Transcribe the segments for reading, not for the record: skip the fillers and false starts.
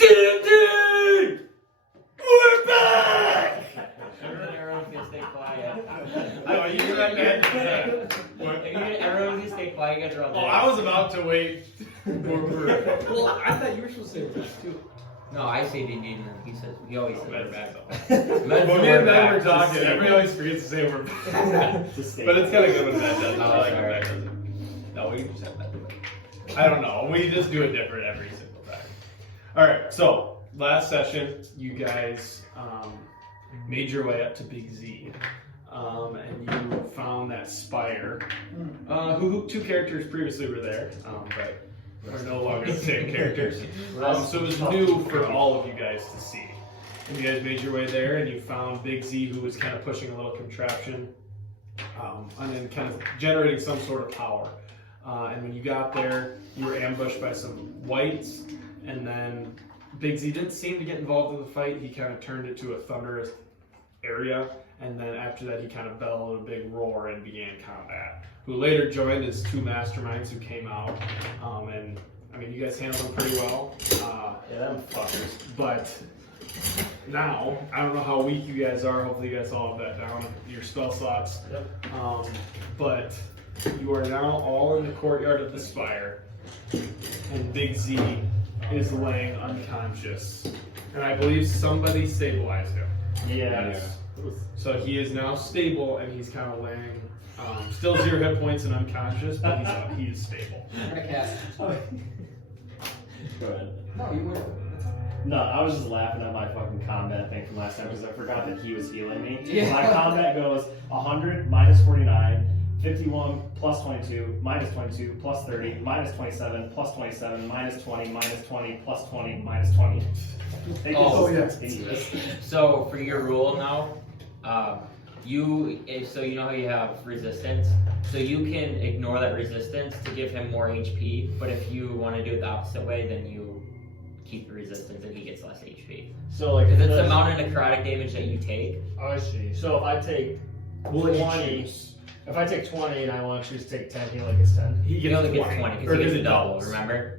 D&D! We're back! Everyone's gonna stay quiet. Oh, you do that, man? Everyone's gonna stay quiet. You guys are all Oh, I was about to wait. Well, I thought you were supposed to say this too. No, I say D&D, and then he always says we're back. When me and Ben were talking, everybody always forgets to say we're back. But it's kind of good when Ben does. I like when Ben does it. No, we can just have that. I don't know. We just do it different every single time. All right. So last session, you guys made your way up to Big Z, and you found that spire. Two characters previously were there, but are no longer the same characters. So it was new for all of you guys to see. And you guys made your way there, and you found Big Z, who was kind of pushing a little contraption, and then kind of generating some sort of power. And when you got there, you were ambushed by some whites, and then Big Z didn't seem to get involved in the fight. He kind of turned it to a thunderous area, and then after that, he kind of bellowed a big roar and began combat. Who later joined as two masterminds who came out, and I mean, you guys handled them pretty well. Yeah, them fuckers. But now, I don't know how weak you guys are. Hopefully, you guys all have that down. Your spell slots. Yep. But you are now all in the courtyard of the spire, and Big Z is laying unconscious. And I believe somebody stabilized him. Yes. So he is now stable, and he's kind of laying, still 0 hit points and unconscious, but he is stable. I'm gonna cast. Go ahead. No, you were. No, I was just laughing at my fucking combat thing from last time because I forgot that he was healing me. Yeah. My combat goes 100 minus 49, 51 plus 22, minus 22, plus 30, minus 27, plus 27, minus 20, minus 20, plus 20, minus 20. Yes. Yes. So for your rule now, you know how you have resistance, so you can ignore that resistance to give him more HP. But if you want to do it the opposite way, then you keep the resistance and he gets less HP. So like, Because it's the amount of necrotic damage that you take. Oh, I see. So if I take 20, if I take 20 and I want to choose to take 10, he only gets 10. He only gets 20 because he gets a double. Remember?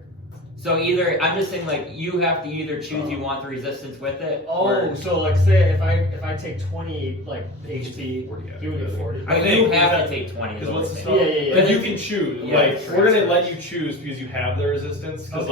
So either I'm just saying, like, you have to either choose you want the resistance with it. Oh, so like say if I take 20 like HP, he would get 40. I think you have to take 20. Because what's the Yeah. spell? Yeah. You can choose. Yeah, like sure. we're gonna let you choose because you have the resistance. Because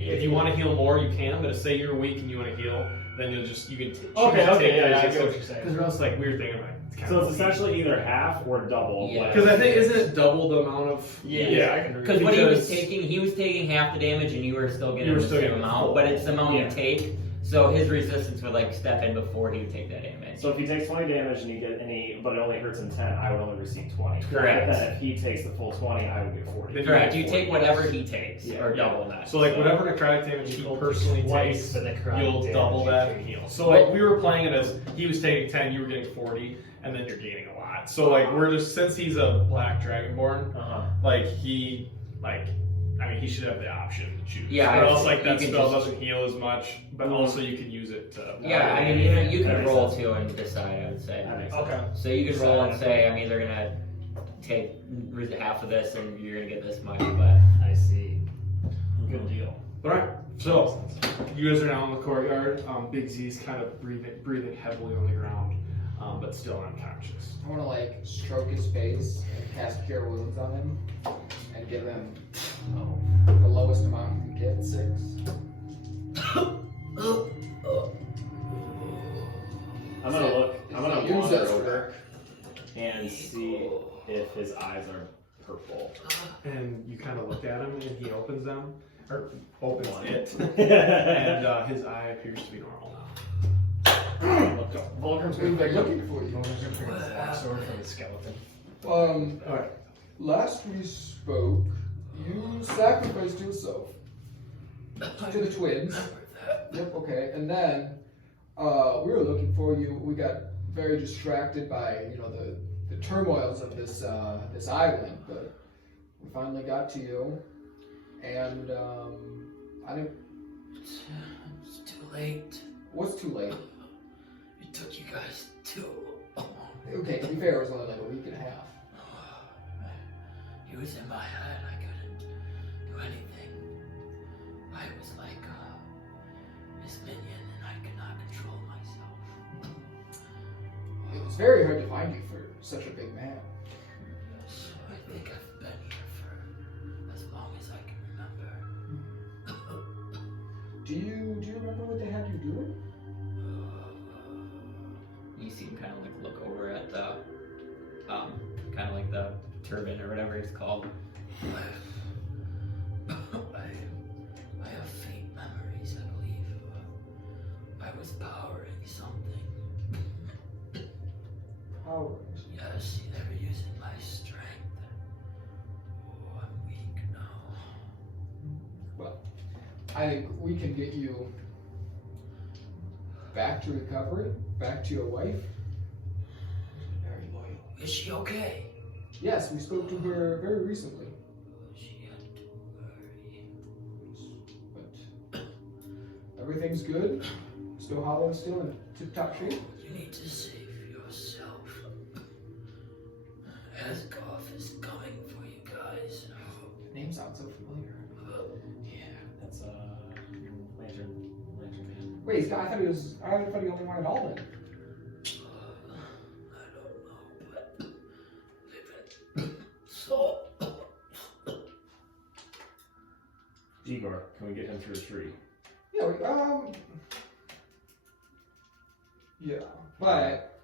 if you want to heal more, you can. But if say you're weak and you want to heal, then you can choose to take I get what resistance. you're saying. Because that's like weird thing. So it's essentially either half or double. Yeah. Because I think isn't it double the amount of Yeah. I can agree. Because what he was taking half the damage, and you were still getting the same amount, but it's the amount you take. So his resistance would like step in before he would take that damage. So if he takes 20 damage and you get but it only hurts him 10, I would only receive 20. Correct. But then if he takes the full 20, I would get 40. Correct. You take whatever he takes, Yeah. or double that. So like whatever necrotic damage he personally takes, you'll double that and heal. So like we were playing it as he was taking 10, you were getting 40, and then you're gaining a lot. So like we're just, since he's a black dragonborn, like he should have the option to choose. Yeah, or else like that you can spell just- doesn't heal as much, but also you can use it to. Yeah, I mean, you can roll too and decide, I would say. That makes Okay. So you can roll and say, I'm either gonna take half of this and you're gonna get this much, but. I see. Good deal. Alright, so you guys are now in the courtyard. Big Z's kind of breathing heavily on the ground, but still unconscious. I want to like stroke his face and cast Cure Wounds on him and give him the lowest amount you can get, 6. I'm gonna Use wander that over and see if his eyes are purple. And you kind of look at him, and he opens them, or opens it, and and his eye appears to be normal now. look up. Vulcan's been looking for you. Vulcan's gonna pick up his axe sword from the skeleton. Alright. Last we spoke, you sacrificed yourself to the twins. Yep, okay. And then we were looking for you. We got very distracted by, the turmoils of this island, but we finally got to you. And I think It's too late. what's too late? It took you guys too long. Okay, to be fair, it was only like a week and a half. He was in my head. I couldn't do anything. I was like king's minion and I cannot control myself. It was very hard to find you for such a big man. Yes, I think I've been here for as long as I can remember. Do you remember what they had you doing? You see him kind of like look over at the, kind of like the turban or whatever it's called. I have faint memories, I believe. I was powering something. Power. Yes, they were using my strength. Oh, I'm weak now. Well, I think we can get you back to recovery, back to your wife. Very loyal. Is she okay? Yes, we spoke to her very recently. She had to worry. But everything's good. Snowhollow is still in tip-top shape. You need to save yourself. Hezgoff is coming for you guys. The name sounds so familiar. Yeah. That's Lantern Man. Wait, I thought he only wanted all then. I don't know, but they've been so. Igor, can we get him through the tree? Yeah, yeah, but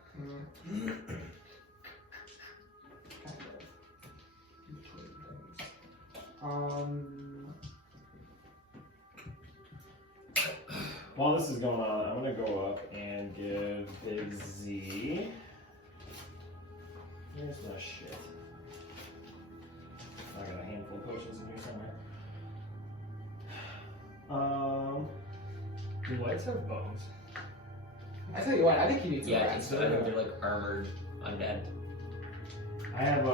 kind of in between things. While this is going on, I'm gonna go up and give Big Z. Here's my shit. I got a handful of potions in here somewhere. Do lights have bones? I tell you what, I think he needs a Yeah, rat. it's they're like armored undead. I have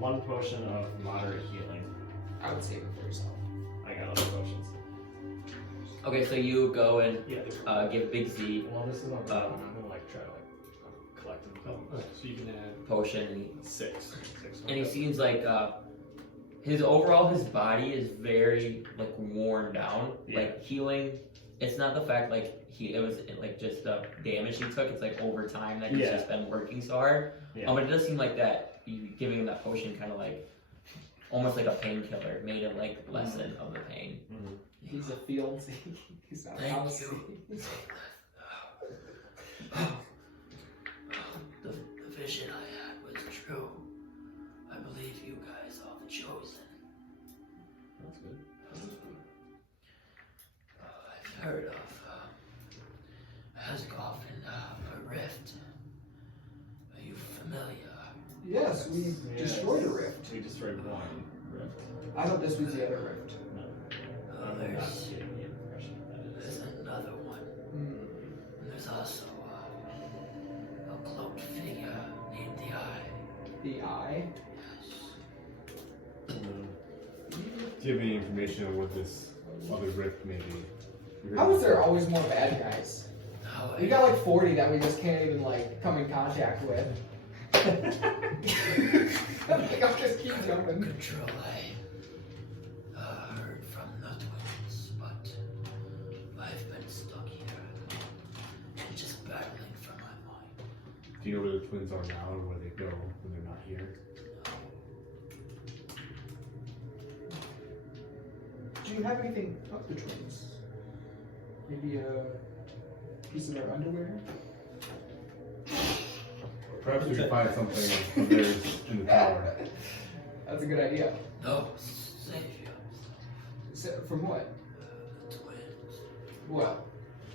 one potion of moderate healing. I would save it for yourself. I got other potions. Okay, so you go and Yeah. give Big Z Well, this is on the I'm gonna like try to like collect them. Oh, so you can add potion, and six. he seems like his body is very like worn down. Yeah. Like healing, it's not the fact like it was like just the damage he took. It's like over time that he's just been working so hard. Yeah. But it does seem like that you giving him that potion kind of like almost like a painkiller made it like lessen of the pain. Mm-hmm. He's a field. He's not a Thank house. you. The vision I had was true. I believe you guys are the chosen. That's good. I've heard of Hezgoff and a rift. Are you familiar? Yes, we destroyed a rift. We destroyed one rift. I thought this was the other rift. No. I'm not getting the impression that There's is. another one. And there's also a cloaked figure named the Eye. The eye. Yes. Do you have any information on what this other rift may be? How is there always more bad guys? No, We got like 40 that we just can't even like come in contact with. I'll just keep jumping. control. I heard from the twins, but I've been stuck here and just battling for my mind. Do you know where the twins are now and where they go when they're not here? Do you have anything of the twins? Maybe a piece of their underwear? Perhaps we can find something of theirs in the tower. That's a good idea. No, save yourself. From what? The twins. Well,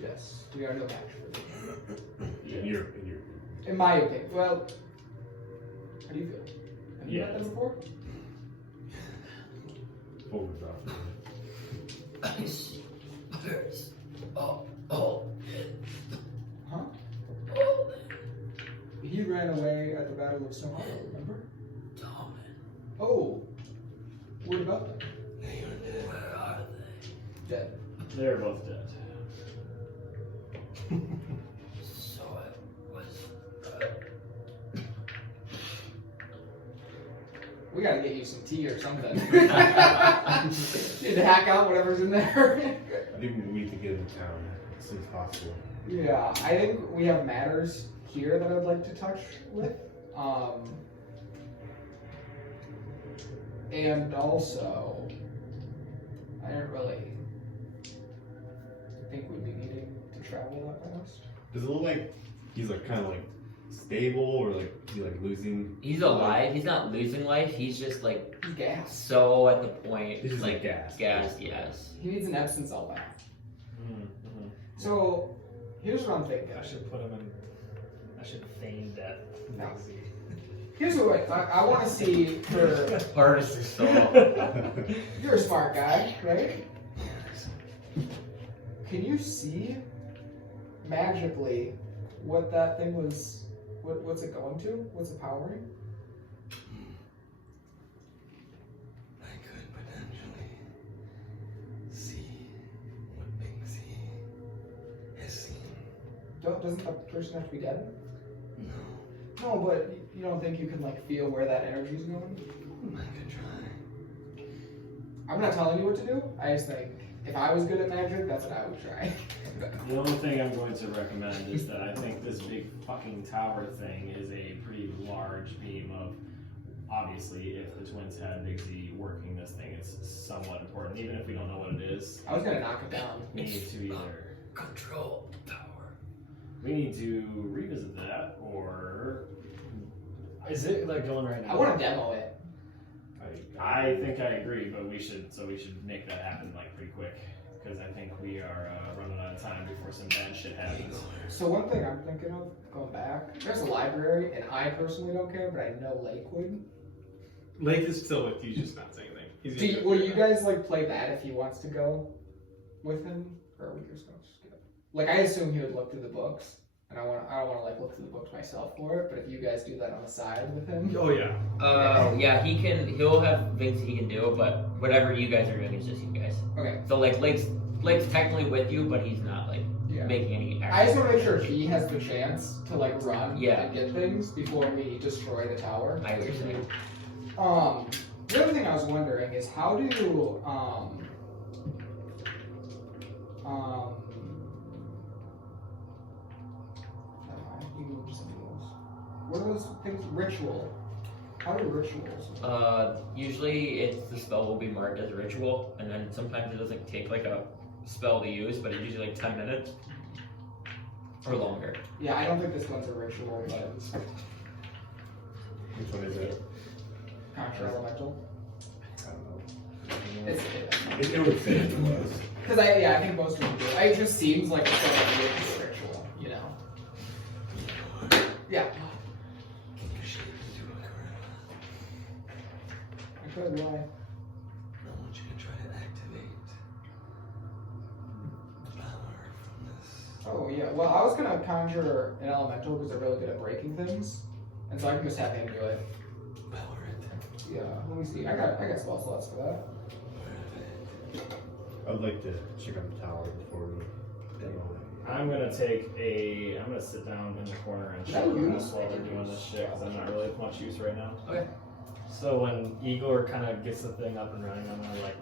yes, we are no match for them. In your In my opinion. Well, how do you feel? Have you Yeah. met them before? full without. I see birds. Oh, Huh? oh, He ran away at the Battle of Snowhollow, remember? Tommen. Oh, what about them? Where are they? Dead. They're both dead. So it was. We gotta get you some tea or something. Need to hack out whatever's in there. I think we need to get into town. as soon as possible. Yeah, I think we have matters here that I'd like to touch with. And also, I didn't really think we'd be needing to travel that fast. Does it look like he's like kind of like stable or like he like losing? He's alive. He's not losing life. He's just like He's gas. so at the point. He's just like gas. Gas, yes. He needs an Epsom salt bath. Mm-hmm. So, here's what I'm thinking. I should put him in. I should feign death. No. Here's what I want to see for. Hardest so. You're a smart guy, right? Can you see magically what that thing was? What's it going to? What's it powering? I could potentially see what Bigsy has seen. Doesn't the person have to be dead? No, No, but you don't think you can like feel where that energy's going? I could try. I'm not telling you what to do. I just think if I was good at magic, that's what I would try. The only thing I'm going to recommend is that I think this big fucking tower thing is a pretty large beam of. Obviously, if the twins had Bigsy working this thing, it's somewhat important. Even if we don't know what it is, I was gonna knock it down. we need to either. Control tower. We need to revisit that, or is it like going right now? I want to demo it. I think I agree, but we should make that happen like pretty quick because I think we are running out of time before some bad shit happens. So one thing I'm thinking of going back, there's a library, and I personally don't care, but I know Lake would. Lake is still with you, just not saying anything. He's Will you guys like play that if he wants to go with him, or are we just gonna skip? Like I assume he would look through the books, and I don't want to like look through the books myself for it. But if you guys do that on the side with him, Oh yeah. Yeah, he'll have things he can do, but whatever you guys are doing is just you guys. okay, So like Lake's technically with you, but he's not like yeah. making any I just action. want to make sure he has the chance to like run Yeah. and get things before we destroy the tower. I hear what you're saying. The other thing I was wondering is how do never mind, you can move to something else. What are those things? Ritual. How do rituals? Usually the spell will be marked as a ritual, and then sometimes it doesn't take like a spell to use, but it's usually like 10 minutes or longer. Yeah, I don't think this one's a ritual, but Which one is it? contra elemental. I don't know. It's It would fit if it was. because I think most of them do. It just seems like it's like a religious ritual, you know. Yeah. Can you shape into a gorilla? I could lie. I want you to try to activate the power from this. Oh yeah. Well, I was gonna conjure an elemental because they're really good at breaking things, and so I can just have him do it. Power it. Yeah. Let me see. I got spell slots for that. I would like to check out the tower before we demo it. I'm gonna sit down in the corner and Is check that around use? while they're doing this shit because I'm not really of much use right now. Okay. So when Igor kind of gets the thing up and running, I'm gonna like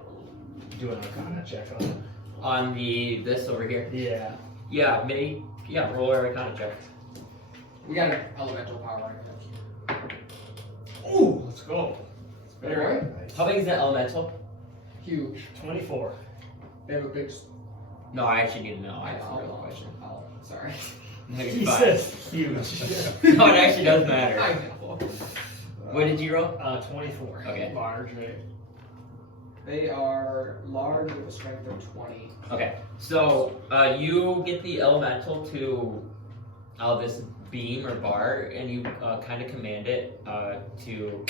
do an Arcana check on it. On this over here. Yeah. Yeah, roll a Arcana check. We got an elemental power in it. Ooh, let's go. Anyway, Nice. How big is that elemental? huge. 24. They have a big. No, I actually need to know. I have a I'll- real question. Sorry. Negative He 5. says huge. No, it actually does matter. I know. What did you roll? 24. Okay. Large, right? They are large with a strength of 20. Okay, so you get the elemental to this beam or bar, and you kind of command it to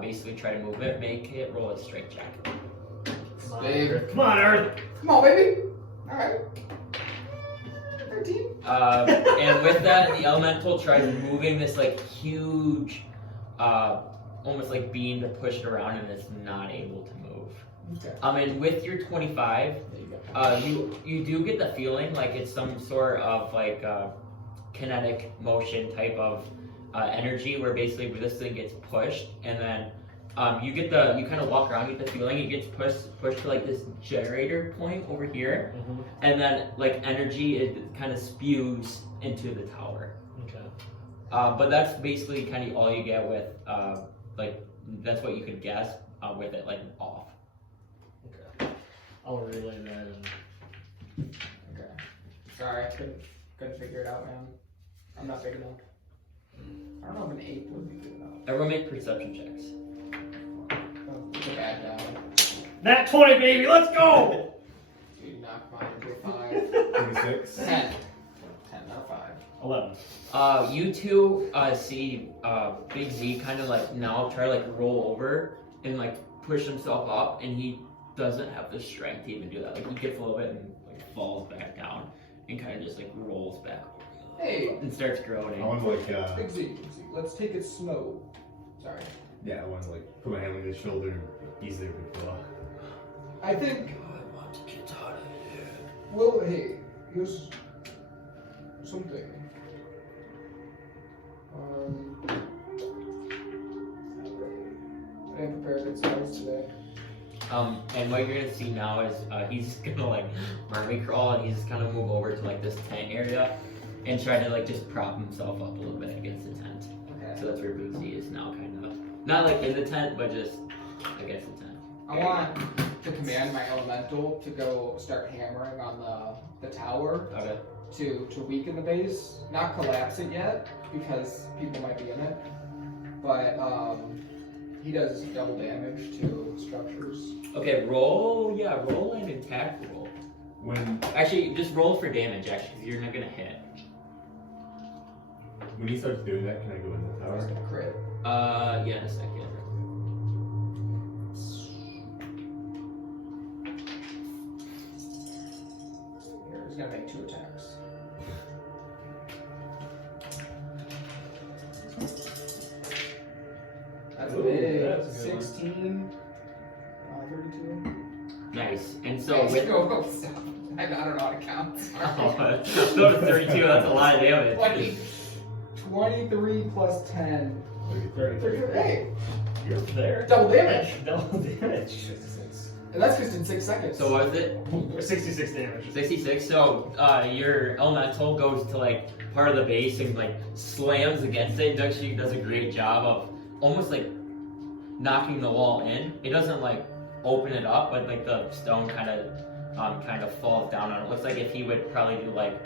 basically try to move it. Make it roll a strength check. Come on, Big. Earth. Come on, Earth. Come on, baby. All right. 13. And with that, the elemental tries moving this like huge, almost like beam to push it around, and it's not able to move. Okay. And with your 25, There you go. you do get the feeling like it's some sort of like kinetic motion type of energy where basically this thing gets pushed and then you kind of walk around, you get the feeling it gets pushed to like this generator point over here, and then like energy it kind of spews into the tower. Okay. But that's basically kind of all you get with like that's what you could guess with it like off. Okay. I'll relay that. Okay. Sorry, I couldn't figure it out, man. I'm not big enough. I don't know if an 8 would be good enough. Everyone make perception checks. Oh, it's a bad down. That 20, baby, let's go! You knocked mine to a 5. 26. 10. 10, not 5. 11. You two see Big Z kind of like now try to like roll over and like push himself up, and he doesn't have the strength to even do that. Like he gets a little bit and like falls back down and kind of just like rolls back Hey, and starts groaning. I want to like, Big Z, let's take it slow. Sorry. yeah, I want to like put my hand on his shoulder and ease their big claw. I think, I want to get out of here. well, hey, here's something. I didn't prepare good spells today. And what you're gonna see now is he's gonna like mermaid crawl, and he's gonna move over to like this tent area and try to like just prop himself up a little bit against the tent. Okay. So that's where Big Z is now, kind of not like in the tent, but just against the tent. I want to command my elemental to go start hammering on the tower Okay. to weaken the base. Not collapse it yet, because people might be in it. But he does double damage to structures. Okay, roll an attack roll. When Actually, just roll for damage, actually, 'cause you're not gonna hit. when he starts doing that, can I go in the I was tower? gonna crit. Yeah, in a second. Here, he's gonna make 2 attacks. That's a Ooh, big that's a good one. 16, 32. Nice. And so Hey, with go, stop. I don't know how to count. so to 32, that's a lot of damage. 23 plus 10. 33. Hey, You're there. double damage. Double damage. And that's just in 6 seconds. So what is it? 66 damage. 66. So your elemental goes to like part of the base and like slams against it. And actually does a great job of almost like knocking the wall in. It doesn't like open it up, but like the stone kind of falls down on it. It looks like if he would probably do like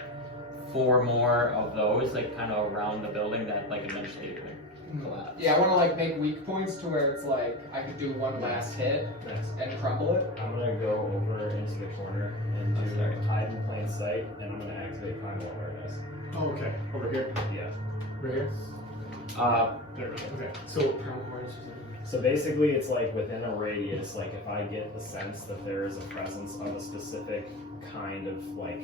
4 more of those, like kind of around the building, that like eventually it would collapse. Yeah, I want to like make weak points to where it's like I could do one last hit Nice. and crumble it. I'm gonna go over into the corner and do Sorry. hide in plain sight, and I'm gonna activate primal awareness. Oh, okay. Over here. Yeah. Right here. There we go. Okay. So, So basically, it's like within a radius. Like if I get the sense that there is a presence of a specific kind of like,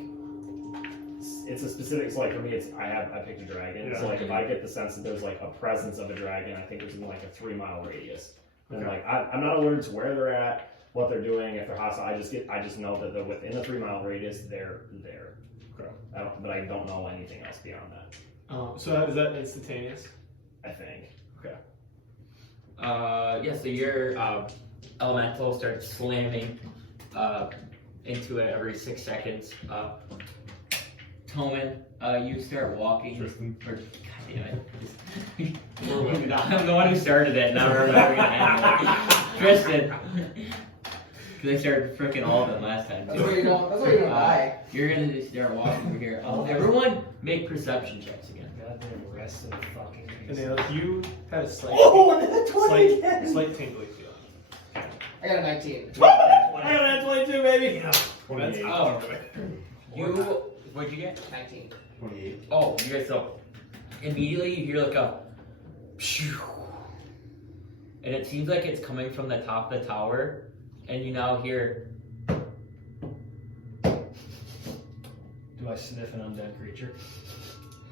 it's a specific. So like for me, it's I picked a dragon. Yeah. So like if I get the sense that there's like a presence of a dragon, I think it's in like a 3-mile radius. And Okay. like I'm not alerted to where they're at, what they're doing, if they're hostile. I just know that they're within a 3-mile radius. They're there. Okay. But I don't know anything else beyond that. So is that instantaneous? I think. yeah, so your elemental starts slamming into it every 6 seconds. Toman, you start walking. Tristan. Or, God damn it. I'm the one who started it, now we're never gonna end it. Tristan. Because I started freaking all of them last time. That's Too. why you don't die. You're gonna just start walking over here. Everyone make perception checks again. Goddamn rest of the fucking. And then you had a slight, another 20 again! slight tingly feeling. I got a 19. I got a 22, baby! That's 28. Oh, what'd you get? 19. 28. Oh, you guys, so immediately you hear like a phew, and it seems like it's coming from the top of the tower, and you now hear. Do I sniff an undead creature?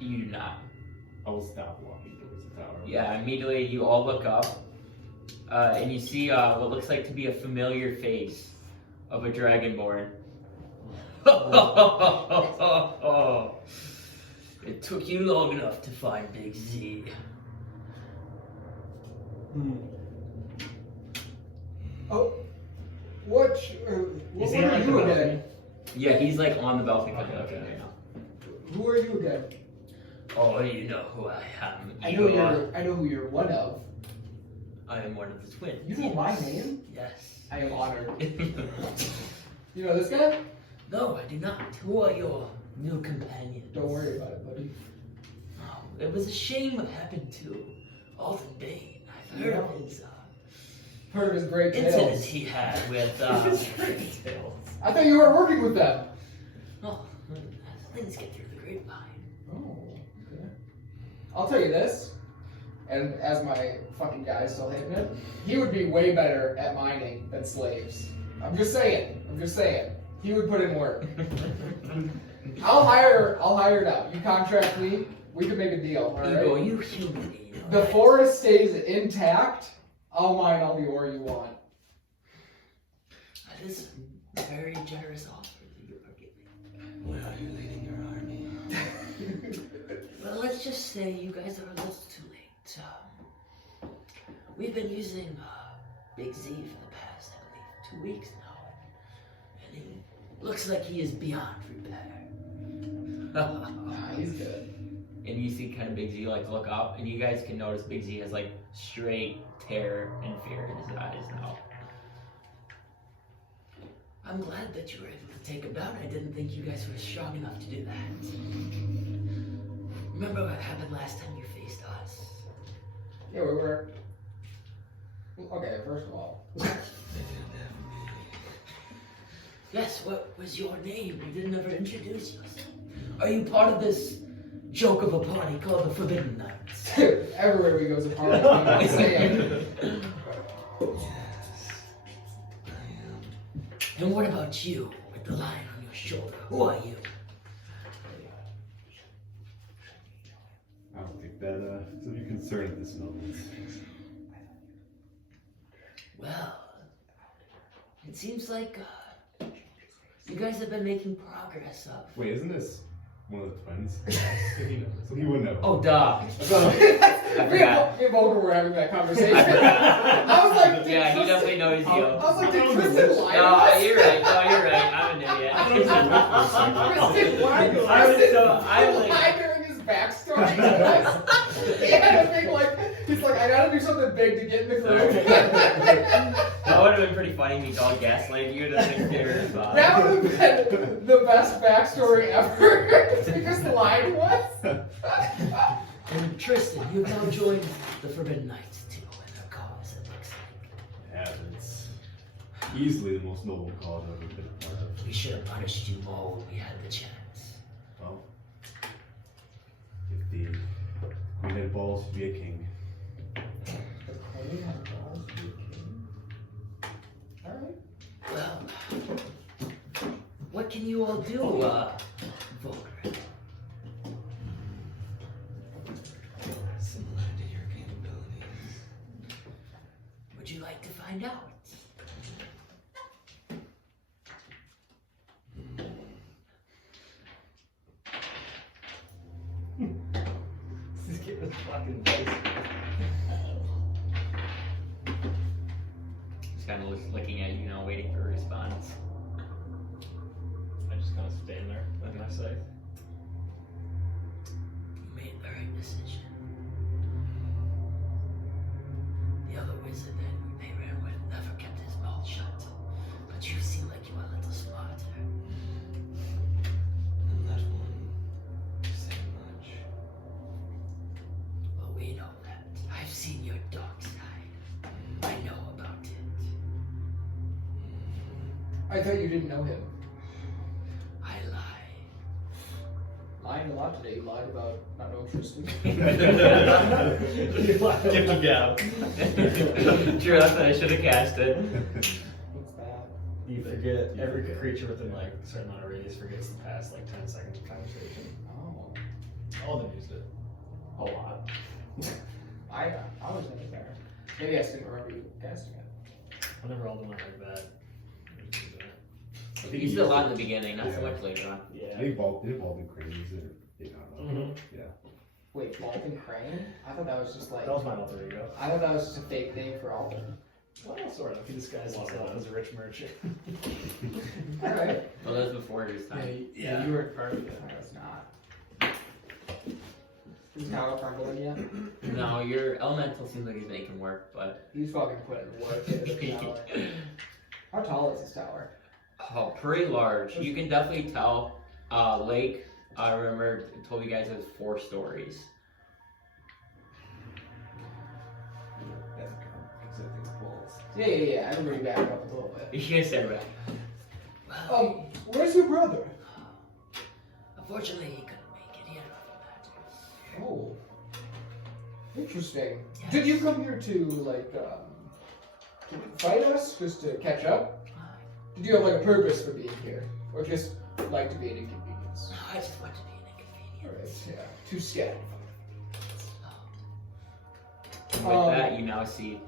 You do not. I will stop walking towards the tower. Yeah, immediately you all look up, and you see what looks like to be a familiar face of a dragonborn. It took you long enough to find Big Z. Oh, what Is he are like you the again? Yeah, he's like on the balcony Okay, looking okay. right now. Who are you again? Oh, you know who I am. I know who you're one of. I am one of the twins. You know my name? Yes. I am honored. You know this guy? No, I do not. Who are your new companions? Don't worry about it, buddy. Oh, it was a shame what happened to Alden Bane. I've heard of his Heard of his great incident tales. he had with I thought you were working with them. Oh, things get through the grapevine. Oh, okay. I'll tell you this, and as my fucking guy still hating it, he would be way better at mining than slaves. I'm just saying. He would put in work. I'll hire it out. You contract me, we can make a deal, Ego, alright? you human being. The forest stays intact, I'll mine all the ore you want. That is a very generous offer that you are giving. Where are you leading your army? Well, let's just say you guys are a little too late. We've been using Big Z for the past, I believe, 2 weeks now. And he looks like he is beyond repair. Nah, he's good. And you see kind of Big Z like look up, and you guys can notice Big Z has like straight terror and fear in his eyes now. I'm glad that you were able to take him down. I didn't think you guys were strong enough to do that. Remember what happened last time you faced us? Yeah, we were. Okay, first of all. Yes, what was your name? You didn't ever introduce yourself. Are you part of this joke of a party called the Forbidden Nights? Everywhere we go is a party. I'm saying. And what about you, with the lion on your shoulder? Who are you? I don't think that is of your concern at this moment. Well, it seems like you guys have been making progress up. Wait, isn't this one of the twins? So he wouldn't know. Oh, duh. Me and Volker were having that conversation. I was like, Yeah, he definitely knows you. I was like, did Tristan lie to No, us? you're right. No, you're right. I'm an idiot. Tristan lied to us. I was Tristan like- lied during his backstory to us. He had a big, like, he's like, I gotta do something big to get in the group. That would have been pretty funny. Me dog gaslighting you to think they're That would have been the best backstory ever. To just lie to us. And Tristan, you've now joined the Forbidden Knights too, and their cause, it looks like. Yeah, it's easily the most noble cause I've ever been a part of. We should have punished you more when we had the chance. Well, if the queen had balls to be a king. Alright. Well, what can you all do, Volker? Similar to your capabilities. Would you like to find out? This kid is fucking basic. Just kind of looking at you now, waiting for a response. I just kind of stand there with my scythe. You made the right decision. The other wizard that they ran with never kept his mouth shut. But you seem like you are a little smarter. And let one say much. Well, we know that. I've seen your dark side. I know about it. I thought you didn't know him. I lie. Lying a lot today. You lied about not knowing Tristan. Gift of gab. True, that's what I should have casted. What's that? You forget, every creature within like a certain amount of radius forgets the past like 10 seconds of conversation. Oh. Alden used it. A lot. I was never there. Maybe I just didn't remember you casting it. Whenever Alden went like that. I think You did a lot in the beginning, not so much later on. I Yeah. think Baldwin Crane is it? Yeah, I don't know. Mm-hmm. Yeah. Wait, Alton Crane? I thought that was just like. That was my alter ego. I thought that was just a fake name for Alton. Well, sort of. He disguised himself as a rich merchant. Alright. Well, that was before his time. Yeah, you weren't part of it. I was not. Is Tower crumbling yet? No, your elemental seems like he's making work, but He's fucking putting work into the tower. How tall is this tower? oh, pretty large. You can definitely tell. Lake, I remember I told you guys it was 4 stories. Doesn't count, except these balls. Yeah. Everybody back up a little bit. You guys said right. Where's your brother? Unfortunately, he couldn't make it. He had other matters. Oh. Interesting. Yes. Did you come here to, like, to fight us? Just to catch up? Did you have, like, a purpose for being here? Or just like to be an inconvenience? No, I just want to be an inconvenience. Alright, yeah. Too scared. And with that, you now see.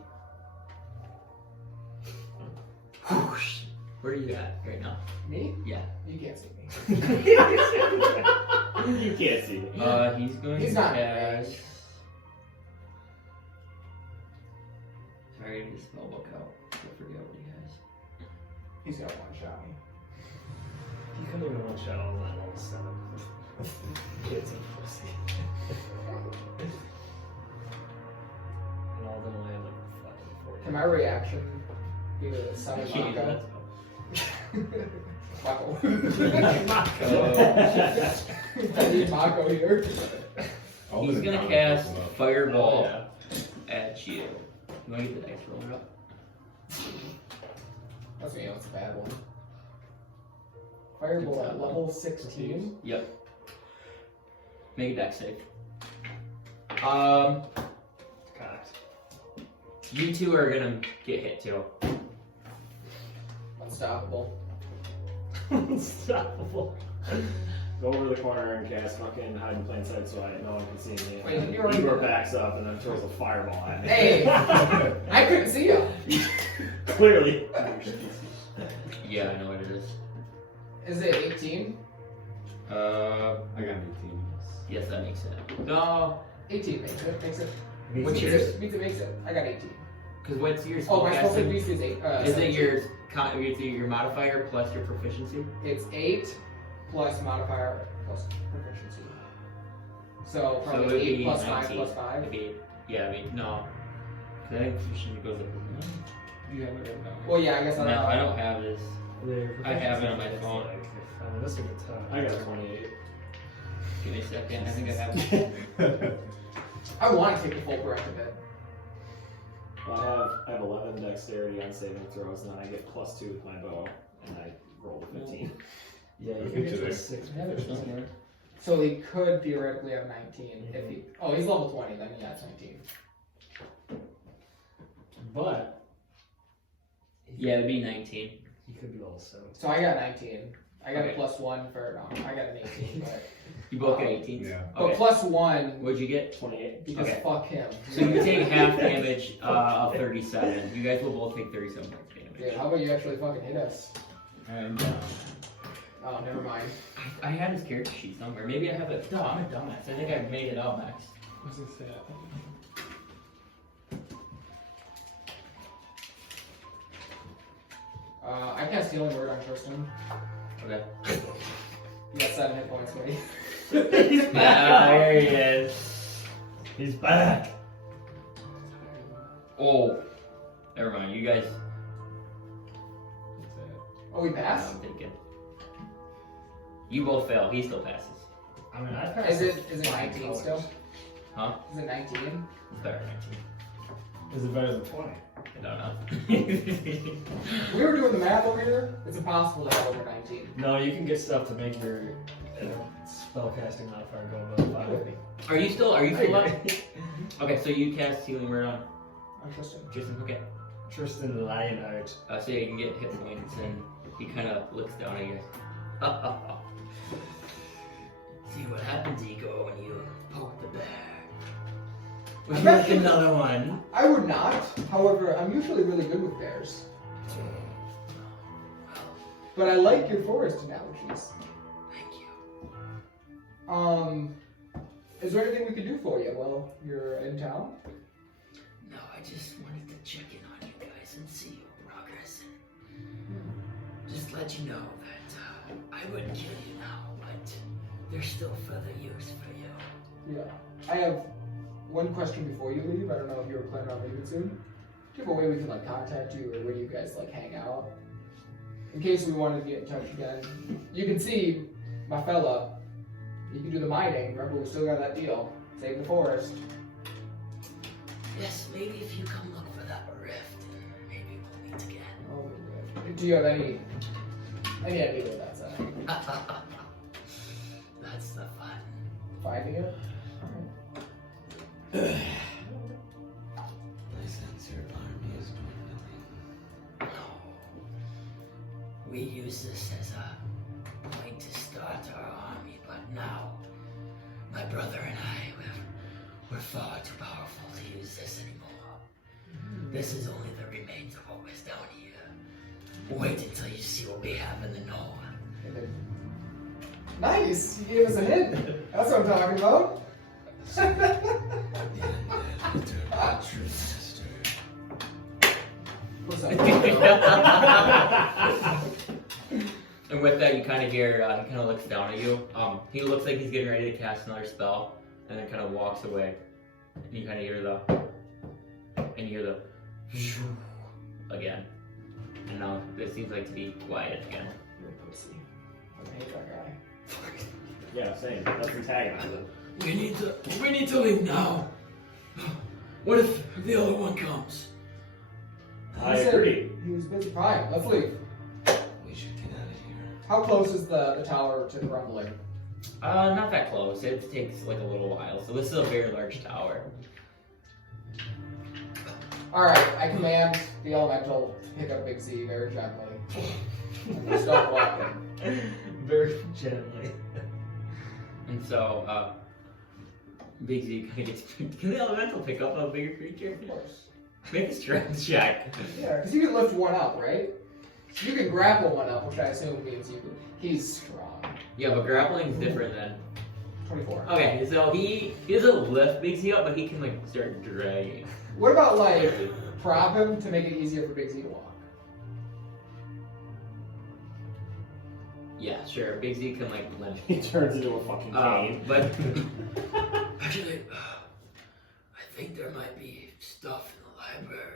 Whoosh. Where are you at right now? Me? Yeah. You can't see me. You can't see it. He's going He's to not cast. range. Sorry, I just spell book out. I forget what he has. He's gonna one-shot me. You couldn't even one shot on that level 7. Kids and pussy. And all them land like fucking 40. Can my reaction be to summon Jeez, Mako? that's- Mako. I need Mako here. He's gonna cast Fireball at you. You wanna get the dice roller up? That's me, that's a bad one. Fireball at level 16. Yep. Make a dex save. Cocked. You two are gonna get hit too. Unstoppable. Unstoppable. Go over the corner and cast fucking hide in plain sight so no one can see me. Wait, And you already Igor did that. backs up and then throws a fireball at me. Hey! I couldn't see you. Clearly. Yeah, I know what it is. Is it 18? I got 18. Yes, that makes sense. No, 18 makes it. Makes it. what's Beats yours? it, beats it, makes it. I got 18. Because what's your Oh, my spell spellcasting? beats is 8. Is it 17. your modifier plus your proficiency? It's 8 plus modifier plus proficiency. So So it probably would 8 be plus 19. 5 plus 5. It'd be, yeah, I mean, no. 'Cause I think proficiency goes up with 9. Do you have it written down? Well, yeah, I guess I No, I don't have this. Their I have it on my proficiency is phone. Like, I mean, this would be tough. I got 28. Give me a second. I think I have it. I want to take the full breath of it. I have 11 dexterity on saving throws, and then I get +2 with my bow, and I rolled a 15. Yeah, you Look can into get to a this. 6. Yeah, there's somewhere. So they could theoretically have 19 if he. Oh, he's level 20. Then yeah, it's 19. But Yeah, it'd be 19. he could be level 7. So I got 19. I got Okay. a +1 for no. I got an 18, but You both get 18. Yeah. but Okay. +1 What'd you get? 28. because Okay. fuck him. So you take half damage of 37. You guys will both take 37 points of damage. Dude, how about you actually fucking hit us? And Oh, never mind. I had his character sheet somewhere. Maybe I have it. No, I'm a dumbass. I think I made it up, Max. What's it say? I cast Healing Word on Tristan. Okay. You got 7 hit points, buddy. There he is. He's back! Oh. Never mind. You guys. Oh, we passed? I'm thinking. You both fail. He still passes. I mean, I passed. Is it with 19 colors. still? Huh? Is it 19? It's better than 19. Is it better than 20? I don't know. We were doing the math over here. It's impossible to have over 19. No, you can get stuff to make your spellcasting modifier go above 5. Are you still up? I Okay, so you cast Healing Word on On Tristan. Tristan. Okay. Tristan Lionheart. So you can get hit points, and he kind of looks down at you. See what happens, Ego, when you poke the bear. Would you like another one? I would not. However, I'm usually really good with bears. But I like your forest analogies. Thank you. Is there anything we can do for you while you're in town? No, I just wanted to check in on you guys. and see you progressing. Just let you know that I wouldn't kill you now, but there's still further use for you. Yeah. I have one question before you leave. I don't know if you were planning on leaving soon. Do you have a way we can like contact you, or where you guys like hang out? In case we wanted to get in touch again. You can see my fella. You can do the mining. Remember, we still got that deal. Save the forest. Yes, maybe if you come look for that rift, maybe we'll meet again. Oh, good. Do you have any idea what that's at? That's the fun. Finding it? I sense your army is dwindling. We use this as a point to start our army, but now my brother and I, we're far too powerful to use this anymore. This is only the remains of what was down here. Wait until you see what we have in the north. Nice! You gave us a hint. That's what I'm talking about. The undead return to true master. What's that? And with that, you kind of hear, he kind of looks down at you. He looks like he's getting ready to cast another spell, and then kind of walks away. And you kind of hear the again. And now it seems like to be quiet again. You're a pussy. I hate that guy. Yeah, same. Let's antagonize him. We need to leave now. What if the other one comes? I He said agree. He was busy. Fine, let's leave. We should get out of here. How close is the tower to the rumbling? Not that close. It takes like a little while. So this is a very large tower. Alright, I command the elemental to pick up Big Z very gently. And we start walking. Very gently. And so, Big Z kind of gets. Can the elemental pick up a bigger creature? Of course. Make a strength check. Yeah, because you can lift one up, right? You can grapple one up, which I assume means you can. He's strong. Yeah, but grappling's different than. 24. Okay, so he doesn't lift Big Z up, but he can like start dragging. What about like prop him to make it easier for Big Z to walk? Yeah, sure. Big Z can like limp. He turns into a fucking cane. But Actually, I think there might be stuff in the library.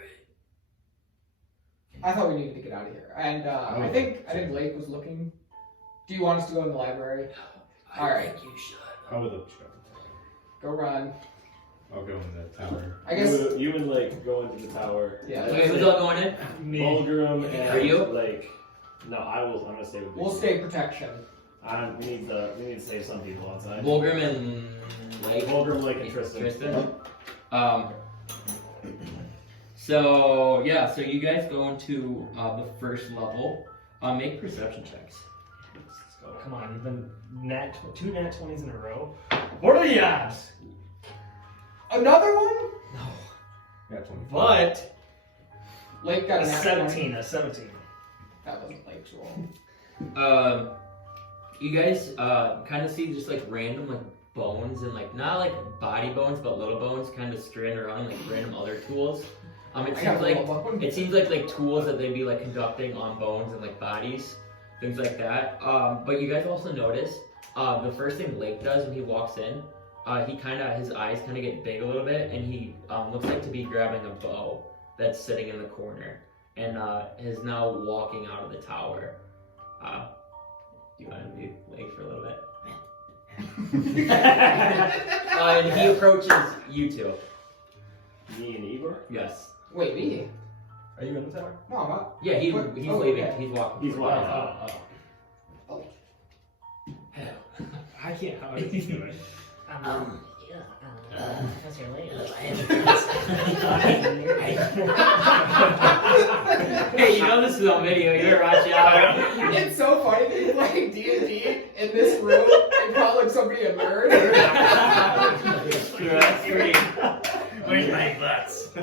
I thought we needed to get out of here. And I think Lake was looking. Do you want us to go in the library? I Alright. think you should. How would the Go run. I'll go in the tower. I guess. You and Lake go into the tower. Yeah. okay, who's all going in? Me. Fulgrim and Are you? Lake. No, I'm gonna stay with you. We'll stay protection. We need to save some people outside. Volgrim and Lake. Fulgrim, Lake, and Tristan. So yeah, so you guys go into the first level. Make perception checks. Let's go. Come on, you've been two nat 20s in a row. What are the odds? Another one? Yeah, 24. But Lake got a an 17, a 17. That wasn't Lake's roll. You guys kind of see just like random like bones and like not like body bones but little bones kind of stranded around like random other tools. It seems like tools that they'd be like conducting on bones and like bodies, things like that. But you guys also notice the first thing Lake does when he walks in, his eyes kind of get big a little bit, and he looks like to be grabbing a bow that's sitting in the corner, and is now walking out of the tower. Do you want to be Lake for a little bit? And he approaches you two. Me and Igor? Yes. Wait, me? Are you in the tower? No, I'm not. Yeah, he's What? leaving. Oh, okay. He's walking. He's toward walking. you. Hell. I can't. How are you doing? How's your leg? Hey, you know this is on video. You better watch out. It's so funny that you're playing D&D in this room and calling somebody a nerd. That's pretty. Where's my butts? I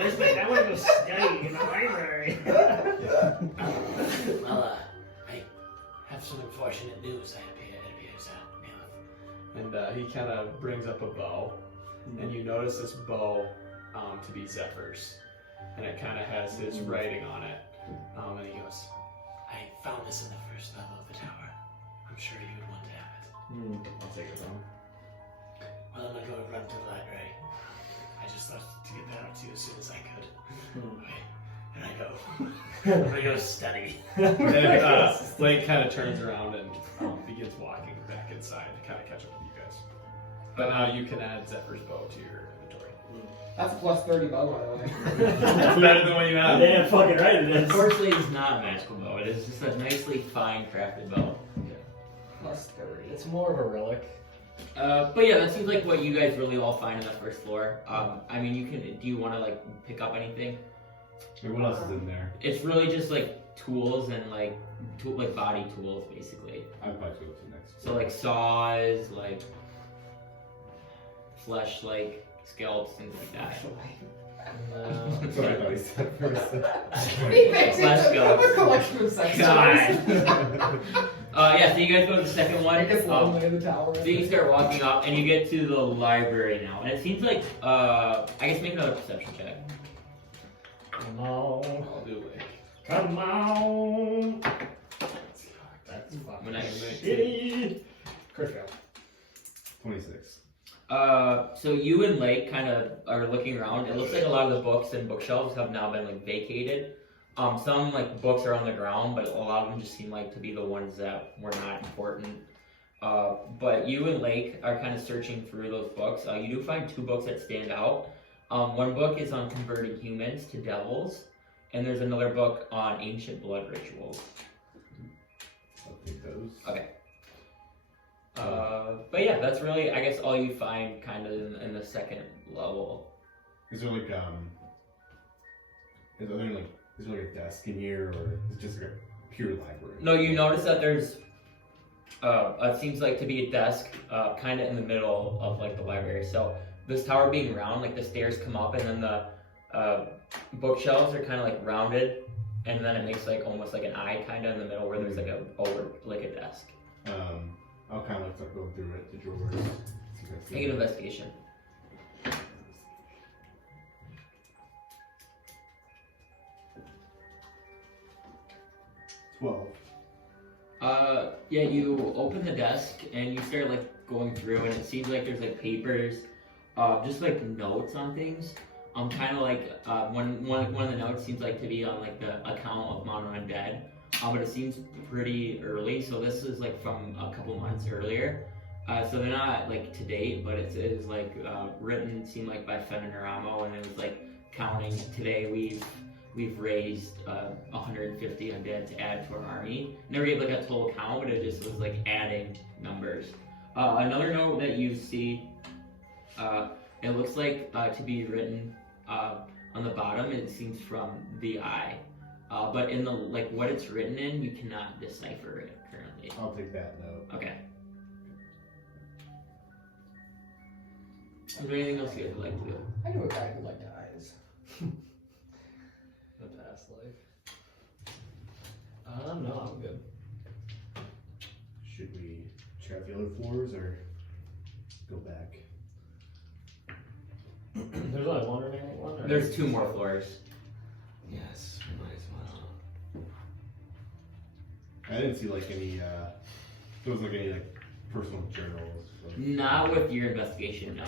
want to go study in the library. Well, I have some unfortunate news. It appears And he kind of brings up a bow, and you notice this bow to be Zephyr's. and it kind of has his writing on it. And he goes, I found this in the first level of the tower. I'm sure you would want to have it. I'll take it home. Well, I'm gonna go run to the library. I just thought to get that out to you as soon as I could. Okay. And I go. I'm gonna go study. and Blake kind of turns around and begins walking back inside to kind of catch up with you guys. But now you can add Zephyr's bow to your inventory. That's a plus 30 bow, by the way. That's better than what you have. Damn fucking right it is. Unfortunately, it's not a magical bow. It is just a nicely fine crafted bow. Plus 30. It's more of a relic. But yeah, that seems like what you guys really all find in that first floor. I mean, you can. Do you want to like pick up anything? Wait, what else is in there? It's really just like tools and like body tools, basically. I'd probably go to next. So like saws, like flesh, like scalps, things like that. That's what I thought he said first. He makes Let's go. a collection of sex God. Yeah, so you guys go to the second one. I guess one way of the tower. So you start walking up, and you get to the library now, and it seems like I guess make another perception check. Come on. I'll do like. Come on. That's We're not fucking gonna shitty. Crit fail. 26. So you and Lake kind of are looking around. It looks like a lot of the books and bookshelves have now been like vacated. Some like books are on the ground, but a lot of them just seem like to be the ones that were not important. But you and Lake are kind of searching through those books. You do find 2 books that stand out. One book is on converting humans to devils, and there's another book on ancient blood rituals. I'll take those. Okay. But yeah, that's really, I guess, all you find kind of in the second level. Is there like is there like a desk in here, or is it just like a pure library? No, you notice that there's, it seems like to be a desk, kind of in the middle of like the library. So this tower being round, like the stairs come up, and then the bookshelves are kind of like rounded, and then it makes like almost like an eye kind of in the middle where there's like a desk. I'll kind of start going through it, the drawers. Make an investigation. 12. Yeah, you open the desk and you start like going through, and it seems like there's like papers, just like notes on things. Kind of like one of the notes seems like to be on like the account of Mono Undead, but it seems pretty early. So this is like from a couple months earlier. So they're not like to date, but it is like written, seemed like by Neramo, and it was like counting. Today we've raised 150 undead to add to our army. Never gave like a total count, but it just was like adding numbers. Another note that you see, it looks like to be written on the bottom. It seems from the eye, but in the like what it's written in, you cannot decipher it currently. I'll take that note. Okay. Is there anything else you guys would like to do? I knew a guy who liked eyes. The past life. No, I'm good. Should we check out the other floors or go back? There's only one remaining one? Or There's 2 more floors. Yes, we might as well. I didn't see like any, there was like any like personal journals. Like, Not with your investigation, no.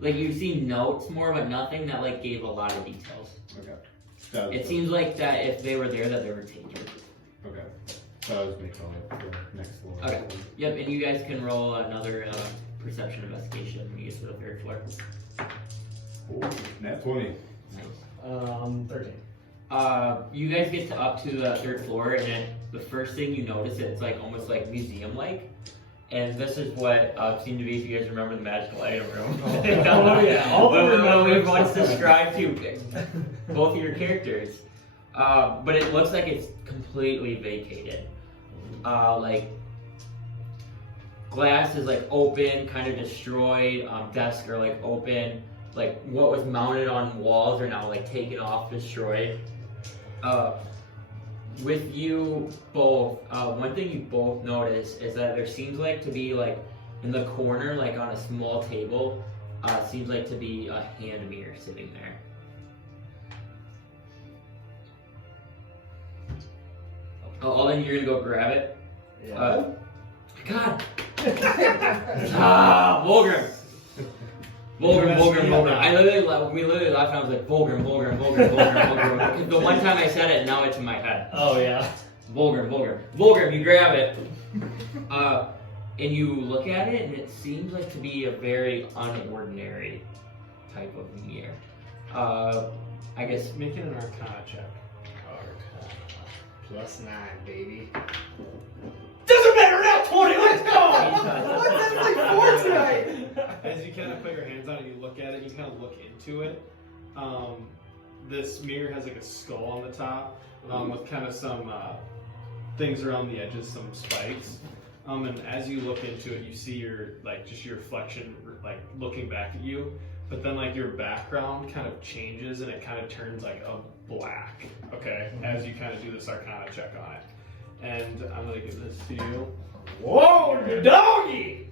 Like you see notes more, but nothing that like gave a lot of details. okay. That was It seems like that if they were there, that they were taken. Okay. So I was making like the next floor. Okay. Yep, and you guys can roll another perception investigation when you get to the 3rd floor. Oh, nat 20. Nice. 13. You guys get to up to the 3rd floor, and then the first thing you notice, it's like almost like museum-like. And this is what seemed to be, if you guys remember, the magical item room. Oh yeah, all the When we once described to both of your characters. But it looks like it's completely vacated. Like glass is like open, kind of destroyed. Desks are like open. Like what was mounted on walls are now like taken off, destroyed. With you both, one thing you both notice is that there seems like to be like in the corner, like on a small table, seems like to be a hand mirror sitting there. Oh, then you're gonna go grab it. Yeah. God. Volgrim. Volgrim. We literally laughed and I was like, Volgrim. Because the one time I said it, now it's in my head. Oh yeah. Volgrim, you grab it. And you look at it, and it seems like to be a very unordinary type of mirror. I guess Make it an Arcana check. +9, baby. Doesn't matter now, 20, let's go! What's that like 4 tonight? As you kind of put your hands on it, you look at it, you kind of look into it. This mirror has like a skull on the top, with kind of some things around the edges, some spikes. And as you look into it, you see your just your reflection looking back at you. But then your background kind of changes and it kind of turns like a black. Okay, as you kind of do this Arcana check on it. And I'm gonna give this to you. Whoa, doggy!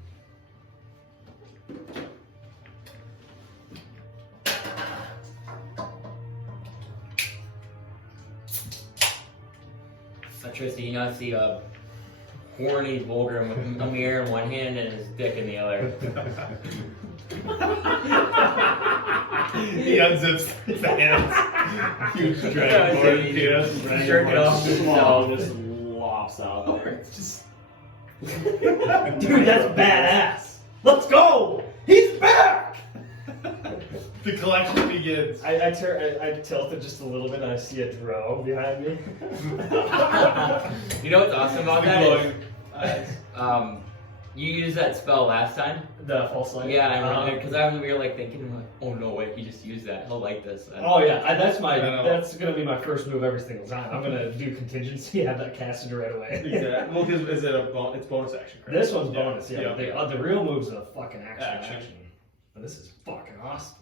Tristan, you now see a horny Volgrim with a mirror in one hand and his dick in the other. He unzips his hands. Huge dragonborn penis. Jerk it off to himself. Just lops out there. It's just... Dude, that's badass. Let's go! He's back! The collection begins. I tilt it just a little bit and I see a drow behind me. You know what's awesome about The that glowing is, you used that spell last time. The false light? Yeah, I remember, because we were thinking, oh no way, he just used that, he'll like this. Oh yeah, that's gonna be my first move every single time. I'm gonna do contingency, have that casted right away. Exactly. Well, because it's bonus action, correct? This one's bonus, yeah. Yeah. The real move's a fucking Action. action. But this is fucking awesome.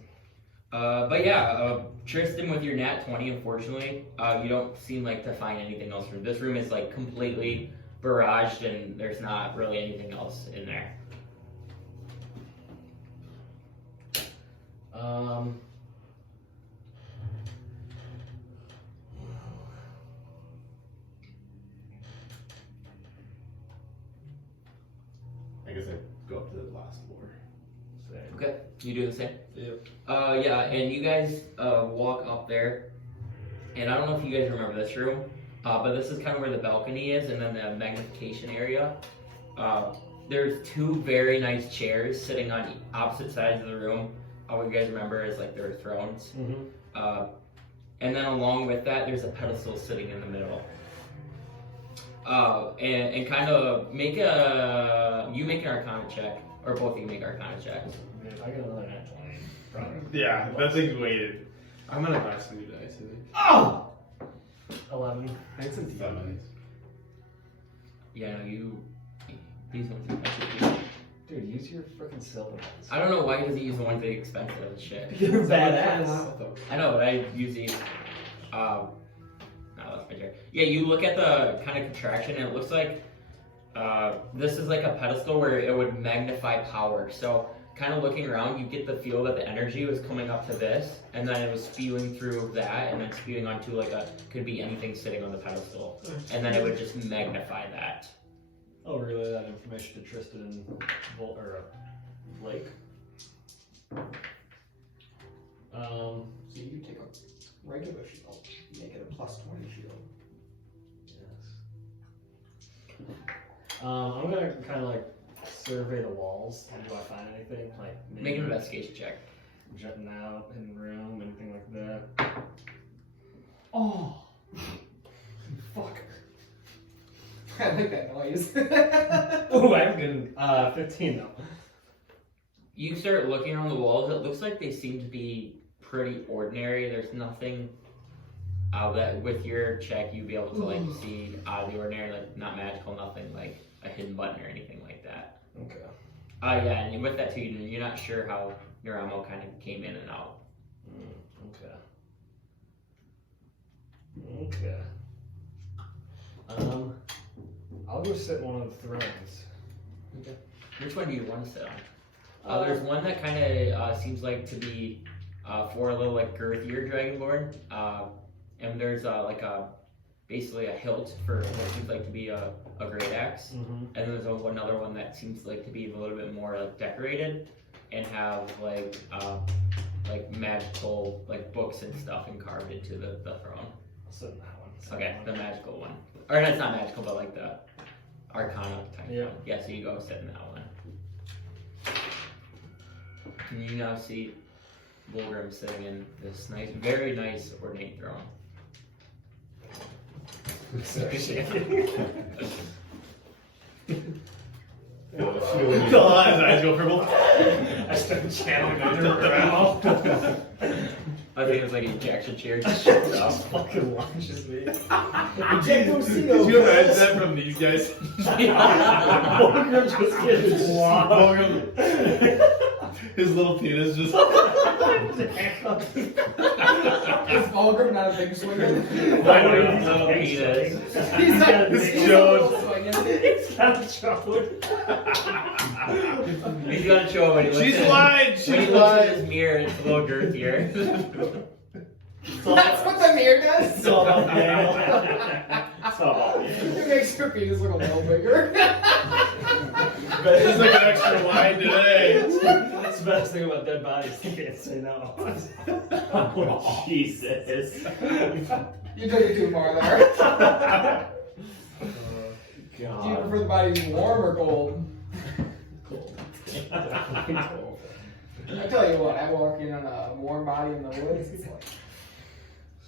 But yeah, Tristan, with your nat 20, unfortunately, you don't seem to find anything else from this room. Is completely barraged, and there's not really anything else in there. I guess I go up to the last floor. Okay, you do the same. Yep. Yeah, and you guys walk up there, and I don't know if you guys remember this room, but this is kind of where the balcony is, and then the magnification area. There's two very nice chairs sitting on opposite sides of the room. What you guys remember is there are thrones. Mm-hmm. And then along with that, there's a pedestal sitting in the middle. And kind of make an Arcana check, or both of you make Arcana checks. If I get another nat 20, probably. Yeah, that thing's weighted. I'm gonna buy some new dice, I think. Oh! 11. I had some 7. Yeah, no, these ones are expensive. Dude, use your freaking silver ones. I don't know why he doesn't use the ones that are expensive as shit. You're badass. I know, but I use these. No, that's my chair. Yeah, you look at the kind of contraction, and it looks like this is a pedestal where it would magnify power. So, kind of looking around, you get the feel that the energy was coming up to this, and then it was spewing through that, and then spewing onto could be anything sitting on the pedestal, and then it would just magnify that. I'll relay that information to Tristan and Blake. So you take a regular shield, make it a +20 shield. Yes. I'm gonna kind of survey the walls. Do I find anything? Make an investigation check. Jutting out in the room, anything like that? Oh! Fucker. I like that noise. Oh, I'm good. 15 though. You start looking around the walls, it looks like they seem to be pretty ordinary. There's nothing that with your check you'd be able to see out of the ordinary, not magical, nothing like a hidden button or anything like that. Okay. Yeah, and with that too, you're not sure how Neramo kind of came in and out. Okay. I'll go sit in one of the thrones. Okay. Which one do you want to sit on? There's one that kind of seems to be for a little girthier dragonborn, and there's basically a hilt for what seems like to be a great axe. Mm-hmm. And there's another one that seems like to be a little bit more like decorated and have like magical like books and stuff carved into the throne. I'll sit in that one. Okay, the magical one. Or that's not magical, but like the arcana type Yeah. one. Yeah, so you go sit in that one. And you now see Volgrim sitting in this nice, very nice ornate throne. His eyes go purple. I started channeling my Neramo. I think it was like an ejection chair just shuts off. Fucking launches me. Did you imagine that from these guys? Volgrim just getting Volgrim. His little penis just. Is Volgrim not a big swinger? I don't know what he is. He's not It's Joe. It's got a chode. He's got a show when he looks She's at lying. when he She's looks at lying. his mirror, it's a little girthier. That's what the mirror does? It's all about the angle. It's all about the It makes your penis look a little bigger. But it's like an extra wide today. That's the best thing about dead bodies. You can't say no. Oh, Jesus. You took it too far there. Do you prefer the body to be warm or cold? Cold. I tell you what, I walk in on a warm body in the woods. It's like,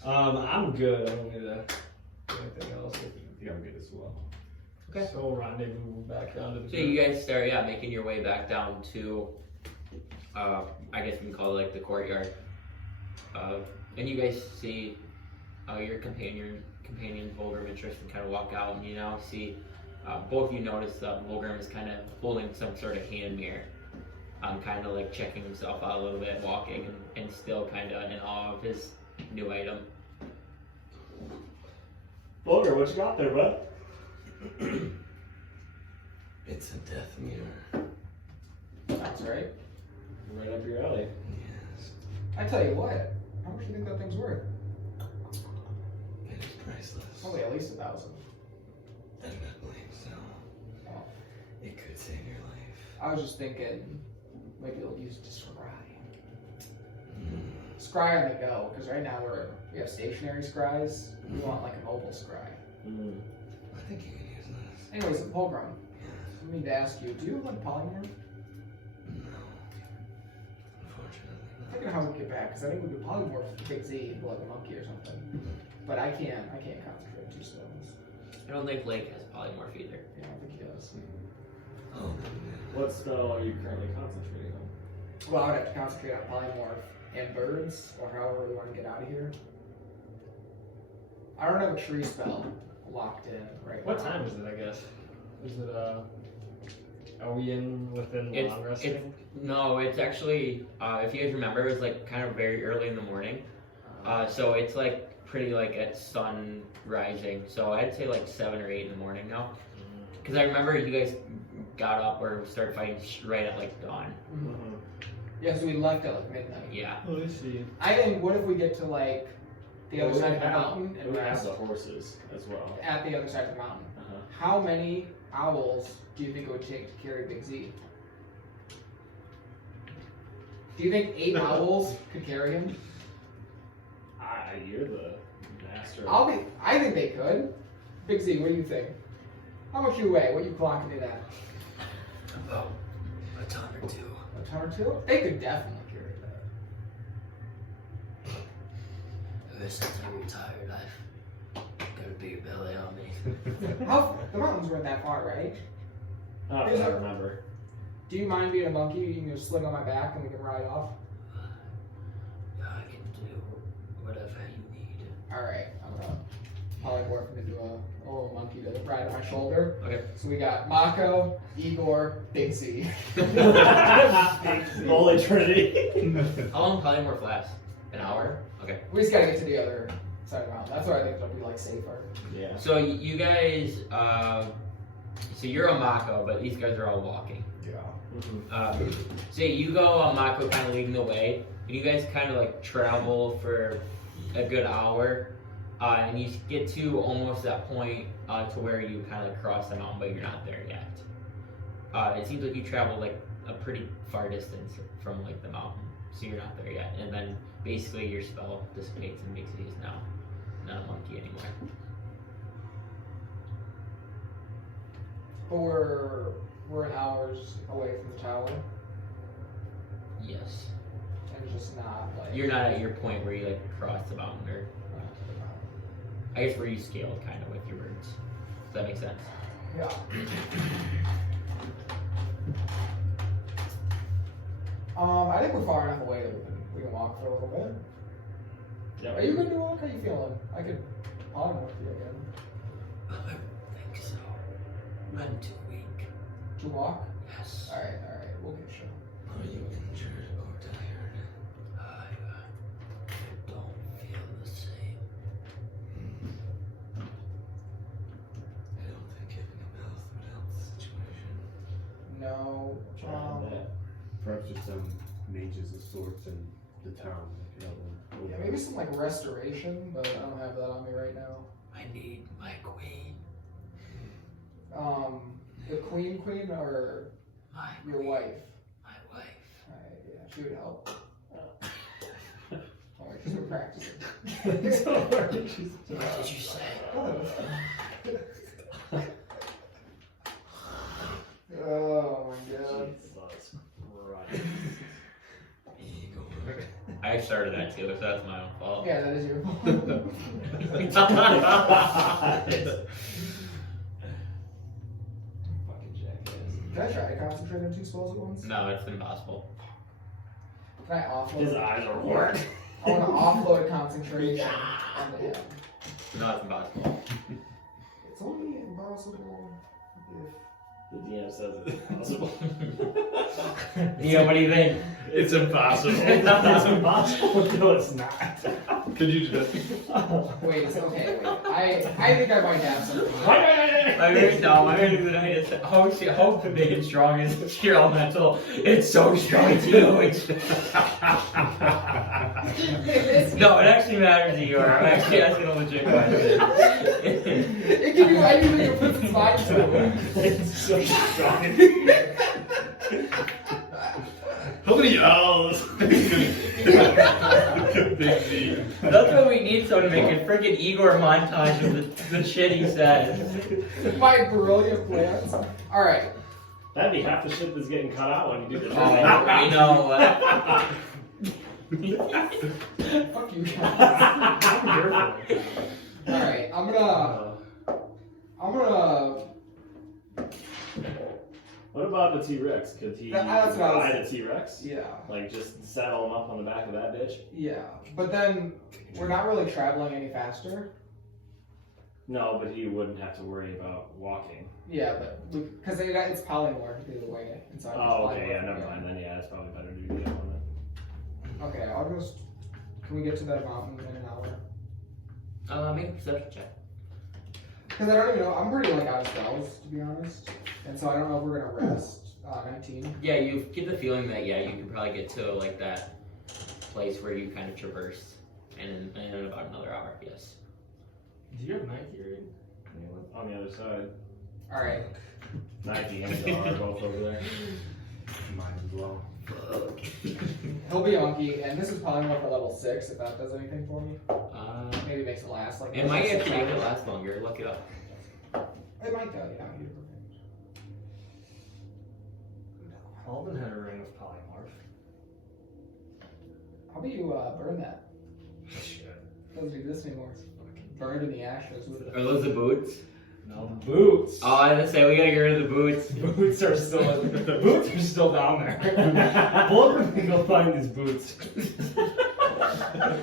I'm good. I don't need to do anything else. Yeah, I'm good as well. Okay. So we'll rendezvous back down to the So you guys start, making your way back down to, I guess we can call it like the courtyard. And you guys see your companion Volgrim and Tristan kind of walk out, and you now see both of you notice that Volgrim is kind of holding some sort of hand mirror, kind of like checking himself out a little bit, walking, and still kind of in awe of his new item. Volgrim, what you got there, bud? It's a death mirror. that's right. Right up your alley. Yes. I tell you what, how much do you think that thing's worth? It is priceless. Probably at least 1,000. Definitely so. Oh. It could save your life. I was just thinking, maybe you'll use it to scry. Mm. Scry on the go, because right now we have stationary scries. We want like a mobile scry. Mm. I think you can use this. Anyways, Volgrim, I need to ask you, do you have like polymorph? No. Unfortunately, I'm thinking how we get back, because I think we could polymorph Big Z into like a monkey or something. But I can't concentrate on 2 stones. I don't think Blake has polymorph either. Yeah, I don't think he does. no. Oh, What spell are you currently concentrating on? Well, I would have to concentrate on polymorph and birds, or however we want to get out of here. I don't have a tree spell locked in right What now. time is it, I guess? Is it, are we within long resting? No, it's actually, if you guys remember, it was like kind of very early in the morning. So it's like pretty like at sun rising. So I'd say like 7 or 8 in the morning now. Because I remember you guys got up or started fighting right at like dawn. Mm-hmm. Yeah, so we left at like midnight. Yeah. Oh, I see. I think, what if we get to like the other side of the mountain and we have rest the horses as well. at the other side of the mountain? Uh-huh. How many owls do you think it would take to carry Big Z? Do you think 8 owls could carry him? You're the master. I think they could. Big Z, what do you think? How much you weigh? What you clocking it at? About a ton or 2. A ton or 2? They could definitely carry that. Ever since I retired, I've got a bigger belly on me. The mountains weren't that far, right? Not that I remember. Do you mind being a monkey? You can just sling on my back and we can ride off. Yeah, I can do whatever you need. Alright, I'm gonna polymorph him into a little monkey to ride on my shoulder. Okay. So we got Mako, Igor, Big Z. Holy Trinity. How long polymorph last? An hour? Okay. We just gotta get to the other side of the mountain. That's where I think it'll be like safer. Yeah. So you guys, so you're a Mako, but these guys are all walking. Yeah. Mm-hmm. So you go on Mako kind of leading the way, and you guys kind of like travel for a good hour, And you get to almost that point to where you kind of cross the mountain, but you're not there yet. It seems like you traveled like a pretty far distance from like the mountain, so you're not there yet. And then basically your spell dissipates and makes you now not a monkey anymore. But we're an hours away from the tower, Yes. and it's just not like You're not at your point where you like cross the mountain, or I guess where you scaled kind of with your birds. Does that make sense? Yeah. I think we're far enough away that we can walk for a little bit. Yeah. Are you good to walk? How you feeling? I could autumn with you again. I think so. I'm too weak. To walk? Yes. Alright, we'll get you. Are you injured or tired? I don't feel the same. I don't think giving a mouth would help the situation. No. Perhaps just some mages of sorts in the town that could help them. Yeah, maybe some like restoration, but I don't have that on me right now. I need my queen. The queen or My your queen. wife? My wife. Alright, yeah, she would help. Oh, wait, 'cause we're practicing. What did you say? Oh my god. Jesus Christ. I started that too, so that's my own fault. Yeah, that is your fault. Fucking jackass. Can I try to concentrate on 2 spells at once? No, it's impossible. Can I offload? His eyes are wide. I want to offload concentration onto him. No, it's impossible. It's only impossible if. The DM says it's possible. Yeah, what do you think? It's impossible. It's impossible. No, it's not. Could you just? Wait, it's okay. Wait. I think I might have something. I'm very dumb. I'm gonna do the night. How big and strong is your elemental? It's so strong to you. No, it actually matters to you. I'm actually asking a legit question. It can do anything it puts its mind to. It's so strong. How many owls? Big Z. That's what we need, so to make a freaking Igor montage of the shit he says. My brilliant plans. Alright. That'd be half the shit that's getting cut out when you do the Oh, you know what? Fuck you guys. I'm here for it. Alright, I'm gonna. What about the T-Rex? Could he That's what I was- ride a T-Rex? Yeah. Like just saddle him up on the back of that bitch? Yeah. But then we're not really traveling any faster. No, but he wouldn't have to worry about walking. Yeah, but because it's polymorph either way. And so I just Oh, okay, polymorph yeah, never again. mind then. Yeah, it's probably better to do the other one then. Okay, I'll just. Can we get to that mountain in an hour? Make a perception check. Because I don't even know. I'm pretty like out of spells to be honest, and so I don't know if we're gonna rest. 19. Yeah, you get the feeling that you can probably get to like that place where you kind of traverse, and in about another hour. Yes. Do you have Nike right? On the other side. All right. Nike and Star are both over there. Mine as well. He'll be unky, and this is polymorph at level 6. If that does anything for me, maybe makes it last like. It might actually make it last longer. Look it up. It might though, yeah. Alden had a ring of polymorph. How about you burn that? Shit. Doesn't exist anymore. It's burned in the ashes. Are those the boots? No, the boots. Oh, I was gonna say we gotta get rid of the boots. Boots are still down there. Bullet can go find these boots. The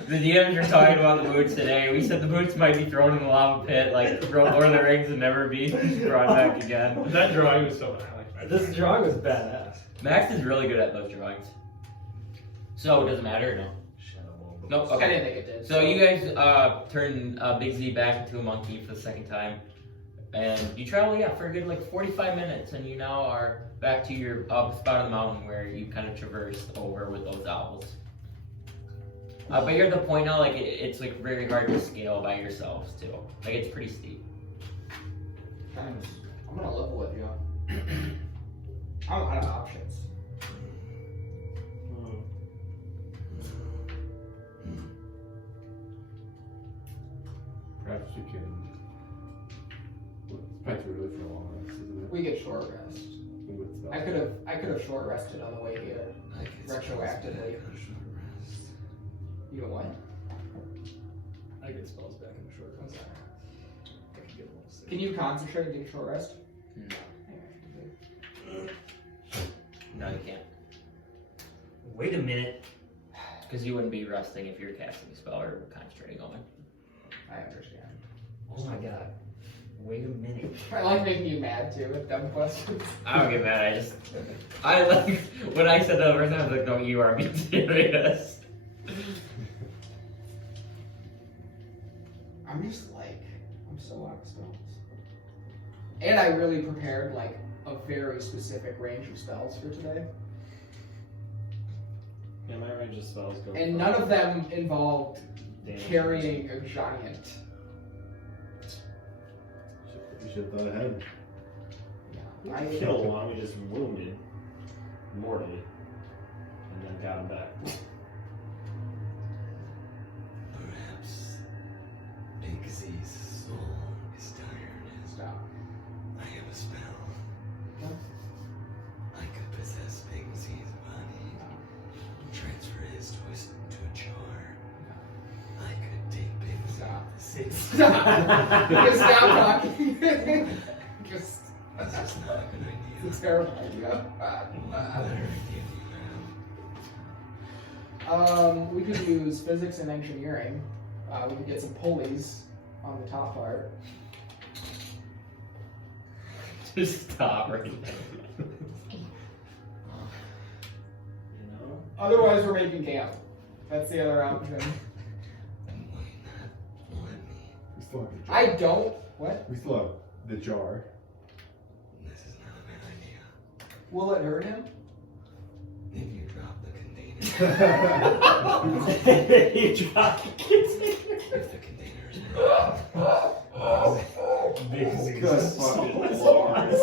DMs are talking about the boots today. We said the boots might be thrown in the lava pit, like Lord of the Rings, and never be brought back again. That drawing was so bad. This drawing was badass. Max is really good at those drawings. So, does it matter or no? Nope, I okay. didn't think it did. So you guys turn Big Z back into a monkey for the second time. And you travel, for a good like 45 minutes, and you now are back to your spot on the mountain where you kind of traversed over with those owls. But you're at the point now, like it's like very hard to scale by yourselves too. Like it's pretty steep. Thanks. I'm gonna level with you. I'm out of options. Perhaps we can. Well, it's probably too early for a long rest, isn't it? We get short rest. With spells. I could have short rested on the way here. I can Retroactively. spell a short rest. You know what? I get spells back in the short rest. I can get a little sick. Can you concentrate and take a short rest? No, you can't. Wait a minute. Because you wouldn't be resting if you're casting a spell or concentrating on it. I understand. Oh my god. Wait a minute. I like making you mad too with dumb questions. I don't get mad. I like when I said that the first time. I was like, "No, you are being serious." I'm so out of spells. And I really prepared like a very specific range of spells for today. Yeah, my range of spells go. And none of them involved damage. carrying a giant. We should have thought ahead. Yeah. Kill one, we just wounded mortally, and then got him back. Perhaps Big Z's soul is tired. Stop. I have a spell. What? I could possess Big Z's body, transfer his twist into a jar. I could take Big Z Stop. to six. Stop. Just stop talking. Just. This is not a good idea. It's a terrible idea. Better idea you have. We could use physics and engineering. We could get some pulleys on the top part. Just stop right there. You know? Otherwise, we're making camp. That's the other option. Then why not let me? We still have the jar. I don't. What? We still have the jar. This is not a bad idea. Will it hurt him? If you drop the container, You drop the container. if the container is broken, Big Z Good is so fucking lost.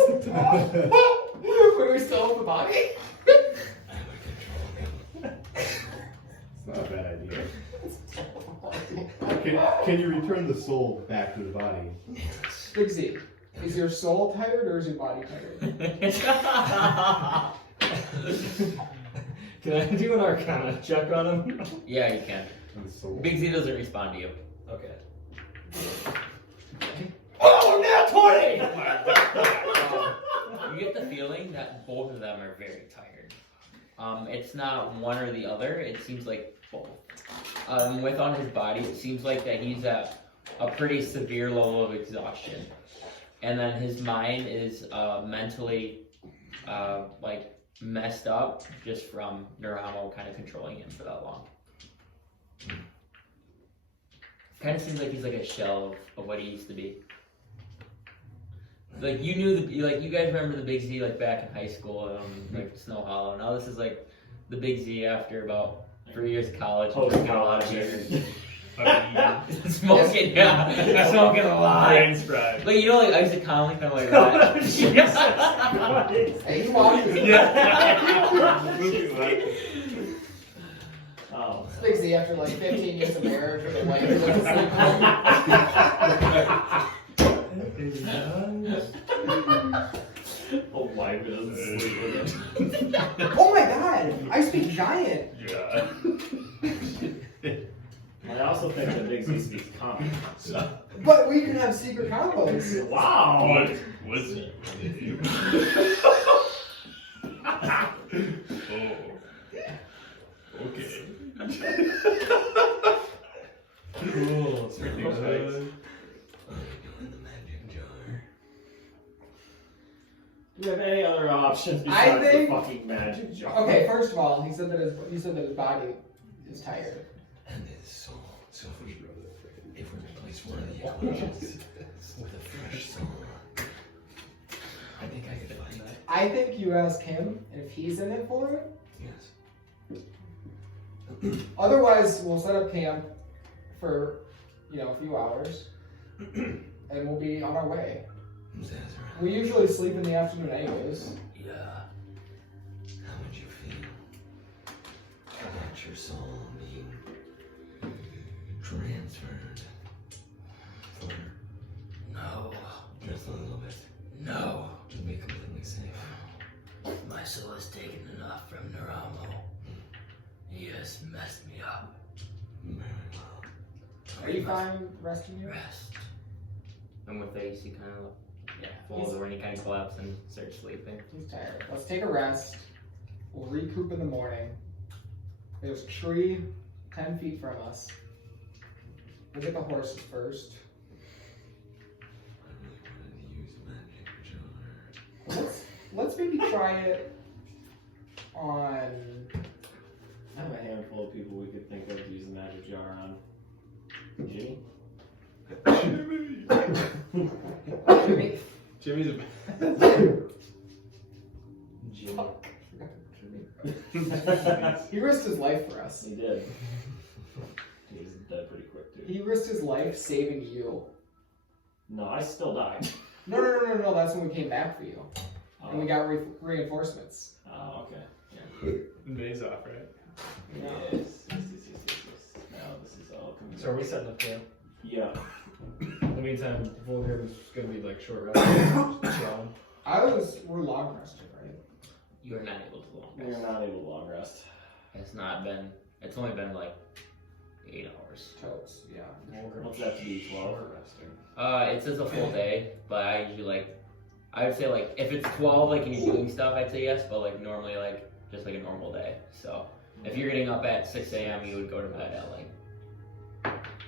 When we still have the body? I would control him. It's not a bad idea. Can you return the soul back to the body? Yes. Big Z, is your soul tired or is your body tired? Can I do an Arcana check on him? Yeah, you can. And the soul. Big Z doesn't respond to you. Okay. Oh, now 20! You get the feeling that both of them are very tired. It's not one or the other. It seems like both. With on his body, it seems like that he's at a pretty severe level of exhaustion, and then his mind is mentally like messed up just from Neramo kind of controlling him for that long. Kind of seems like he's like a shell of what he used to be. Like you knew like you guys remember the Big Z like back in high school, like Snowhollow. Now this is like the Big Z after about 3 years of college. Smoking a lot of beer. Smoking, yeah, smoking a lot. Brain fried. Like you know, like I used to kind of like that. Hey, you walk with me. Oh. Big Z, after like 15 years of marriage with a wife who lives A wife who doesn't sleep with him. Oh my god! I speak giant! Yeah. I also think that Big Z speaks common. But we can have secret combos. Wow! What was he? Oh. Okay. Cool. Pretty What nice. are we doing in the magic jar? Do you have any other options I besides think- the fucking magic jar? Okay, first of all, he said that his body is tired. And his soul. So if we replace one of the equations with a fresh soul, I think I could find that. I think you ask him, and if he's in it for it, Yes. Otherwise, we'll set up camp for, a few hours, and we'll be on our way. That's right. We usually sleep in the afternoon anyways. Yeah. How would you feel about your soul being transferred for No, just a little bit no. to be completely safe? My soul has taken enough from Neramo. He has messed me up. Very well. Are you fine resting here? Rest. And with that, you see kind of folds over and he kind of collapses and starts sleeping. He's tired. Let's take a rest. We'll recoup in the morning. There's a tree 10 feet from us. We'll get the horses first. I really wanted to use magic jar. Let's maybe try it on. I have a handful of people we could think of to use the magic jar on. Jimmy? Jimmy's a Jimmy. He risked his life for us. He did. He was dead pretty quick, too. He risked his life saving you. No, I still died. No. That's when we came back for you. And we Oh, got reinforcements. oh okay. Maze off, right? Yes. Now this is all coming. So are we setting up camp? Yeah. In the meantime, Volgar's gonna be like short rest. Chilling. We're long rested, right? You are not able to long We're rest. not able to long rest. It's only been like 8 hours. Totes, yeah. What's that to be 12? It says a full day, but I usually I would say like, if it's 12, like, and you're doing stuff, I'd say yes, but like normally like, just like a normal day. So, if you're getting up at 6 a.m., you would go to bed at like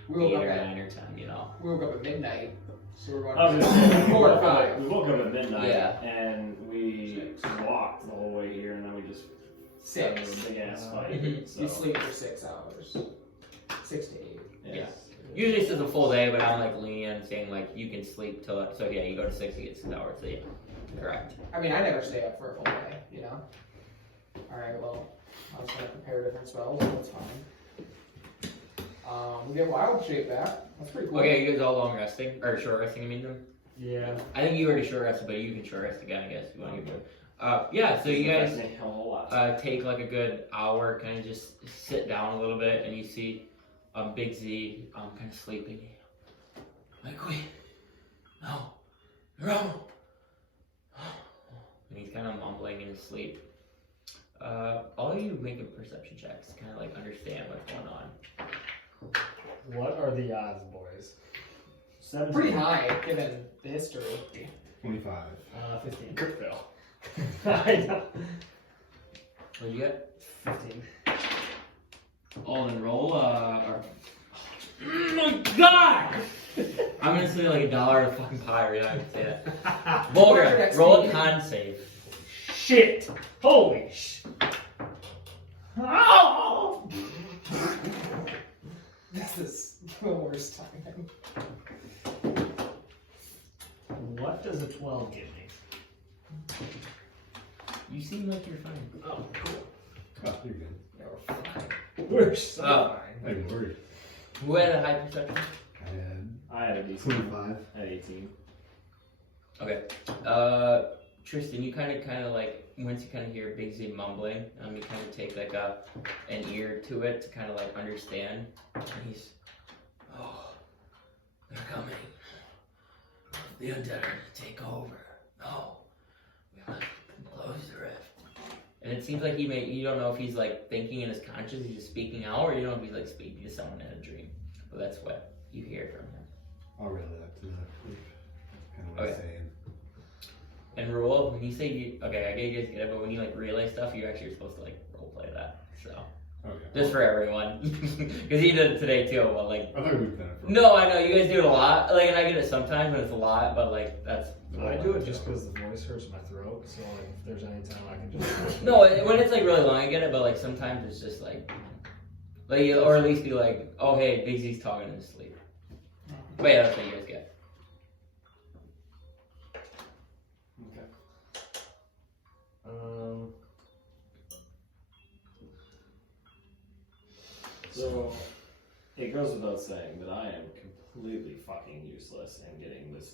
We woke 8 up or at 9 or 10, you know? we woke up at midnight, so we're going I was gonna say, to 4 or 5. we woke up at midnight, Yeah. and we walked the whole way here, and then we just had a 6. big ass fight. Mhm. So, You sleep for 6 hours. 6 to 8. yes. Usually it says a full day, but I'm like lenient saying like, you can sleep till, so yeah, you go to 6, you get 6 hours, so yeah, correct. I mean, I never stay up for a full day, you know? Alright, well, I was gonna prepare different spells, so that's fine. We get wild shape back. That's pretty cool. Okay, you guys all long resting, or short resting, I mean them? Yeah. I think you already short rested, but you can short rest again, I guess, if you want to. Yeah, so you guys Affects me a whole lot. take like a good hour, kind of just sit down a little bit, and you see Big Z kind of sleeping. My queen. No. Neramo. And he's kind of mumbling in his sleep. All of you make a perception checks, kind of like understand what's going on. What are the odds, boys? 17. Pretty high, given the history. 25. 15. Fail. I know. What'd you get? 15. All in roll, or... Oh my god! I'm gonna say like $1 a fucking pie, right? I can say that. Vulgar, roll a con save. Shit! Holy sh! Oh! This is the worst timing. What does a 12 give me? You seem like you're fine. Oh, cool. Oh, you're good. Yeah, we're fine. We're so Oh. fine. I'm worried. Who had a high perception? I had I had a decent 25. at 18. Okay. Tristan, you kind of like, once you kind of hear Big Z mumbling, you kind of take like an ear to it to kind of like understand. And he's, Oh, they're coming. The undead are gonna take over. No. We must close the rift. and it seems like you don't know if he's like thinking in his conscience, he's just speaking out, or you don't know if he's like speaking to someone in a dream. But that's what you hear from him. I'll relay that to the group. That's kind of what I'm Okay. saying. And roll, when you say okay, I get you guys get it, but when you like relay stuff, you actually are supposed to like role play that. So Okay. just for everyone, because he did it today too. But like, I thought we've done it for no, I know you guys do it a lot. Like, and I get it sometimes, but it's a lot. But like, that's I do it just because the voice hurts my throat, so like if there's any time I can just no. When it's like really long, I get it. But like sometimes it's just like, or at least be like, oh hey, Big Z's talking in his sleep. But yeah, that's what you guys get. Okay. So, it goes without saying that I am completely fucking useless in getting this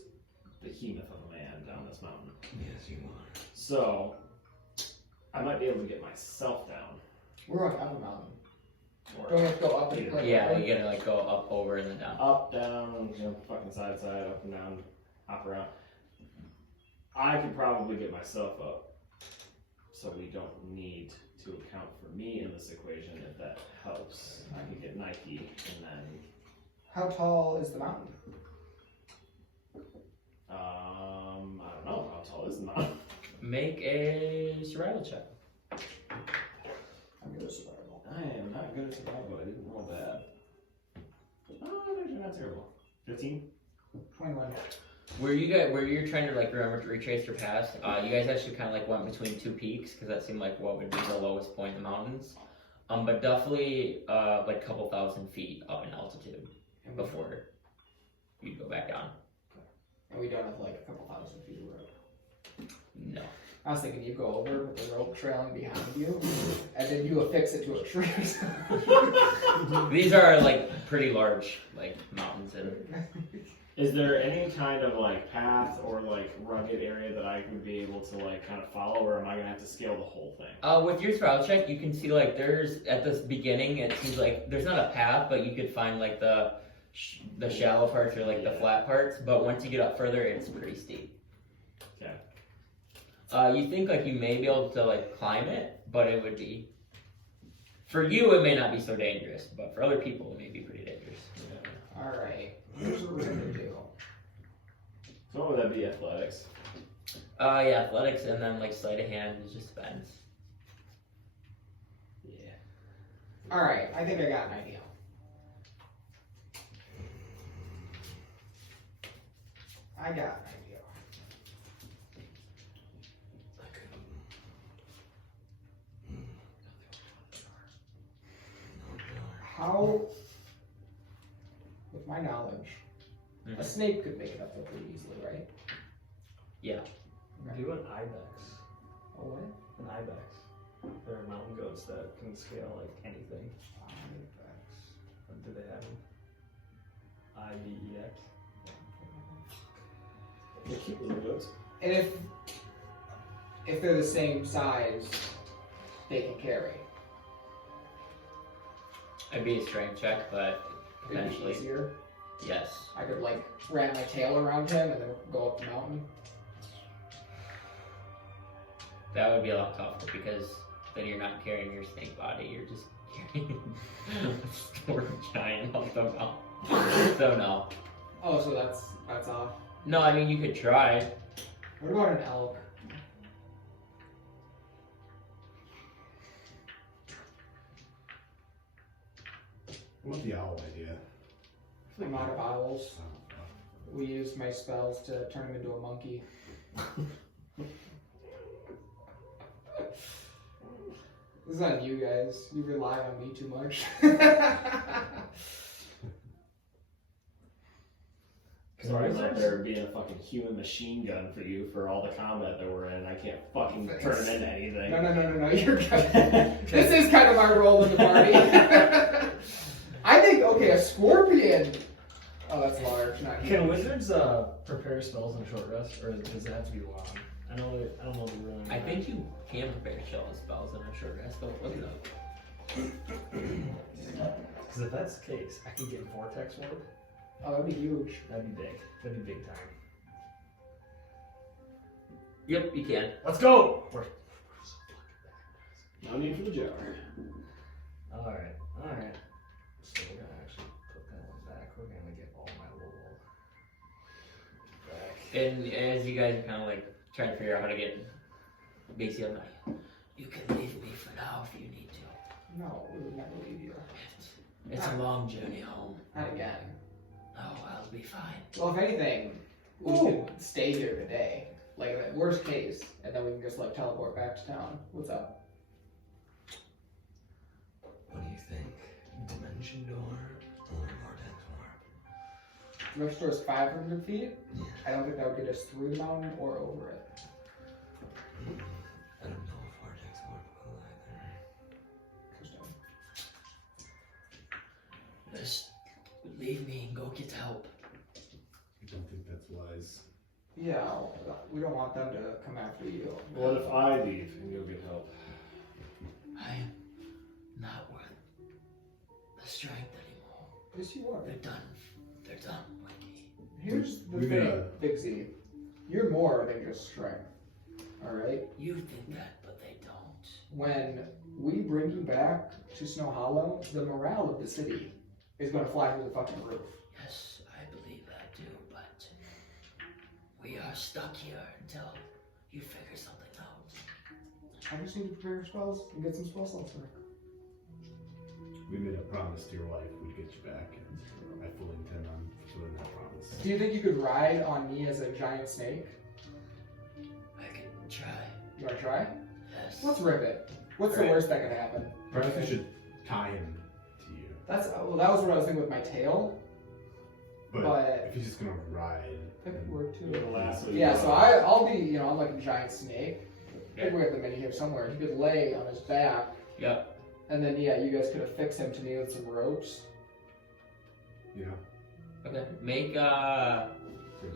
behemoth of a man down this mountain. Yes, you are. So, I might be able to get myself down. We're on up a mountain. Or Don't we have to go up and either. like, Yeah, you gotta like go up, over, and then down. up, down, jump fucking side to side, up and down, hop around. I could probably get myself up, so we don't need to account for me in this equation if that helps. I could get Nike and then How tall is the mountain? I don't know how tall is the mountain. Make a survival check. I'm good at survival. I am not good at survival. I didn't roll bad. Oh, actually not terrible. 15. 21. Where you're trying to like remember to retrace your past, you guys actually kind of like went between two peaks because that seemed like what would be the lowest point in the mountains. But definitely like a couple thousand feet up in altitude before you'd go back down. And we don't have like a couple thousand feet of rope. No. I was thinking you go over with the rope trailing behind you, and then you affix it to a tree or something. These are like pretty large like mountains and Is there any kind of like path or like rugged area that I would be able to like kind of follow, or am I gonna have to scale the whole thing? with your survival check, you can see like there's at this beginning it seems like there's not a path, but you could find like the shallow parts or like the flat parts. But once you get up further, it's pretty steep. Okay. You think like you may be able to like climb it, but it would be for you it may not be so dangerous, but for other people it may be pretty dangerous. Yeah. Alright, here's what we're gonna do. So what would that be? Athletics. Yeah, athletics and then like sleight of hand is just depends. Yeah. Alright, I think I got an idea. I got an idea. I could. How, with my knowledge, a Mhm. snake could make it up there pretty easily, right? Yeah. Do an ibex. Oh, what? An ibex. There are mountain goats that can scale like anything. Do they have them? IBEX. They're cute little goats. And if they're the same size, they can carry. It'd be a strength check, but It'd be potentially easier. yes. I could like wrap my tail around him and then go up the mountain. That would be a lot tougher because then you're not carrying your snake body, you're just carrying a storm giant up the mountain. So no. Oh, so that's off. No, I mean you could try. What about an elk? What's the owl idea? I'm out of owls. Oh, We used my spells to turn him into a monkey. This is on you guys. You rely on me too much. So I was up there being a fucking human machine gun for you for all the combat that we're in. I can't fucking turn him into anything. No, you're good. This is kind of our role in the party. I think, okay, a scorpion. Oh, that's large, not huge. Can wizards prepare spells in a short rest, or does it have to be long? I don't know the ruling. I think you can prepare spells in a short rest, though. Look it up. Because if that's the case, I can get vortex warp. Oh, that'd be huge. That'd be big. That'd be big time. Yep, you can. Let's go. No need for the jar. All right. So we're gonna actually put that one back. We're gonna get all my little back. And as you guys are kind of like trying to figure out how to get basically, I'm like, You can leave me for now if you need to. No, we would never leave you. It's a long journey home. Not again. Oh, I'll be fine. Well, if anything, we could stay here today. Like, worst case, and then we can just, like, teleport back to town. What's up? What do you think? Dimension door or vortex warp? Next door is 500 feet. Yeah. I don't think that would get us through the mountain or over it. I don't know if vortex warp will either. leave me and go get help. I don't think that's wise. Yeah, we don't want them to come after you. What if I leave and you'll get help? I am not worth the strength anymore. Yes, you are. They're done. They're done, Mikey. Here's the We thing, gotta- Big Z. You're more than just strength. Alright? You think that, but they don't. When we bring you back to Snowhollow, the morale of the city is gonna fly through the fucking roof. Yes, I believe that too, but we are stuck here until you figure something out. I just need to prepare your spells and get some spell slots back. We made a promise to your wife we'd get you back, and I fully intend on fulfilling that promise. Do you think you could ride on me as a giant snake? I can try. You wanna try? Yes. Let's rip it. What's the Alright. worst that could happen? Perhaps we should tie him to you. That's well, that was what I was thinking with my tail. But, But- if he's just gonna ride, That could then work too. It'll last with Yeah, you. so I'll be, you know, I'm like a giant snake. I think Okay. we have the mini here somewhere. He could lay on his back, Yep. and then yeah, you guys could affix him to me with some ropes. you know. Okay. Make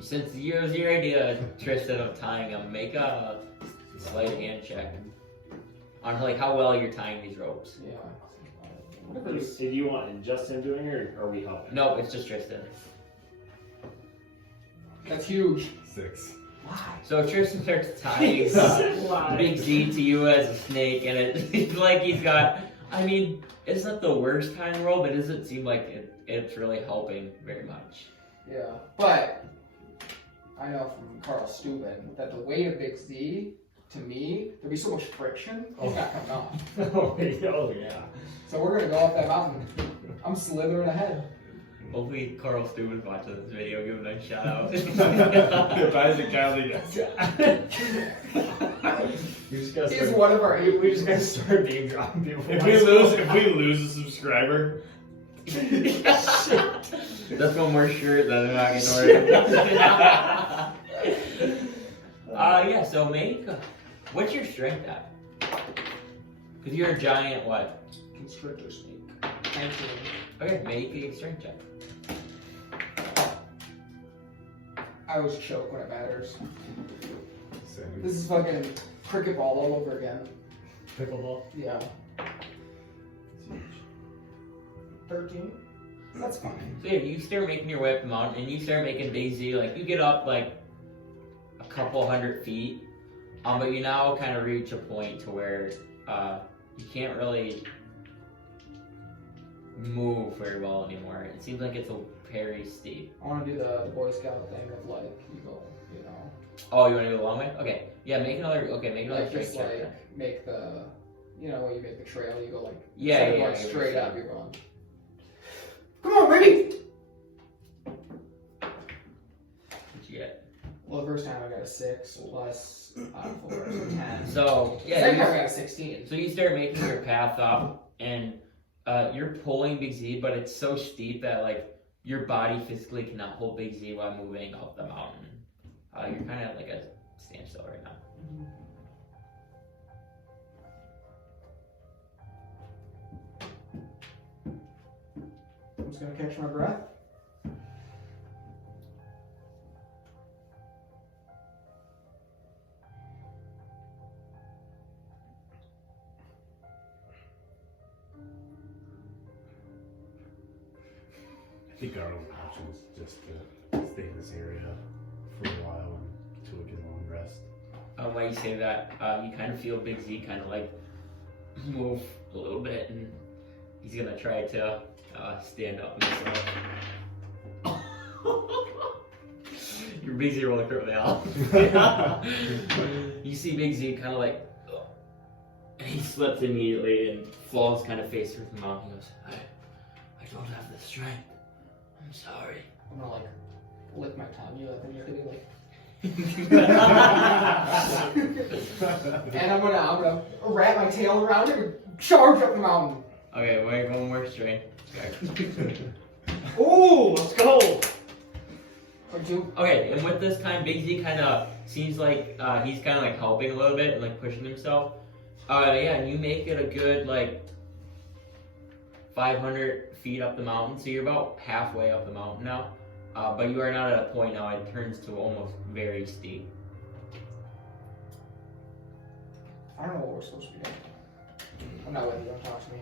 since it was your idea, Tristan, of tying him, make a sleight of hand check on like how well you're tying these ropes. Yeah. Did you want just him doing it, or are we helping? No, it's just Tristan. That's huge. 6. Why? So Tristan starts tying Big Z to you as a snake, and it's like he's got. I mean, it's not the worst time in the world, but it doesn't seem like it's really helping very much. Yeah, but I know from Carl Steuben that the weight of Big Z, to me, there'd be so much friction, he's not coming off. Oh yeah. So we're gonna go up that mountain. I'm slithering ahead. Hopefully, Carl Steuben's watching this video. Give him a nice shout out. If Isaac Cowley does. We just gotta He's start. one of our We just gotta start name dropping people. If we lose a subscriber, That's one more shirt that I'm not gonna order. Yeah. So make. What's your strength at? Because you're a giant. What? Constrictor snake. 19. Okay, make a strength check. I always choke when it matters. 7. This is fucking cricket ball all over again. Pickleball. Yeah. 13? That's fine. So yeah, you start making your way up the mountain, and you start making Big Z. Like you get up like a couple hundred feet, but you now kind of reach a point to where you can't really move very well anymore. It seems like it's a very steep. I want to do the Boy Scout thing of like, you go, you know. Oh, you want to go a long way? Okay. Yeah, make another. Okay, make another Like strength just check. like then. make the, you know, when you make the trail, you go like, Yeah, instead of yeah, going yeah, straight yeah. up, you're going. Come on, baby! What'd you get? Well, the first time I got a 6 plus 4, so 10. So yeah, Second you- time I got a 16. So you start making your path up, and you're pulling Big Z, but it's so steep that like your body physically cannot hold Big Z while moving up the mountain. You're kind of like a standstill right now. I'm just gonna catch my breath. I think our only option is just to stay in this area for a while until we get a long rest. While you say that, you kind of feel Big Z kind of like move a little bit, and he's gonna try to stand up himself. You're Big Z roller through now. You see Big Z kind of like, and he slips immediately and falls kind of face through the mountain. He goes, I don't have the strength. I'm sorry. I'm gonna like lick my tongue, you know, then you're gonna be like. And I'm gonna wrap my tail around it and charge up the mountain. okay, wait, one more strength. Ooh, let's go. Or 2. Okay, and with this time, Big Z kind of seems like he's kind of like helping a little bit and like pushing himself. Yeah, and you make it a good like 500 feet up the mountain, so you're about halfway up the mountain now. But you are not at a point now, it turns to almost very steep. I don't know what we're supposed to be doing. I'm not with you, don't talk to me.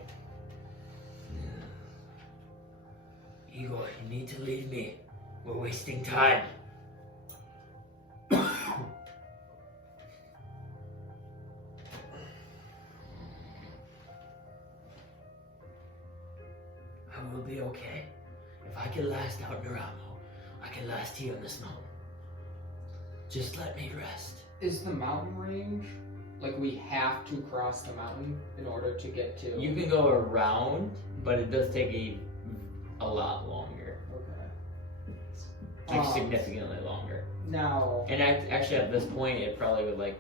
Igor, you need to lead me. We're wasting time. I will be okay. If I can last out Neramo, I can last here on this mountain. Just let me rest. Is the mountain range, like we have to cross the mountain in order to get to... You can go around, but it does take a lot longer. Okay. Like significantly longer. Now... And actually at this point, it probably would like,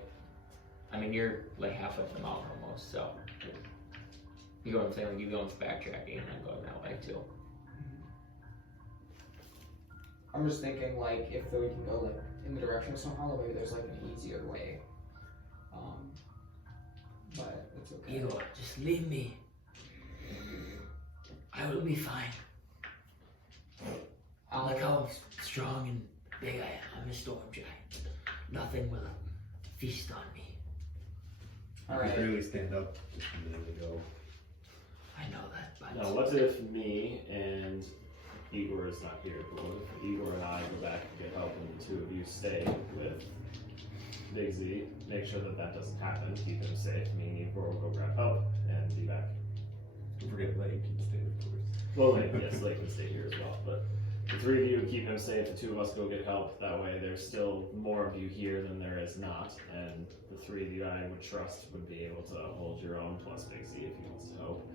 I mean, you're like halfway up the mountain almost, so. You know what I'm saying? Like you go into backtracking and then going that way too. I'm just thinking like if we can go like in the direction of Snowhollow, maybe there's like an easier way. But it's okay. Igor, just leave me. I will be fine. Look how strong and big I am. I'm a storm giant. Nothing will feast on me. You Alright. could really stand up just a minute ago. I know that, but Now, what if me and Igor is not here, but what if Igor and I go back and get help and the two of you stay with Big Z, make sure that that doesn't happen, keep him safe, me and Igor will go grab help and be back. Don't forget Lake can stay with us. Well, yes, Lake can stay here as well, but the three of you keep him safe, the two of us go get help, that way there's still more of you here than there is not, and the three of you I would trust would be able to hold your own, plus Big Z if he wants to help.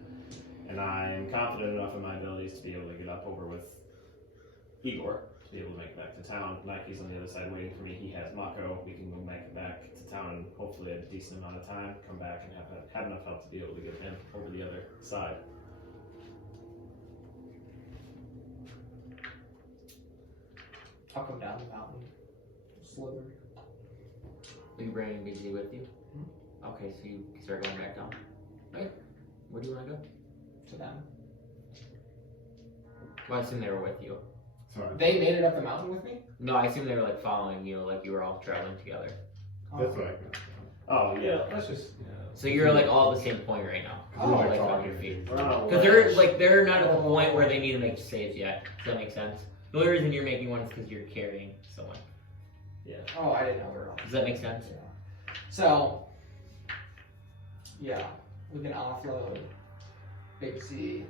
And I'm confident enough in my abilities to be able to get up over with Igor, to be able to make it back to town. Nike's on the other side waiting for me, he has Mako, we can go make it back to town in hopefully a decent amount of time, come back and have enough help to be able to get him over the other side. I'll come down the mountain. Slither. Are you bringing Big Z with you? Okay, so you start going back down. Okay. Where do you want to go? To them. Well, I assume they were with you. Sorry. They made it up the mountain with me? No, I assume they were like following you, like you were all traveling together. That's what I meant. Oh, yeah. Let's just. So you're like all at the same point right now. Oh, You're, like on your feet. Because they're not at the point where they need to make saves yet. Does that make sense? The only reason you're making one is because you're carrying someone. Yeah. Oh, I didn't know we were on. Does that make sense? Yeah. So, yeah, we can offload Big Z.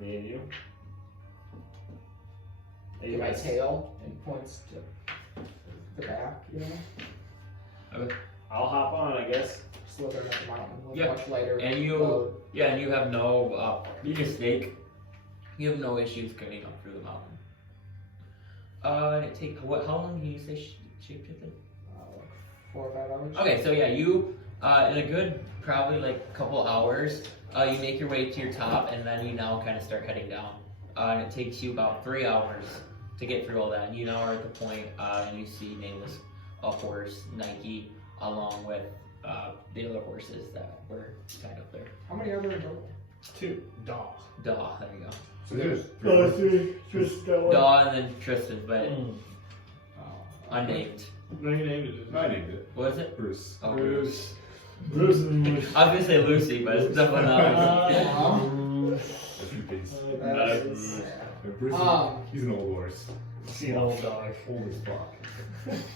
Me and you? Get my tail and points to the back, you know? Okay. I'll hop on, I guess. Slithering up the mountain with Yeah. much lighter And you, load. yeah, and you have no, being a snake, you have no issues getting up through the mountain. And it take, how long do you say shapeshifted? Like 4 or 5 hours. Okay, so yeah, you, in a good, probably like couple hours, you make your way to your top, and then you now kind of start heading down. And it takes you about 3 hours to get through all that. And you now are at the point, and you see Nameless, a horse, Nike, along with the other horses that were tied up there. How many are there in total? 2. Daw. Daw, there you go. So there's Daw and then Tristan, but Oh. unnamed. No, you named it. I named it. What is it? Bruce. Oh, Bruce. Bruce and I was gonna say Lucy, but it's definitely not Lucy. That's your face. That is- And Bruce, he's an old horse. See an old dog. Old as fuck.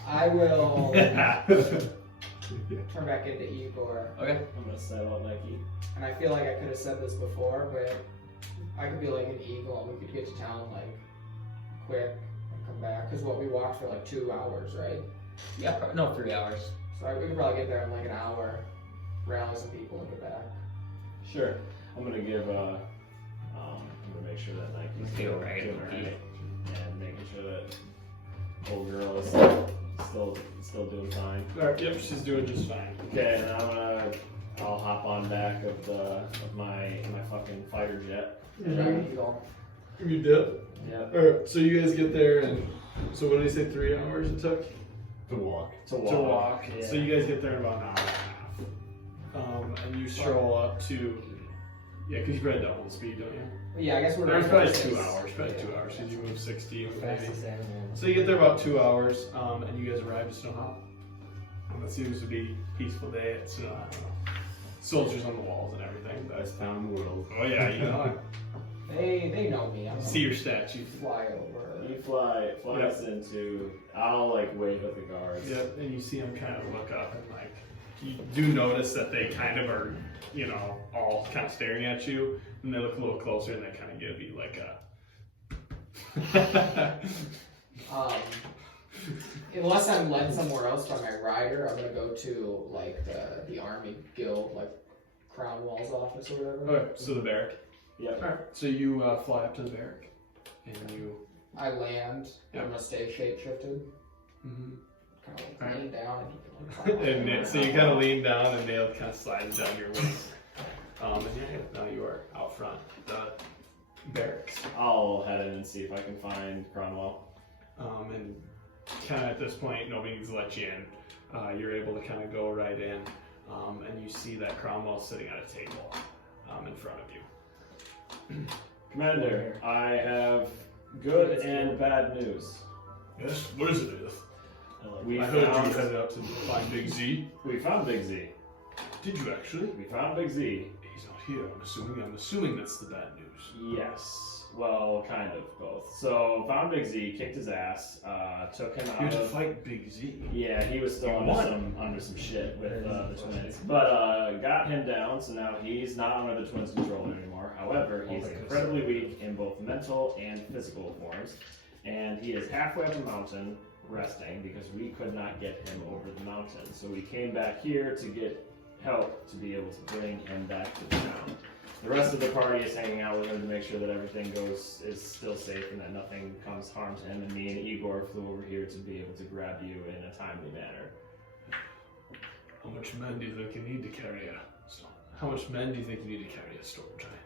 I will Yeah. turn back into Igor. Okay. I'm gonna settle up Nike. And I feel like I could have said this before, but I could be like an eagle and we could get to town like quick and come back. Because what we walked for like 2 hours, right? Yeah, no, 3 hours. So we could probably get there in like an hour, rally some people and get back. Sure. I'm gonna give I'm gonna make sure that Nike's Feel right. doing right and making sure that old girl is still doing fine. Alright, yep, she's doing just fine. Okay, and I'll hop on back of my fucking fighter jet. Dragon Eagle. You did? Yep. Alright, so you guys get there, and so what did he say, 3 hours it took? To walk. To walk. To walk. Yeah. So you guys get there in about an hour and a half. And you stroll up to Yeah, because you probably double the speed, don't you? Yeah, I guess we're. There's probably 2 6. hours, probably 2 hours, because you move 60 maybe. Fastest animal. So you get there about 2 hours, and you guys arrive at Snowhollow. And it seems to be a peaceful day at Snowhollow. Soldiers on the walls and everything. Best town in the world. Oh yeah, you know it. They know me. I'm See your statue. fly over. You fly us into. I'll like wave at the guards. Yeah, and you see them kind of look up and like, you do notice that they kind of are, you know, all kind of staring at you, and they look a little closer and they kind of give you like a. Unless I'm led somewhere else by my rider, I'm gonna go to like the army guild, like Crown Wall's office or whatever. Okay, so the barrack. Yeah. Alright, so you fly up to the barrack, and you. I land. Yep. I'm gonna stay shape shifted. Mm-hmm. Kind of Alright. lean down and. And so you kind of lean down, and Dale kind of slides down your waist. And yeah, now you are out front. The barracks. I'll head in and see if I can find Cromwell. And kind of at this point, nobody needs to let you in. You're able to kind of go right in, and you see that Cromwell's sitting at a table in front of you. Commander, I have good and bad news. Yes, what is it, Edith? We I heard you found, headed out to find Big Z. we found Big Z. Did you actually? We found Big Z. He's not here. I'm assuming that's the bad news. Yes. Well, kind of both. So found Big Z, kicked his ass, took him You out had to of. fight Big Z. Yeah, he was still under some shit with the twins, but got him down. So now he's not under the twins' control anymore. However, he's incredibly weak in both mental and physical forms, and he is halfway up the mountain resting because we could not get him over the mountain. So we came back here to get help to be able to bring him back to the town. The rest of the party is hanging out with him to make sure that everything is still safe and that nothing comes harm to him. And me and Igor flew over here to be able to grab you in a timely manner. How much men do you think you need to carry a storm? How much men do you think you need to carry a storm giant?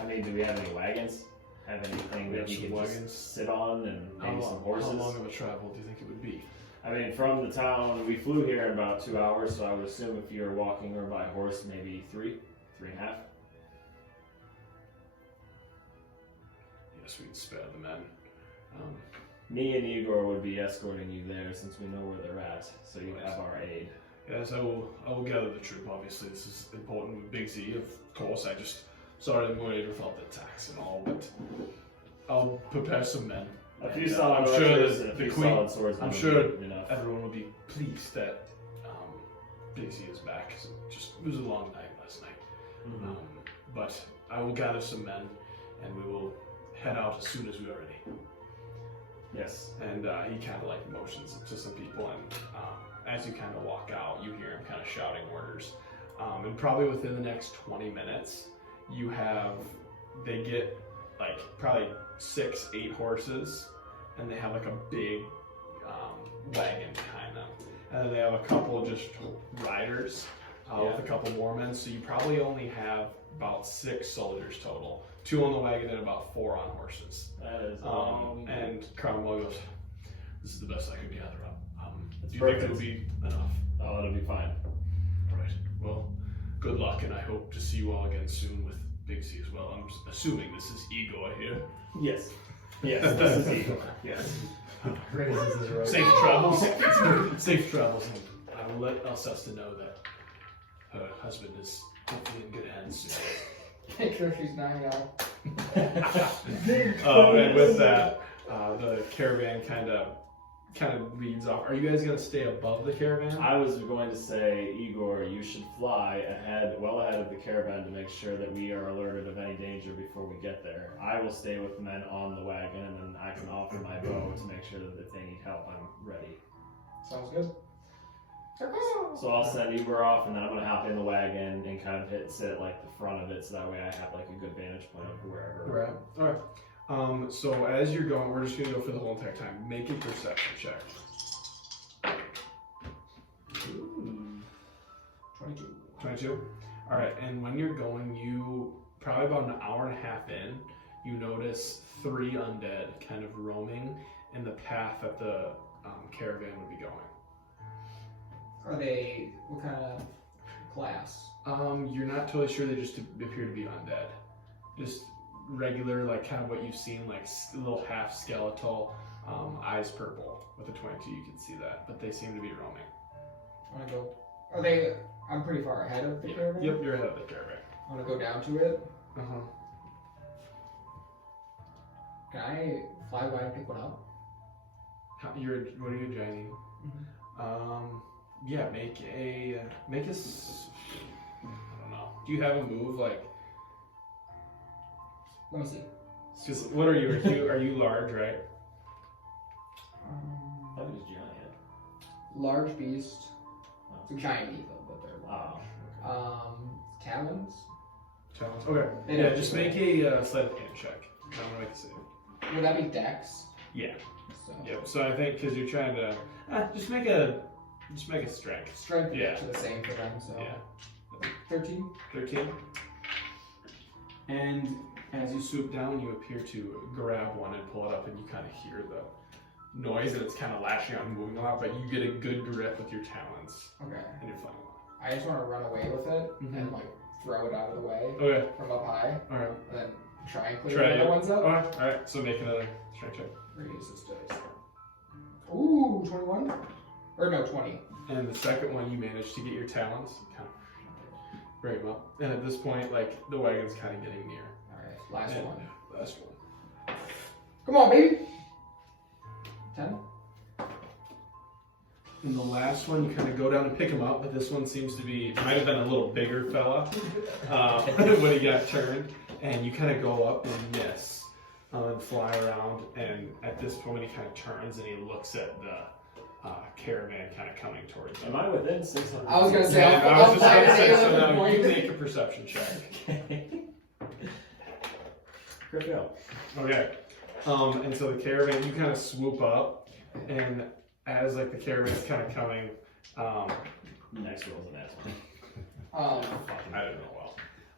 I mean, do we have any wagons? Have anything We that have we some can wagons. just sit on and maybe some horses? How long of a travel do you think it would be? I mean, from the town, we flew here in about 2 hours, so I would assume if you're walking or by horse, maybe 3.5. Yes, we'd spare the men. Me and Igor would be escorting you there since we know where they're at, so you have our aid. Yes, I will gather the troop. Obviously, this is important with Big Z. Of course, I just sorry I'm going to felt the tax and all, but I'll prepare some men. A few And, solid I'm sure archers that and a the few queen. solid swordsmen I'm would sure be enough. everyone will be pleased that Big Z is back. 'Cause it was a long night last night. Mm-hmm. But I will gather some men, and we will head out as soon as we are ready. Yes. And he kind of like motions to some people, and as you kind of walk out, you hear him kind of shouting orders. And probably within the next 20 minutes, they get like probably 6-8 horses, and they have like a big wagon behind them. And then they have a couple just riders with a couple more men. So you probably only have about 6 soldiers total. 2 on the wagon and about 4 on horses. That is And Cromwell goes, "This is the best I can gather up. Do you perfect. think it'll be enough?" Oh, it'll be fine. Right. Well, good luck, and I hope to see you all again soon with Big C as well. I'm assuming this is Igor here. Yes. Yes, this is Igor. Yes. Raises his robe. Safe travels. Safe travels. And I will let Alcesta know that her husband is hopefully in good hands soon. Make sure she's not out. And with that, the caravan kind of leads off. Are you guys gonna stay above the caravan? I was going to say, Igor, you should fly well ahead of the caravan to make sure that we are alerted of any danger before we get there. I will stay with the men on the wagon, and then I can offer my bow to make sure that if they need help, I'm ready. Sounds good. So I'll send Igor off, and then I'm going to hop in the wagon and kind of sit at like the front of it, so that way I have like a good vantage point of wherever. Right. All right. So as you're going, we're just gonna go for the whole entire time. Make a perception check. Ooh. 22. 22. All right. And when you're going, you probably about an hour and a half in, you notice 3 undead kind of roaming in the path that the caravan would be going. Are they, what kind of class? You're not totally sure. They just appear to be undead. Just regular, like kind of what you've seen, like little half skeletal, eyes purple. With a 22, you can see that, but they seem to be roaming. I wanna go. Are they? I'm pretty far ahead of the caravan. Yep, you're ahead of the caravan. I wanna go down to it. Can I fly by and pick one up? What are you joining? Yeah, make a I don't know. Do you have a move like? Let me see. Just what are you? Are you large, right? That was giant. Large beast. It's a giant eagle, but they're large. Wow. Talons. Challenge. Okay. They Yeah, don't just do make a sleight of hand check. I'm gonna make a save. Would that be Dex? Yeah. So. Yep. So I think because you're trying to just make a strength. Strength Yeah. to the same for them. So. Yeah. 13. 13. And as you swoop down, you appear to grab one and pull it up, and you kind of hear the noise, and it's kind of lashing out and moving a lot, but you get a good grip with your talons, Okay. and you're flying along. I just want to run away with it and like throw it out of the way Okay. from up high, All right. and then try and clear Try the it. other ones up. All right. So make another strength check. Reduce this dice. Ooh, 21? Or no, 20. And the second one, you manage to get your talons, kind of bring them up. And at this point, like the wagon's kind of getting near. Alright, last And one. Last one. Come on, baby! 10? And the last one, you kind of go down and pick him up, but this one seems to be, might have been a little bigger fella when he got turned. And you kind of go up and miss and fly around. And at this point, he kind of turns and he looks at the caravan kind of coming towards him. Am I within 600? I was gonna say, Yeah, I was just fly going to say, to so the now other you point. make a perception check. Crit fail. Okay. And so the caravan, you kind of swoop up, and as like the caravan's kind of coming, Next roll's an asshole. I don't know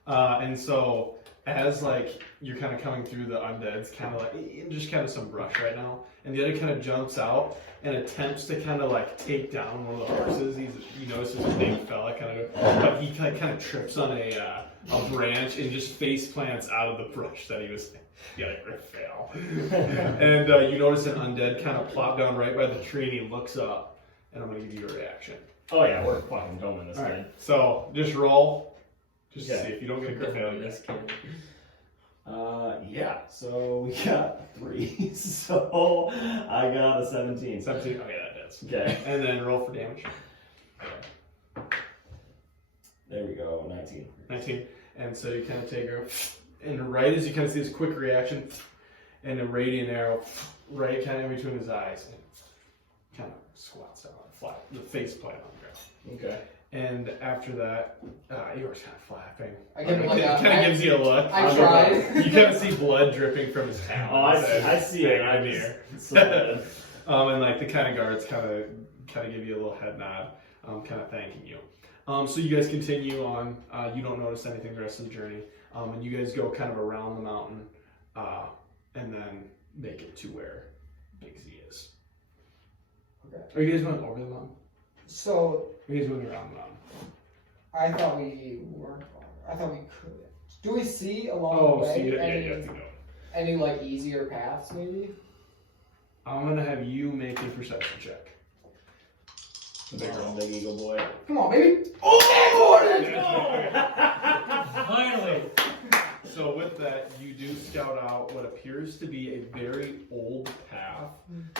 well. And so as like you're kind of coming through the undeads, kind of like just kind of some brush right now, and the other kind of jumps out and attempts to kind of like take down one of the horses. You notice there's a big fella kind of, but he kind of trips on a branch and just face plants out of the brush that he was. Yeah, like rip fail. And you notice an undead kind of plop down right by the tree, and he looks up, and I'm gonna give you a reaction. Oh yeah, we're fucking going this All thing. right, so just roll, just to Okay. see if you don't get a crit failure. This kid. Yeah, so we got 3. So I got a 17. 17. Okay, that does. Okay. And then roll for damage. There we go, 19. 19. And so you kind of take her, and right as you kind of see this quick reaction, and a radiant arrow right kind of in between his eyes, and kind of squats down on flat, the face plant on the ground. Okay. And after that, Eeyore's kind of flapping. I give him like a- kind of gives you a look. I tried. You kind of see blood dripping from his hand. Oh, I see it. I'm here. And like the kind of guards kind of give you a little head nod, kind of thanking you. So you guys continue on. You don't notice anything the rest of the journey, and you guys go kind of around the mountain, and then make it to where Big Z is. Okay. Are you guys going over the mountain? So, Are you guys going around the mountain? I thought we weren't. I thought we could. Do we see along the Oh, way so you any, have to go. any like easier paths maybe? I'm gonna have you make a perception check. The big girl, big eagle boy. Come on, baby! Oh! Finally! So with that, you do scout out what appears to be a very old path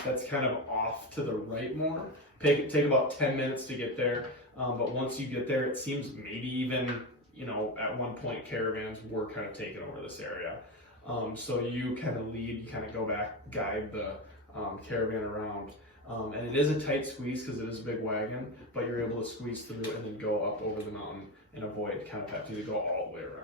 that's kind of off to the right more. Take about 10 minutes to get there, but once you get there, it seems maybe even, at one point caravans were kind of taking over this area. So you kind of lead, you kind of go back, guide the caravan around. And it is a tight squeeze because it is a big wagon, but you're able to squeeze through and then go up over the mountain and avoid kind of having to go all the way around.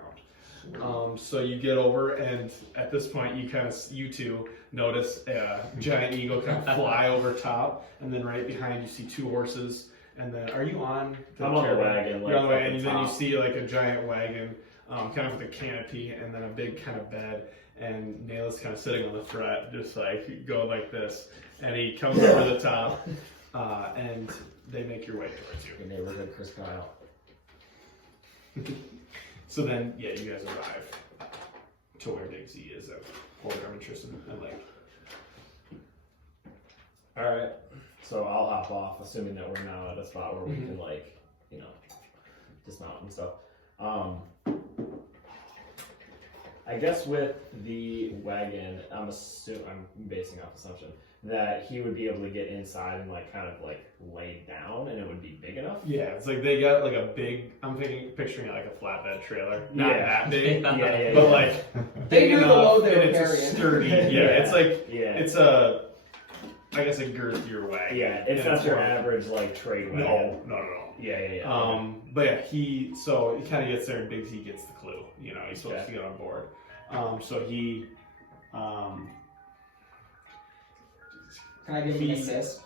So you get over, and at this point, you two notice a giant eagle kind of fly over top, and then right behind you see 2 horses. And then, are you on? I'm on the wagon. You're on the wagon, at and the then you top. see like a giant wagon, kind of with a canopy, and then a big kind of bed. And Nail's kind of sitting on the front, just like going like this. And he comes over the top, and they make your way towards you. Good neighborhood, Chris Kyle. So then, yeah, you guys arrive to where Big Z is at Holgram and Tristan and Lake. Alright, so I'll hop off, assuming that we're now at a spot where we can, like, you know, dismount and stuff. I guess with the wagon, I'm basing off assumption that he would be able to get inside and like kind of like lay down, and it would be big enough. Yeah, it's like they got like a big. Picturing it like a flatbed trailer, not that big, but like They big knew the enough, load they and were it's a carrying. sturdy. Yeah, it's like Yeah, it's a, I guess a girthier wagon. yeah, it's and not your more- average like trade wagon. No, not at all. Yeah. But yeah, he kind of gets there, and Big Z gets the clue. You know, he's supposed to get on board. So he, Can I give him an assist?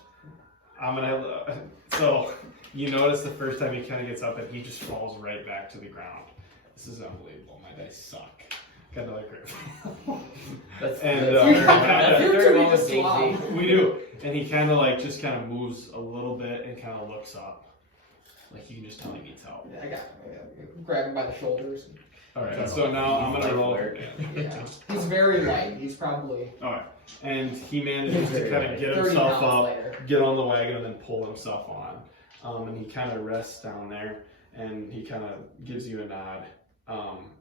I'm gonna. So you notice the first time he kind of gets up, and he just falls right back to the ground. This is unbelievable. My dice suck. Got another crit. That's And, that's you very two well need to with Big swap. Z. We do, and he kind of like just kind of moves a little bit and kind of looks up, like you can just tell he needs help. I got grab him by the shoulders. All right, so now I'm gonna roll. Yeah. He's very light. He's probably All right, and he manages to kind of get 30 himself pounds up, later. get on the wagon, and then pull himself on. And he kind of rests down there, and he kind of gives you a nod,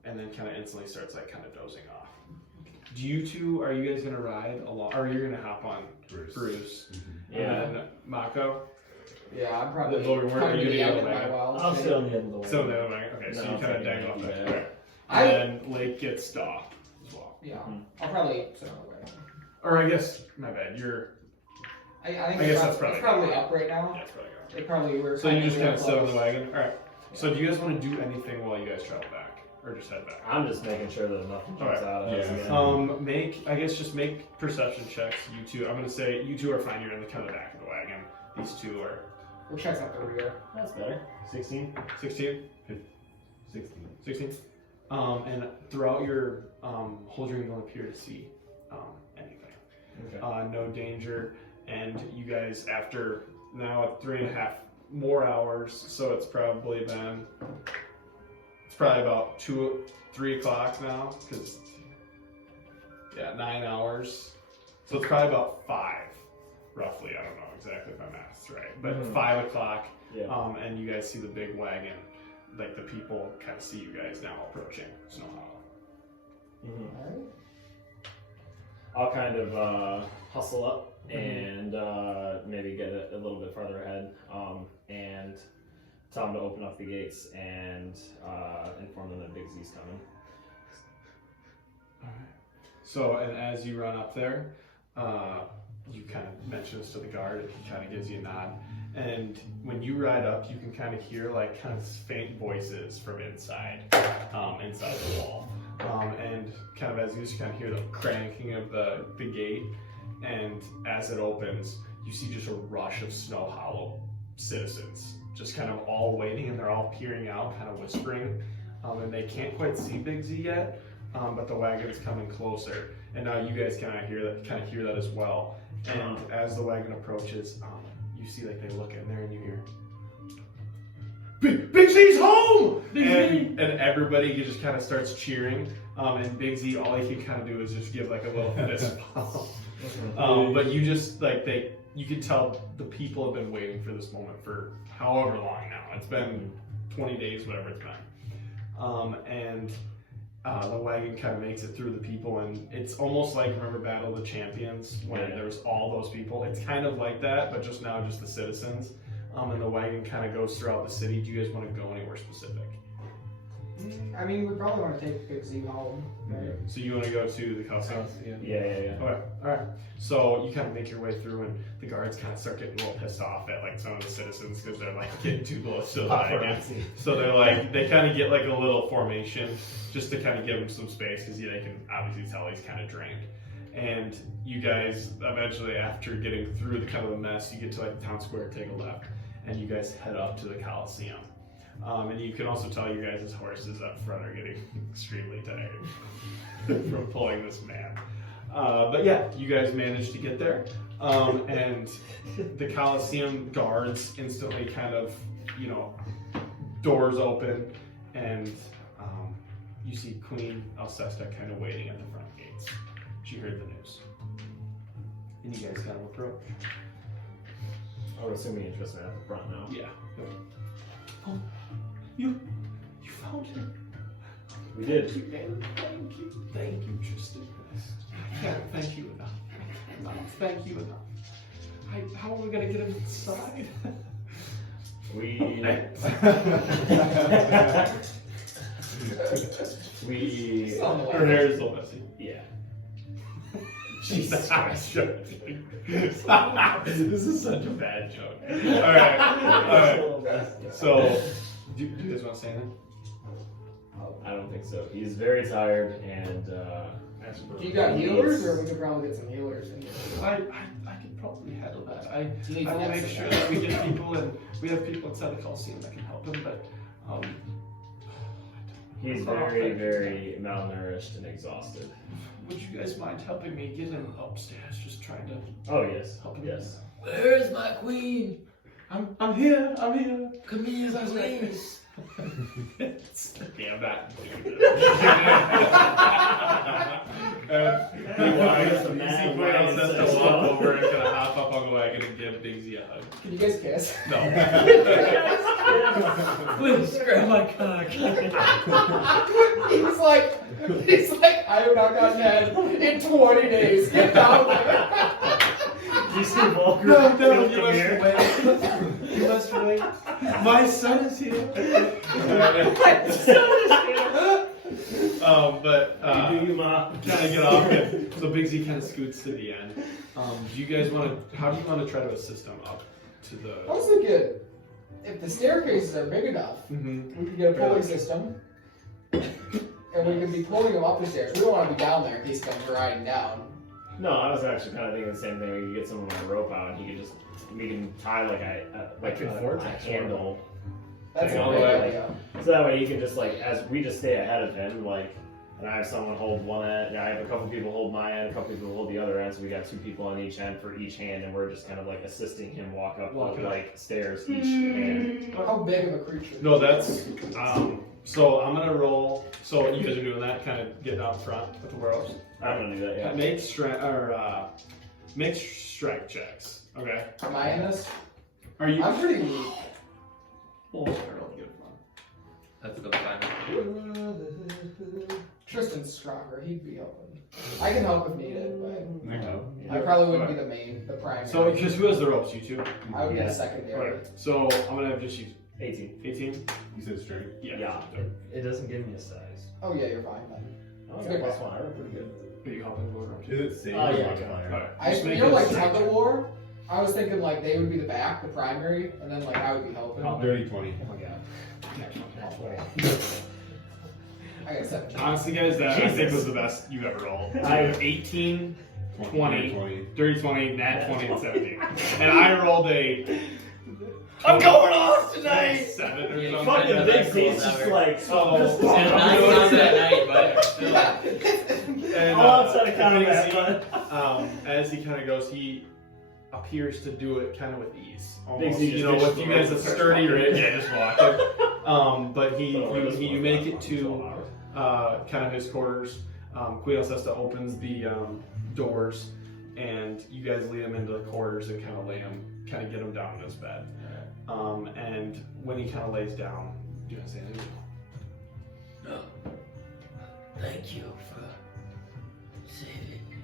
and then kind of instantly starts like kind of dozing off. Do you two, are you guys gonna ride along, or you're gonna hop on Bruce? Yeah. And then Mako? Yeah, I'm probably Logan, where are coming you to the gonna end go, of my Megan? wild I'll state. sit on the end of the way. So no, okay, so No, you kind of I'm dangle off thinking there. that. Okay. I- And then Lake gets Daw as well. Yeah, I'll probably sit on the way. Or I guess, my bad, you're, I think I it's, guess prob- that's probably it's probably good. up right now. yeah, it's probably going. They probably were. So you just real kind of sit on the close. wagon? Alright. So do you guys want to do anything while you guys travel back? Or just head back? I'm just making sure that nothing jumps Alright. out at us. Yeah. Just make perception checks. You two, I'm gonna say you two are fine. You're in the kind of back of the wagon. These two are We'll check out the rear. That's better. 16. 16. 16. And throughout your whole journey, you don't appear to see anything. Okay. No danger. And you guys, after now 3.5 more hours, so it's probably about 3 o'clock now, because 9 hours. So it's probably about 5, roughly. I don't know exactly if my math's right, but 5 o'clock. Yeah. And you guys see the big wagon. Like the people kind of see you guys now approaching Snowhollow. Alright. I'll kind of hustle up and maybe get a little bit farther ahead and tell them to open up the gates and inform them that Big Z's coming. Alright. So, and as you run up there, you kind of mention this to the guard, and he kind of gives you a nod. And when you ride up, you can kind of hear like kind of faint voices from inside the wall. And kind of as you just kind of hear the cranking of the gate, and as it opens, you see just a rush of Snowhollow citizens, just kind of all waiting, and they're all peering out, kind of whispering. And they can't quite see Big Z yet, but the wagon's coming closer. And now you guys kind of hear that as well. And as the wagon approaches, you see like they look in there and you hear, Big Z's home! And everybody just kind of starts cheering. And Big Z, all he can kind of do is just give like a little fist bump. But you just you can tell the people have been waiting for this moment for however long now. It's been 20 days, whatever it's been. And the wagon kind of makes it through the people, and it's almost like, remember Battle of the Champions, when there was all those people? It's kind of like that, but just now just the citizens. And the wagon kind of goes throughout the city. Do you guys want to go anywhere specific? I mean, we probably want to take Big Z home. Right? So you want to go to the Coliseum? Yeah. Okay, alright. So you kind of make your way through, and the guards kind of start getting a little pissed off at like some of the citizens because they're like getting too close to the wagon. So they're like, they kind of get like a little formation just to kind of give him some space, because they can obviously tell he's kind of drained. And you guys eventually, after getting through the kind of the mess, you get to like the town square, take a left, and you guys head up to the Coliseum. And you can also tell your guys' horses up front are getting extremely tired from pulling this man. But yeah, you guys managed to get there. And the Coliseum guards instantly kind of, doors open, and you see Queen Alcesta kind of waiting at the front gates. She heard the news. And you guys kind of approach. I would assume the interest at the front now. Yeah. Oh, you found him. We did. Thank you, Tristan. I can't thank you enough. Thank you enough. How are we gonna get him inside? We Her hair is so messy. yeah. Jesus Christ. This is such a bad joke. Alright. So, do you guys want to say anything? I don't think so. He's very tired and You got healers, or we could probably get some healers in here. I could probably handle that. I will make sure that we get people, and we have people inside the Coliseum that can help him, but he's very, very malnourished and exhausted. would you guys mind helping me get him upstairs? Just trying to Oh yes. help him. Yes. Where's my queen? I'm here. Come here, please. Damn that. Some mad Queen lions Alcesta as walk well. over and kind of hop up on the wagon and give Bigsy a hug. Can you guys kiss? No. Please grab my cock. he's like, I have not gotten head in 20 days. Get down there. Do you see Volker? No, from you must here? wait. You must wait. My son is here. But You do, Ma. kind of get off it. So Bigsy kind of scoots to the end. Do you guys want to? How do you want to try to assist him up to the? I was thinking, if the staircases are big enough, Mm-hmm. we could get a pulling system, and we could be pulling him up the stairs. We don't want to be down there in case he comes riding down. No, I was actually kind of thinking the same thing. We could get someone with a rope out, and he could just we can tie like a handle. That's a All great the way. idea. So that way he can just as we just stay ahead of him, and I have someone hold one end, and I have a couple people hold my end, a couple people hold the other end, so we got 2 people on each end for each hand, and we're just kind of assisting him walk up stairs each hand. How big of a creature? No, that's so I'm gonna roll. So you guys are doing that, kind of getting out front with the werewolves. I'm gonna do that, yeah. Make strength checks. Okay. Am I in this? Are you? I'm pretty weak. Oh, they're all good fun. That's the fun. Tristan's stronger. He'd be helping. I can help if needed, but I know. I probably wouldn't be the primary. So because who has the ropes? You two. I would be Yeah. the secondary. Okay. So I'm gonna have just use 18. 18. You said strength. Yeah. It doesn't give me a size. Oh yeah, you're fine then. Oh, I got +1. I rolled pretty good. Are you helping with the ropes? Is it save Oh, or yeah, modifier? Alright. You're like tug of war. I was thinking they would be the back, the primary, and then I would be helping. Dirty 20. Oh my god. I got 17. Honestly, guys, that I think was the best you've ever rolled. I- 18, 20, 20. dirty 20, nat 20, and 17. And I rolled a. I'm going off tonight! 7 or Yeah, something. Fucking Yeah, big that's C's cool, just never. Oh, It's not sound that night, but still. And, All outside of combat, Bigsy, as he kind of goes, he appears to do it kind of with ease. Almost, Bigsy just with ditches you the guys rope that's and sturdy, starts right? walking. Yeah, just walking. But you make it to kind of his quarters. Queen Alcesta opens the doors, and you guys lead him into the quarters and kind of get him down in his bed. And when he kind of lays down, do you want to say anything? No. Thank you for saving me.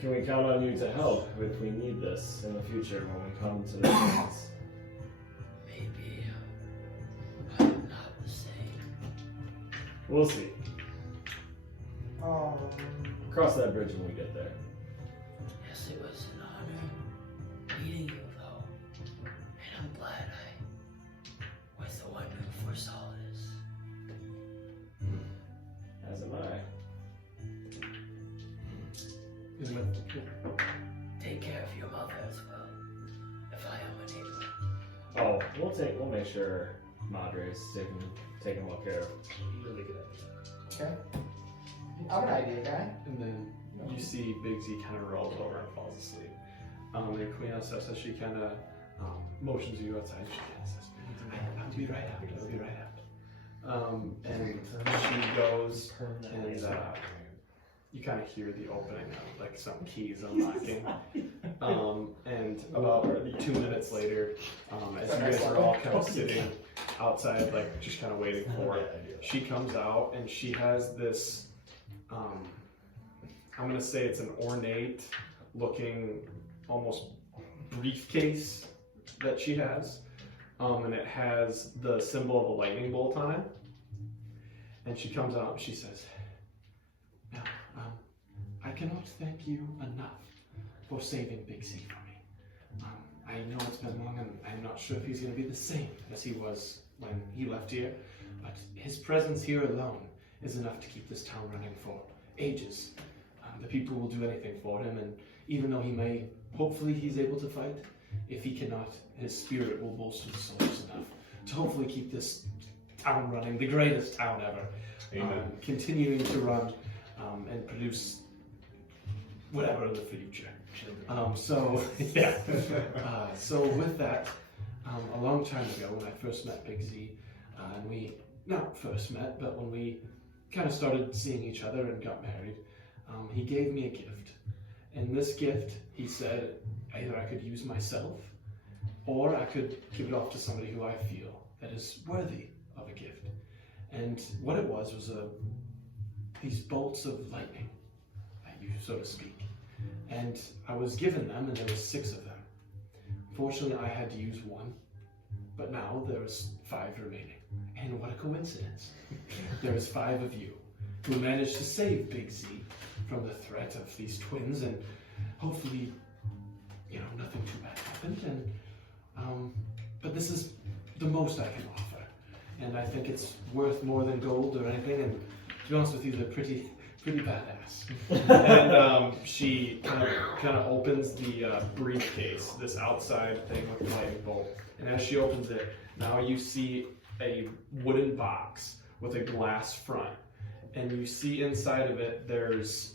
Can we count on you to help if we need this in the future when we come to the things? Maybe I'm not the same. We'll see. Oh. Cross that bridge when we get there. Yes, it was an honor meeting you, though. And I'm glad I was the one who foresaw this. As am I. Take care of your mother as well, if I am unable. Oh, we'll make sure Madre's taken well care of. Really good idea. Okay. I'm an idea guy. And then you see Bigsy kind of rolls over and falls asleep. And Queen Alcesta, she kind of motions you outside. She kind of says, "I'll be right out. I'll be right out." goes, and you kind of hear the opening of like some keys unlocking. And about 2 minutes later, as you guys are all kind of sitting outside, like just kind of waiting for it, she comes out and she has this, I'm gonna say it's an ornate looking almost briefcase that she has. And it has the symbol of a lightning bolt on it. And she comes out and she says, "Now, I cannot thank you enough for saving Big Z for me. I know it's been long and I'm not sure if he's going to be the same as he was when he left here, but his presence here alone is enough to keep this town running for ages. The people will do anything for him, and even though he may, hopefully he's able to fight, if he cannot, his spirit will bolster the souls enough to hopefully keep this town running, the greatest town ever, continuing to run and produce whatever in the future." So with that, a long time ago when I first met Big Z, and we not first met, but when we kind of started seeing each other and got married, he gave me a gift. And this gift, he said, either I could use myself, or I could give it off to somebody who I feel that is worthy of a gift. And what it was these bolts of lightning, so to speak. And I was given them, and there were 6 of them. Fortunately, I had to use 1, but now there's 5 remaining. And what a coincidence. There is 5 of you who managed to save Big Z from the threat of these twins, and hopefully, nothing too bad happened. And but this is the most I can offer, and I think it's worth more than gold or anything. And to be honest with you, they're pretty badass. And she kind of opens the briefcase, this outside thing with the lightning bolt. And as she opens it, now you see a wooden box with a glass front. And you see inside of it, there's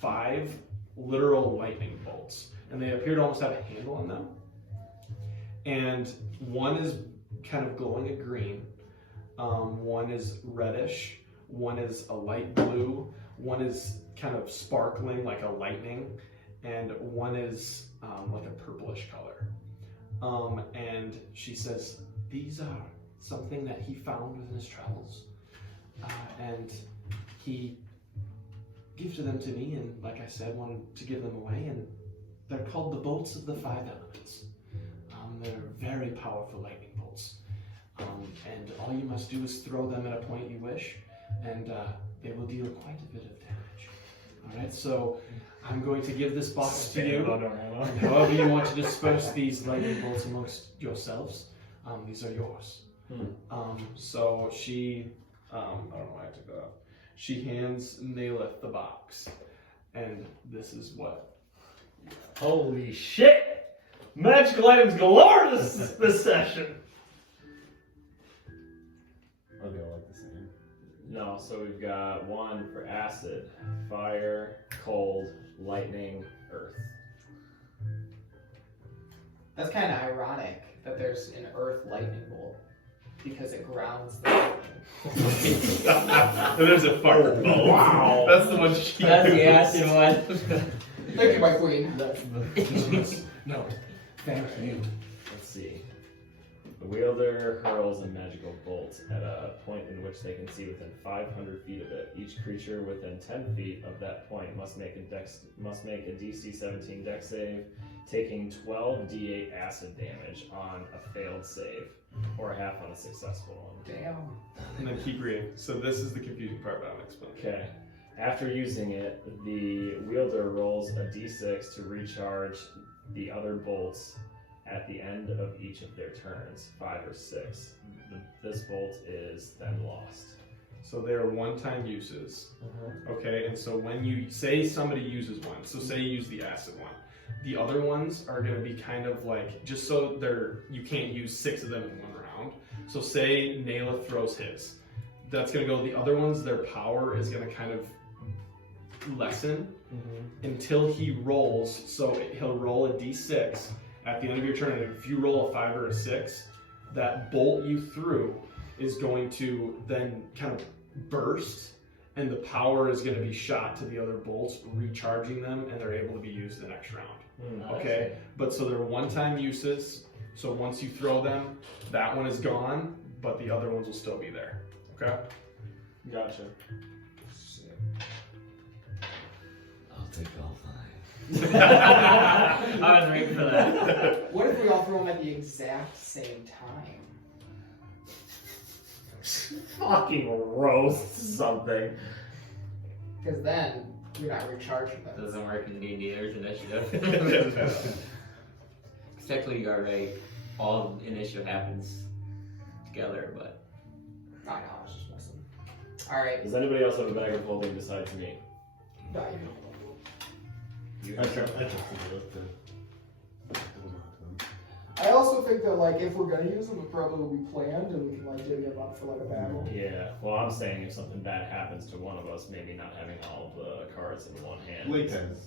5 literal lightning bolts. And they appear to almost have a handle on them. And one is kind of glowing a green. One is reddish. One is a light blue. One is kind of sparkling like a lightning. And one is like a purplish color. And she says, these are something that he found within his travels. And he gifted them to me, and like I said, wanted to give them away. And they're called the bolts of the 5 elements. They're very powerful lightning bolts. And all you must do is throw them at a point you wish, and they will deal quite a bit of damage. Alright, so I'm going to give this box to you. And however you want to disperse these lightning bolts amongst yourselves, these are yours. So she, I don't know why I took that off. She hands Nalith the box, and this is what. Holy shit! Magical items galore this session! Are they all like the same? No, so we've got 1 for acid, fire, cold, lightning, earth. That's kind of ironic that there's an earth lightning bolt, because it grounds the lightning. There's a fire bolt. Wow. That's the one she That's the acid one. Thank you, my queen. No, thank you. Let's see. The wielder hurls a magical bolt at a point in which they can see within 500 feet of it. Each creature within 10 feet of that point must make a DC 17 dex save, taking 12 d8 acid damage on a failed save, or a half on a successful one. Damn. And then keep reading. So this is the confusing part, but I'm explaining. Okay. After using it, the wielder rolls a d6 to recharge the other bolts at the end of each of their turns, 5 or 6. This bolt is then lost. So they are one-time uses. Okay, and so when you say somebody uses one, so say you use the acid one, the other ones are going to be kind of like, just so you can't use 6 of them in one round. So say Nayla throws his. That's going to go, the other ones, their power is going to kind of lessen until he rolls. So he'll roll a d6 at the end of your turn, and if you roll a 5 or a 6, that bolt you threw is going to then kind of burst, and the power is going to be shot to the other bolts, recharging them, and they're able to be used the next round. Okay, but so they're one-time uses. So once you throw them, that one is gone, but the other ones will still be there. Okay. Gotcha. I'll take all 5. I was waiting for that. What if we all throw them at the exact same time? Fucking roast something. Because then you're not recharging them. Doesn't work in D&D, there's initiative. Technically, you are right. All initiative happens together, but. I know, I was just messing. Alright. Does anybody else have a bag of holding besides me? No, you I trust you to I also think that like if we're gonna use them, it probably will be planned and we can like divvy them up for like a battle. Yeah. Well, I'm saying if something bad happens to one of us, maybe not having all the cards in one hand. Late times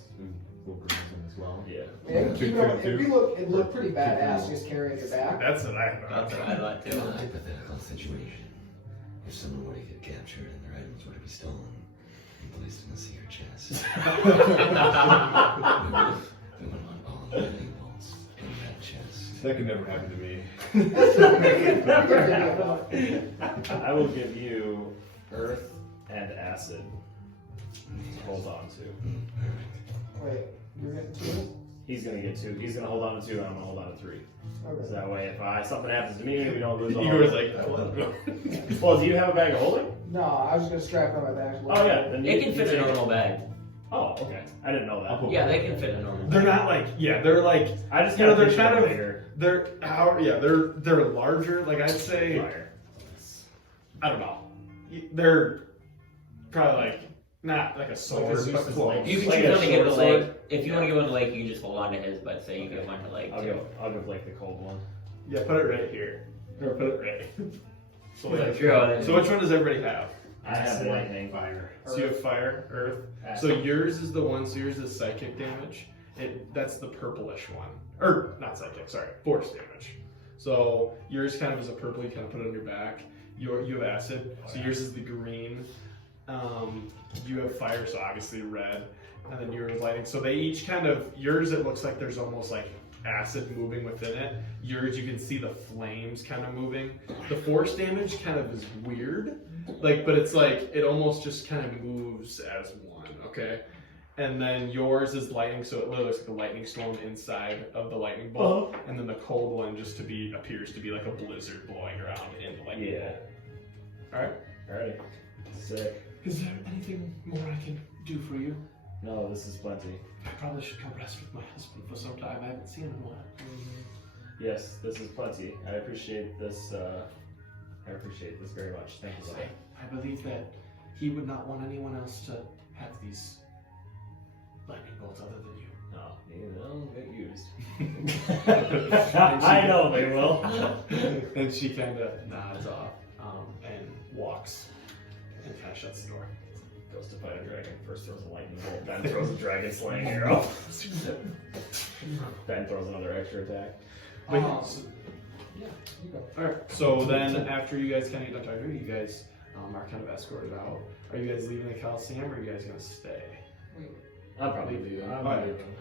will bring them as well. Yeah. Yeah, keep it up. It looked pretty badass just carrying your back. That's what I That's what I thought In too. a hypothetical situation, if someone were to get captured and their items were to be stolen and placed in a secret chest, we would want all the lightning bolts in that chest. That could never happen to me. I will give you earth and acid to hold on to. Wait, you're getting 2? He's gonna get 2. He's gonna hold on to 2, and I'm gonna hold on to 3. So Okay. that way, if something happens to me, we don't lose all. Igor's like, I love it. Well, do you have a bag of holding? No, I was just gonna strap it on my back. Oh yeah, then It can fit in a normal bag. Oh, okay. I didn't know that. Yeah, they can fit in a normal They're bag. not like, yeah, they're like, I just you know, gotta they're picture kind it of, bigger. they're larger. Like I'd say, Fire. I don't know. They're probably like not like a sword, but Zeus's close. leg. You can Like choose a one to give short to Lake. sword? If you want to give one to Lake, you can just hold on to his, but say you give one to Lake I'll too. give like the cold one. Yeah, put it right here. Or put it right. So, Yeah, like, true. so which one does everybody have? I have lightning. Fire. So you have fire, earth. So yours is the one. So yours is psychic damage. That's the purplish one, or not psychic. Sorry, force damage. So yours kind of is a purple. You kind of put it on your back. You have acid. So yours is the green. You have fire, so obviously red, and then yours lighting. So they each kind of yours. It looks like there's almost like acid moving within it. Yours, you can see the flames kind of moving. The force damage kind of is weird, like, but it's like it almost just kind of moves as one. Okay. And then yours is lightning, so it literally looks like a lightning storm inside of the lightning bolt. And then the cold one just appears to be like a blizzard blowing around in the lightning bolt. Alright? Alright. Sick. Is there anything more I can do for you? No, this is plenty. I probably should come rest with my husband for some time. I haven't seen him in a while. Yes, this is plenty. I appreciate this. I appreciate this very much. Thank you, sir. I believe that he would not want anyone else to have these lightning bolts other than you. No, they'll get used. I know they will. And she kind of nods off and walks and kind of shuts the door. Goes to fight a dragon. First throws a lightning bolt, then throws a dragon slaying arrow. Then throws another extra attack. But Yeah, you go. alright, so then after you guys kind of get done talking, you guys are kind of escorted out. Are you guys leaving the Coliseum or are you guys going to stay? I'll probably do that.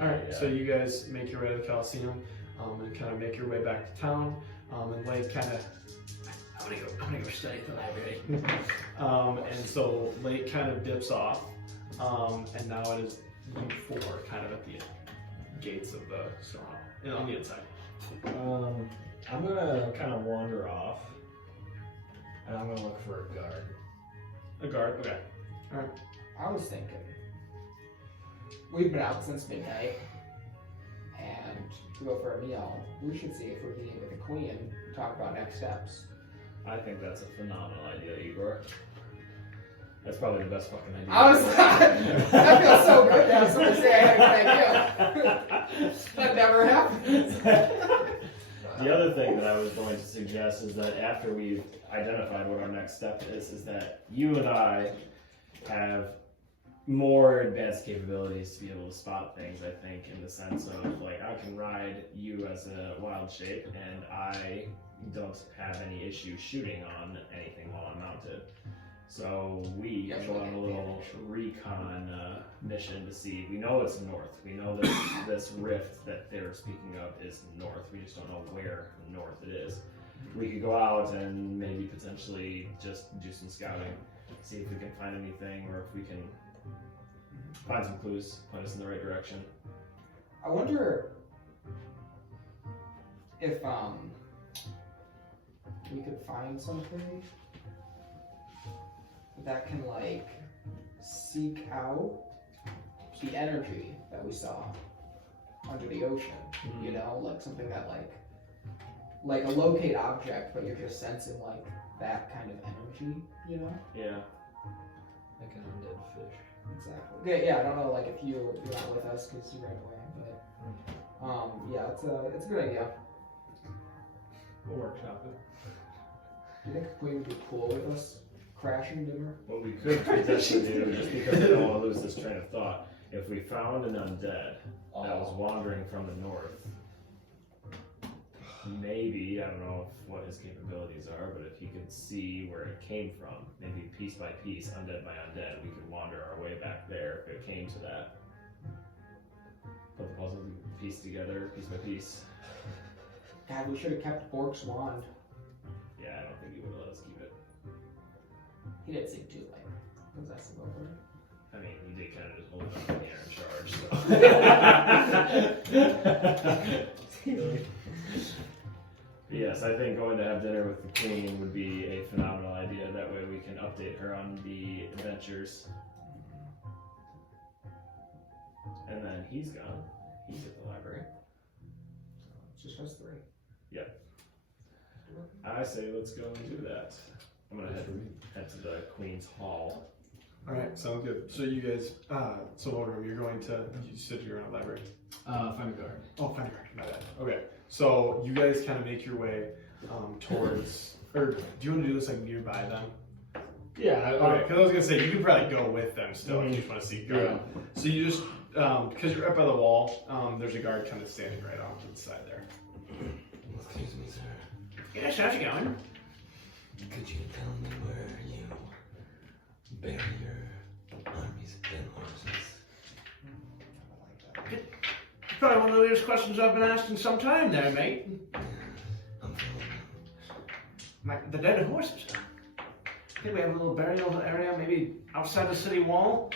Alright, so you guys make your way to the Coliseum and kind of make your way back to town. And Lake kind of, I'm gonna go study at the library. And so Lake kind of dips off, and now it is you four kind of at the gates of the Snowhollow, and on the inside. I'm gonna kind of wander off, and I'm gonna look for a guard. A guard, okay. Alright. I was thinking, we've been out since midnight, and to go for a meal, we should see if we can eat with the queen and talk about next steps. I think that's a phenomenal idea, Igor. That's probably the best fucking idea. I was that feels so good to have someone say I had a good idea. That never happens. The other thing that I was going to suggest is that after we've identified what our next step is that you and I have more advanced capabilities to be able to spot things, I think, in the sense of, like, I can ride you as a wild shape, and I don't have any issue shooting on anything while I'm mounted. So we can go on a little recon mission to see. We know it's north. We know that this rift that they're speaking of is north. We just don't know where north it is. We could go out and maybe potentially just do some scouting, see if we can find anything or if we can find some clues, point us in the right direction. I wonder if we could find something that can like seek out the energy that we saw under the ocean. You know, like something that like a locate object, but you're just sensing like that kind of energy. You know? Yeah. Like an undead fish. Exactly. Yeah. I don't know, like if you're not with us because you ran away, but yeah, it's a good idea. We'll workshop it. Do you think Queen would be cool with us crashing dinner? What we could potentially do, just because we don't want to lose this train of thought, if we found an undead that was wandering from the north, maybe, I don't know what his capabilities are, but if he could see where it came from, maybe piece by piece, undead by undead, we could wander our way back there if it came to that. Put the puzzle piece together, piece by piece. God, we should have kept Bork's wand. Yeah, I don't think he would let us keep it. He didn't seem too like possessive over it. I mean, he did kind of just hold it up in the air in charge, so. Yes, I think going to have dinner with the Queen would be a phenomenal idea. That way we can update her on the adventures. And then he's gone. He's at the library. It's just us three. Yep. I say let's go and do that. I'm gonna head to the Queen's Hall. Alright, sounds good. So you guys, so Wolverine, you're going to, you said you're in a library? Find a guard. Oh, find a guard, my bad. Okay, so you guys kind of make your way towards, or do you want to do this like nearby them? Yeah. Okay, because I was going to say, you could probably go with them still if you just want to see guard. Yeah. So you just, because you're up by the wall, there's a guard kind of standing right off to the side there. Excuse me, sir. Yes, how's it going? Could you tell me where you bury your armies of dead horses? Probably one of the weirdest questions I've been asked in some time there, mate. I'm following The dead horses. I think we have a little burial area, maybe outside the city wall,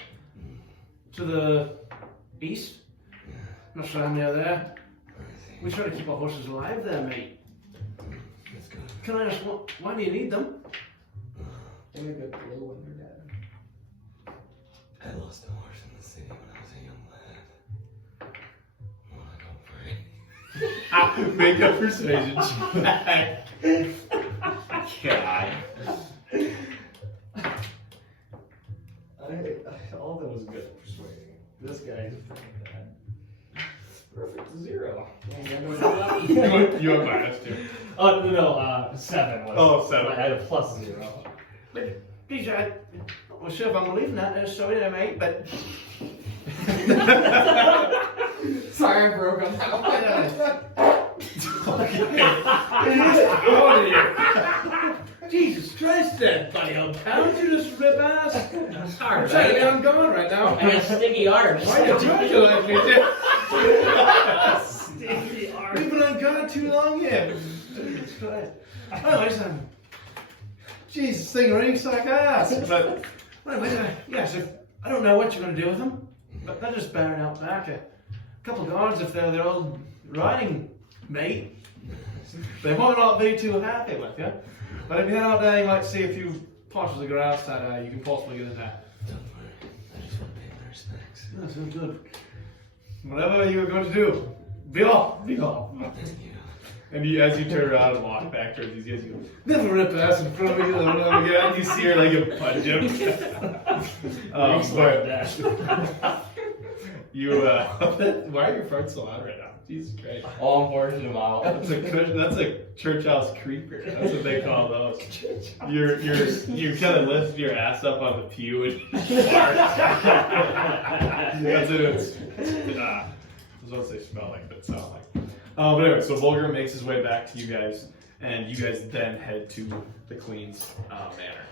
to the east. Not sure how many are there. We try to keep our horses alive there, mate. Let's go. Can I ask, why do you need them? They're gonna go blue when they're dead. I lost a horse in the city when I was a young lad. Wanna go for it? Make a persuasion check. God. All that was good at persuading. This guy is fucking bad. Perfect 0. You have -2. Oh, no, 7 was. Oh, 7. I had a +0. Please, I'm not sure if I'm believing that story there, mate, but... Sorry, I broke on that Okay. Jesus Christ, then, buddy, old pal, you just rip ass. That's hard, I'm sorry, right? I'm going right now. And a sticky arms. Why did you like me, dude? Sticky arms. We've been on guard too long here. Jesus Christ. Anyways, Jesus, thing rings like ass. But, anyway, yes, I don't know what you're going to do with them, but they're just bearing out back. A couple of guards, if they're their old riding mate, they might not be too happy with you. But if you head out there, you might see a few parcels of grass that you can possibly get in there. Don't worry. I just want to pay my respects. That's so good. Whatever you were going to do, be off, be off. Thank you. And as you turn around and walk back towards these guys, you go, never rip ass in front of me, and you see her like a punch him. But you, why are your farts so loud right now? Jesus Christ. Oh, I'm forcing him out. That's a church house creeper. That's what they call those. You kind of lift your ass up on the pew and fart. That's what it's. I was about to say smell like, but it sounds like. But anyway, so Volgar makes his way back to you guys, and you guys then head to the Queen's manor.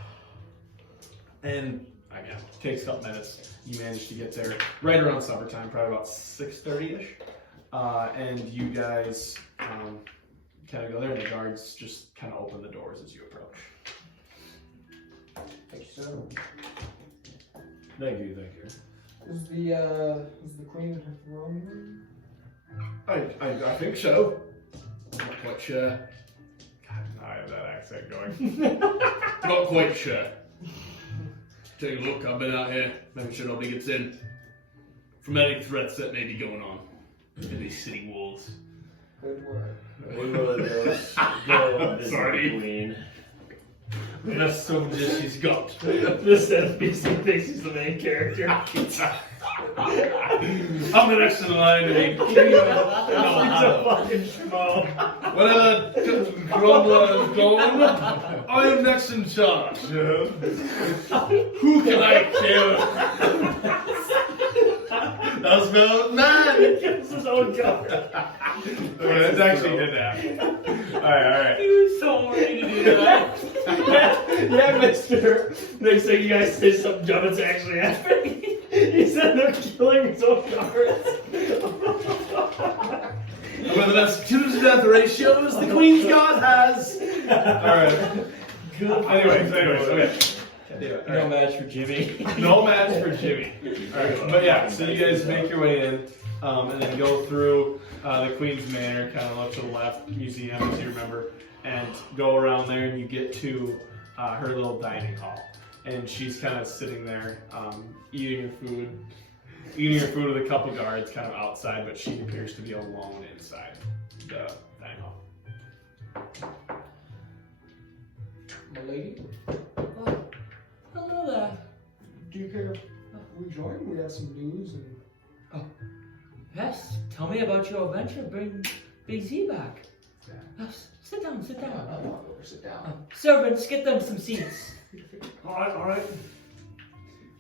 And again, takes a couple minutes. You manage to get there right around summertime, probably about 6:30ish. And you guys kind of go there, and the guards just kind of open the doors as you approach. Thank you, sir. Thank you, thank you. Is the queen in her throne room? I think so. I'm not quite sure. God, I have that accent going. Not quite sure. Take a look, I've been out here, making sure nobody gets in. From any threats that may be going on in these city walls. Good work. We will go visit Sorry. the queen. That's so just she's got. This NPC thinks he's the main character. I'm the next in line to be king of fucking schmo. Whatever Grumbler is going, I am next in charge. Who can I kill? That smells mad. He kills his own cover. It actually did happen. Alright. He was so ready to do that. Yeah, mister. Next thing you guys say something dumb, it's actually happening. He said they're killing his own guards. Whether that's kill to death ratios the Queen's God has. Alright. Good. Anyways, okay. No match for Jimmy. No match for Jimmy. Alright, but yeah, so you guys make your way in, and then go through the Queen's Manor, kind of look to the left, museum as you remember, and go around there and you get to her little dining hall. And she's kind of sitting there, eating her food with a couple guards kind of outside, but she appears to be alone inside the dining hall. My lady, Oh, hello there. do you care if we join? We have some news and... Yes, tell me about your adventure. Bring Big Z back. Yeah. Yes, sit down, sit I down. don't want to sit down. Servants, get them some seats. Alright.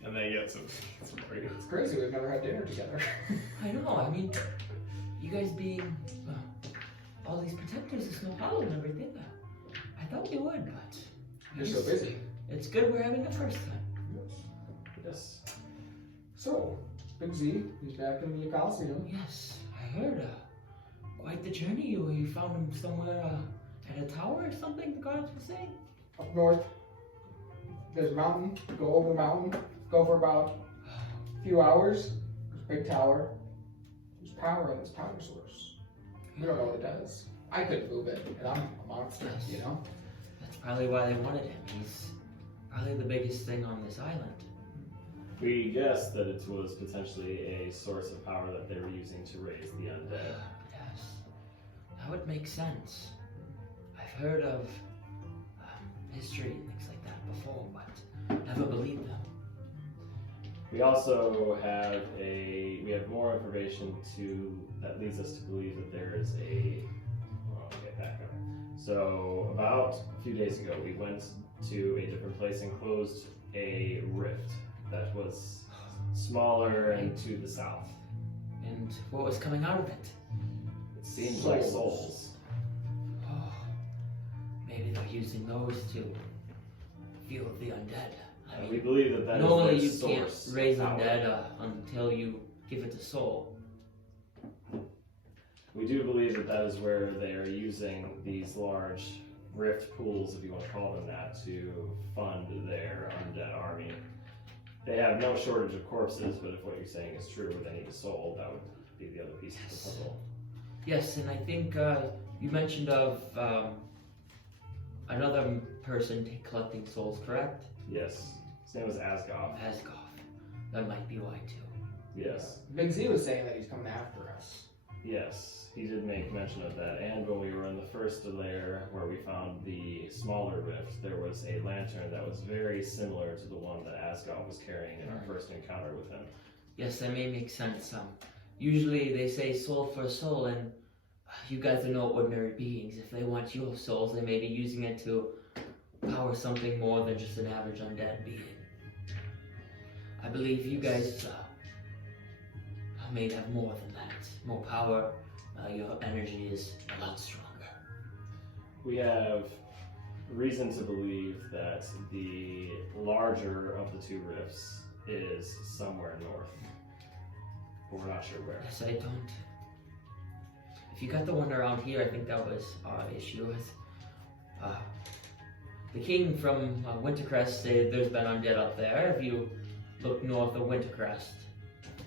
And they get some pretty good. It's crazy, we've never had dinner together. I know, I mean, you guys being all these protectors of Snowhollow and everything, I thought you would, but You're so busy. it's good we're having a first time. Yes. So, Big Z, he's back in the Coliseum. Yes, I heard quite the journey. You found him somewhere at a tower or something, the guards were saying? Up north, there's a mountain, go over the mountain, go for about a few hours, there's a big tower, there's power in this power source. We don't know what it does. I couldn't move it, and I'm a monster, you know? That's probably why they wanted him. He's probably the biggest thing on this island. We guessed that it was potentially a source of power that they were using to raise the undead. Yes, that would make sense. I've heard of history and things like that before, but never believed them. We also have more information that leads us to believe that there is get back up. So about a few days ago, we went to a different place and closed a rift that was smaller and to the south. And what was coming out of it? It seemed like souls. Oh, maybe they're using those to fuel the undead. I We mean, believe that that normally is you their can't source. raise of power. undead until you give it a soul. We do believe that that is where they are using these large rift pools, if you want to call them that, to fund their undead army. They have no shortage of corpses, but if what you're saying is true, they need a soul, that would be the other piece of the puzzle. Yes, and I think you mentioned of another person collecting souls, correct? Yes. His name was Asgoff. Asgoff. That might be why too. Yes. Big Z was saying that he's coming after us. Yes. He did make mention of that. And when we were in the first lair where we found the smaller rift, there was a lantern that was very similar to the one that Asgoff was carrying in our first encounter with him. Yes, that may make sense. Usually they say soul for soul, and you guys are no ordinary beings. If they want your souls, they may be using it to power something more than just an average undead being. I believe you guys may have more than that. More power. Your energy is a lot stronger. We have reason to believe that the larger of the two rifts is somewhere north. But we're not sure where. Yes, I don't. If you got the one around here, I think that was our issue with. The king from Wintercrest said there's been undead up there. If you look north of Wintercrest.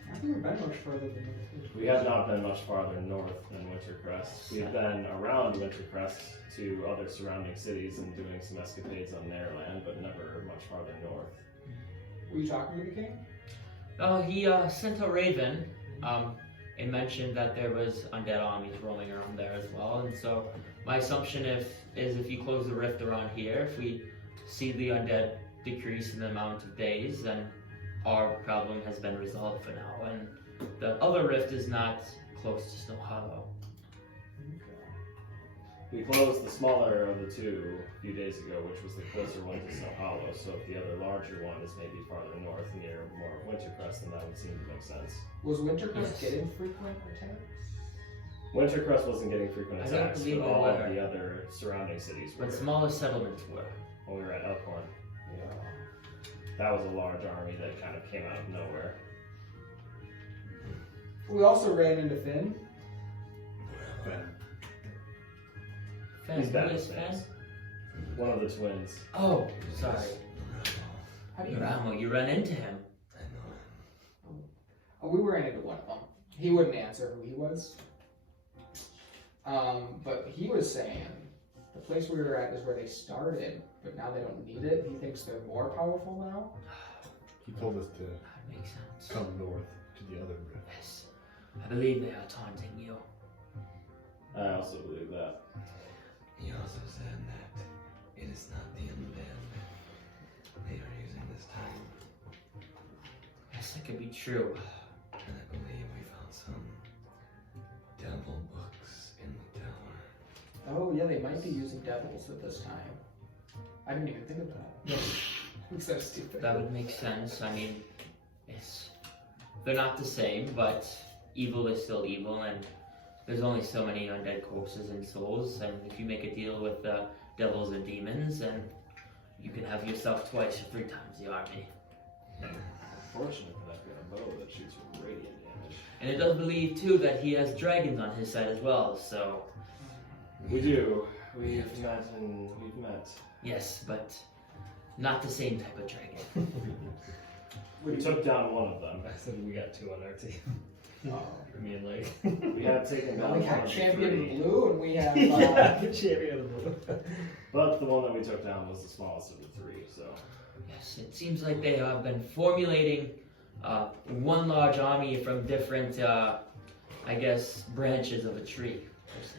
I haven't been much further than that. We have not been much farther north than Wintercrest. We've been around Wintercrest to other surrounding cities and doing some escapades on their land, but never much farther north. Were you talking to the king? Oh, he sent a raven and mentioned that there was undead armies roaming around there as well. And so my assumption is if you close the rift around here, if we see the undead decrease in the amount of days, then our problem has been resolved for now. And the other rift is not close to Snowhollow. We closed the smaller of the two a few days ago, which was the closer one to Snowhollow. So if the other larger one is maybe farther north near more of Wintercrest, then that would seem to make sense. Was Wintercrest getting frequent attacks? Wintercrest wasn't getting frequent I don't attacks, believe but they all were. of the other surrounding cities were. But smaller settlements were. When we were at Elkhorn, Yeah. that was a large army that kind of came out of nowhere. We also ran into Finn. He's Fen, bad who with is Fen? things. One of the twins. Oh, sorry. How do you know? Neramo, you run into him. I know him. Oh, we ran into one of them. He wouldn't answer who he was. But he was saying the place we were at is where they started, but now they don't need it. He thinks they're more powerful now. He told us to That makes sense. come north to the other rift. Yes. I believe they are taunting you. I also believe that. He also said that it is not the undead they are using this time. Yes, that could be true. And I believe we found some devil books in the tower. Oh yeah, they might be using devils at this time. I didn't even think of that. I'm so stupid. That would make sense. I mean, they're not the same, but evil is still evil, and there's only so many undead corpses and souls, and if you make a deal with devils and demons, then you can have yourself twice or three times the army. Fortunately, I've got a bow that shoots with radiant damage. And it does believe, too, that he has dragons on his side as well, so... We do. We've met. Yes, but not the same type of dragon. We took down one of them. I said we got two on our team. Oh. I mean, like. We had taken down We one have of the champion three, blue, and we have. Yeah, the champion of the blue. but the one that we took down was the smallest of the three, so. Yes, it seems like they have been formulating one large army from different, I guess, branches of a tree, per se.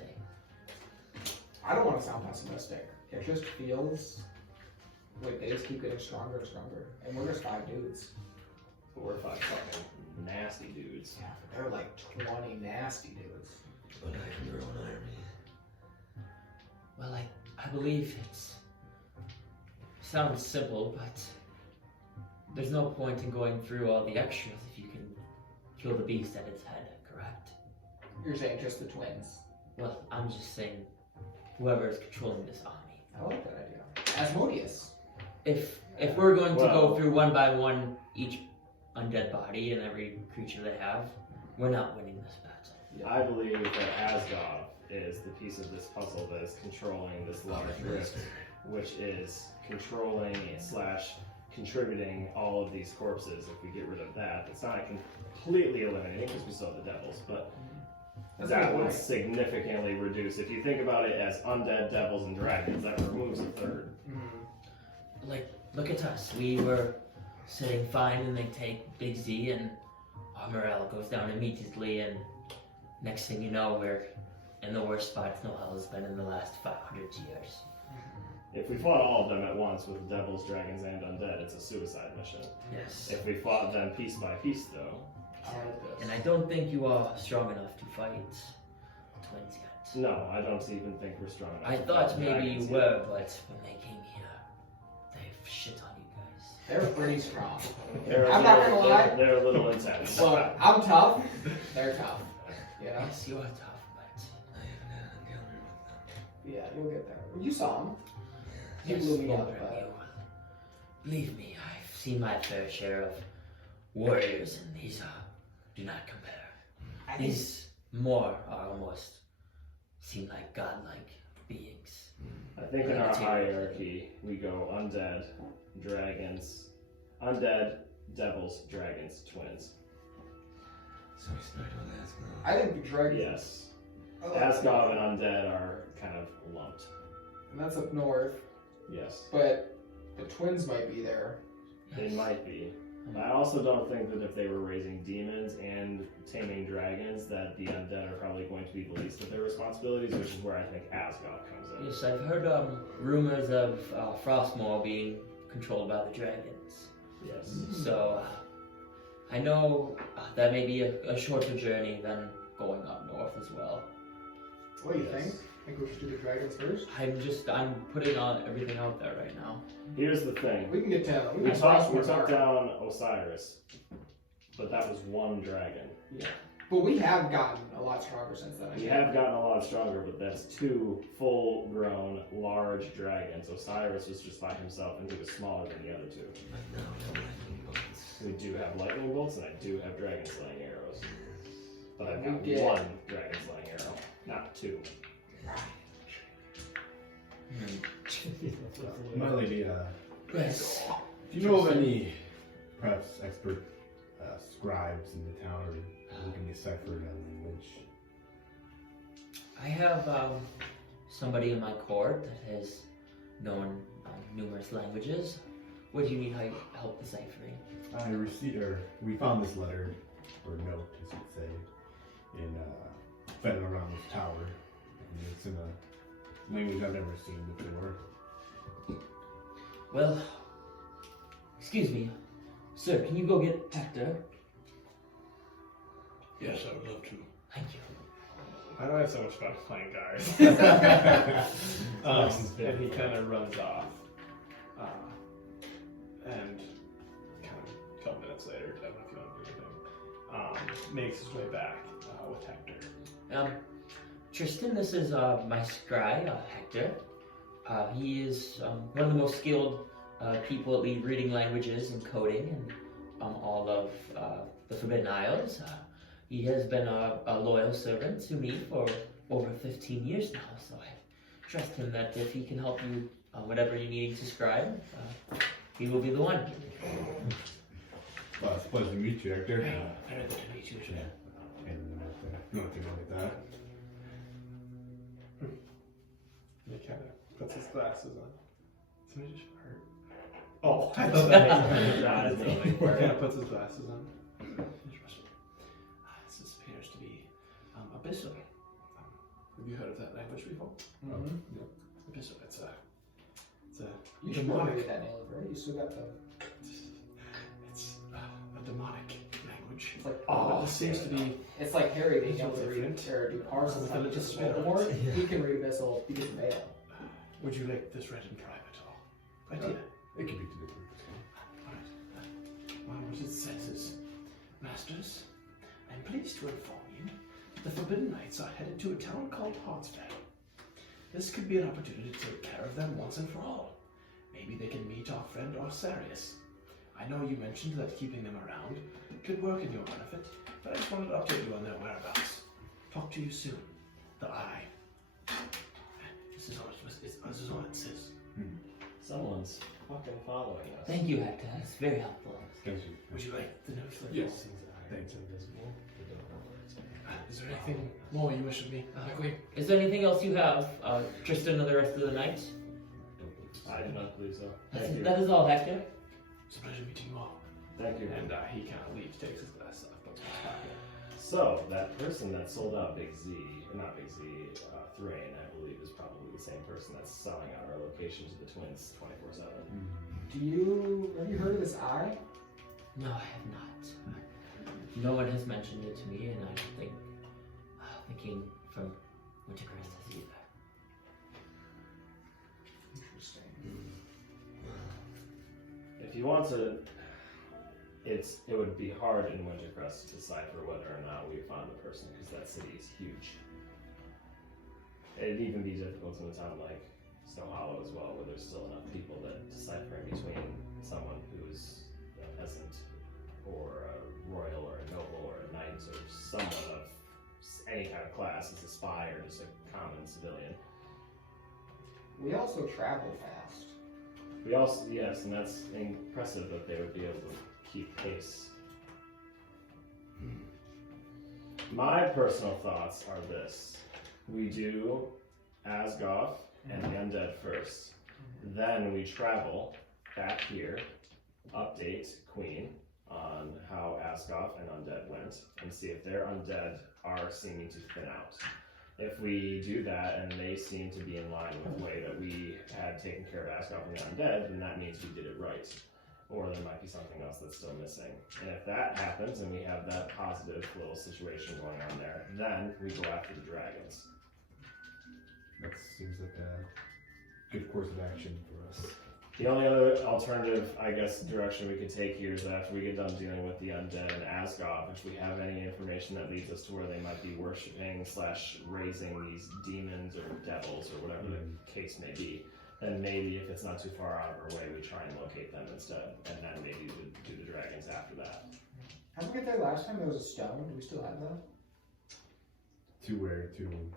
I don't want to sound pessimistic. It just feels like they just keep getting stronger and stronger, and we're just 5 dudes. 4 or 5 fucking nasty dudes. Yeah, but they're like 20 nasty dudes. But I can grow an army. Well, I believe sounds simple, but there's no point in going through all the extras if you can kill the beast at its head, correct? You're saying just the twins. Well, I'm just saying whoever is controlling this army. I like that idea. Asmodeus. If we're going to go Well- through one by one each undead body and every creature they have, we're not winning this battle. I believe that Asgard is the piece of this puzzle that is controlling this large rift, which is controlling / contributing all of these corpses. If we get rid of that, it's not completely eliminating because we still have the devils, but That's that a good would point. significantly reduce. If you think about it as undead, devils, and dragons, that removes a third. Like, look at us. We were sitting fine and they take Big Z and our morale goes down immediately, and next thing you know, we're in the worst spot Snowhollow has been in the last 500 years. If we fought all of them at once with devils, dragons, and undead, it's a suicide mission. Yes. If we fought them piece by piece, though, I like this. And I don't think you are strong enough to fight twins yet. no, I don't even think we're strong enough. I to thought fight maybe you dragons were, yet. but when they came here, they shit on you guys. They're pretty strong. They're a I'm not little- gonna lie. They're a little intense. Look, I'm tough. They're tough. You know? Yes, you are tough, but I haven't had an encounter with them. Yeah, you'll get there. You saw him. He yes, blew me more up, than but- Believe me, I've seen my fair share of warriors, and these do not compare. These more are almost seem like godlike beings. I think in our hierarchy, we go undead, dragons, undead, devils, dragons, twins. So we start with Asgard. I think the dragons. Yes. I like Asgard and undead are kind of lumped. And that's up north, Yes. but the twins might be there. They might be. I also don't think that if they were raising demons and taming dragons, that the undead are probably going to be the least of their responsibilities, which is where I think Asgard comes in. Yes, I've heard rumors of Frostmoor being controlled by the dragons. Yes. So I know that may be a shorter journey than going up north as well. What do you Yes. think? Think we should do the dragons first? I'm putting on everything out there right now. Here's the thing. We can get down. We took down Osiris, but that was one dragon. But we have gotten a lot stronger since then. I We think. have gotten a lot stronger, but that's two full-grown, large dragons. Osiris was just by himself and he was smaller than the other two. But now we have lightning bolts. We do have lightning bolts and I do have dragon slaying arrows. But I've We got get- one dragon slaying arrow, not two. My lady, Yes. do you know of any perhaps expert scribes in the town who can decipher that language? I have somebody in my court that has known numerous languages. What do you need help deciphering? We found this letter, or note, as you'd say, in Fenelon's tower. And it's in a language I've never seen before. Well, excuse me. Sir, can you go get Hector? Yes, I would love to. Thank you. Why do I have so much fun playing cards? And he kind of runs off. And kind of a couple minutes later, I don't know if you want to do anything, makes his way back with Hector. Tristan, this is my scry, Hector. He is one of the most skilled people at reading languages and coding and all of the Forbidden Isles. He has been a loyal servant to me for over 15 years now, so I trust him that if he can help you whatever you need to scribe, he will be the one. Well, it's a pleasure to meet you, Hector. Very good to meet you as well. And you want to go like that? He kind of puts his glasses on. Somebody just fart. Oh, I thought that was He kind of puts his glasses on. Interesting. This appears to be Abyssal. Have you heard of that language before? Mm-hmm. Abyssal, it's a You should probably get that nailed, right? You still got the. it's a demonic language. It's like It seems to be. It's like Harry being It's able to read different. or do parts With of a little spell. Voldemort. He can read Abyssal because of Veil. Would you like this read in private or? Idea. It could be two different. Alright. Well, what it says is, Masters, I'm pleased to inform you that the Forbidden Knights are headed to a town called Hartsvale. This could be an opportunity to take care of them once and for all. Maybe they can meet our friend Orsarius. I know you mentioned that keeping them around could work in your benefit, but I just wanted to update you on their whereabouts. Talk to you soon. The Eye. This is all it says. Someone's fucking following us. Thank you, Hector. That's very helpful. Would you like the notes? Yes. Thanks. Invisible. Is there anything more you wish of me? Quickly. Is there anything else you have, Tristan, or the rest of the night? I do not believe so. Thank you. That is all, Hector. It's a pleasure meeting you all. Thank you. And he kind of leaves, takes his glasses off, puts them in his pocket. So, that person that sold out Big Z, or not Big Z, Thrain, I believe, is probably the same person that's selling out our location to the twins 24/7. Have you heard of this eye? No, I have not. No one has mentioned it to me, and I don't think the king from Wintercrest has either. Interesting. If you want to, it would be hard in Wintercrest to decipher whether or not we found the person, because that city is huge. It'd even be difficult in a town like Snowhollow as well, where there's still enough people that decipher in between someone who's a peasant or a royal or a noble or a knight or someone of any kind of class. It's a spy or just a common civilian. We also travel fast. We also, yes, and that's impressive that they would be able to keep pace. My personal thoughts are this. We do Asgoth and the undead first. Then we travel back here, update Queen on how Asgoth and undead went, and see if their undead are seeming to thin out. If we do that and they seem to be in line with the way that we had taken care of Asgoth and the undead, then that means we did it right. Or there might be something else that's still missing. And if that happens and we have that positive little situation going on there, then we go after the dragons. That seems like a good course of action for us. The only other alternative, I guess, direction we could take here is that after we get done dealing with the undead and Asgoth, if we have any information that leads us to where they might be worshipping / raising these demons or devils or whatever the case may be, then maybe if it's not too far out of our way, we try and locate them instead, and then maybe we do the dragons after that. How did we get there last time? There was a stone. Do we still have that? To where to?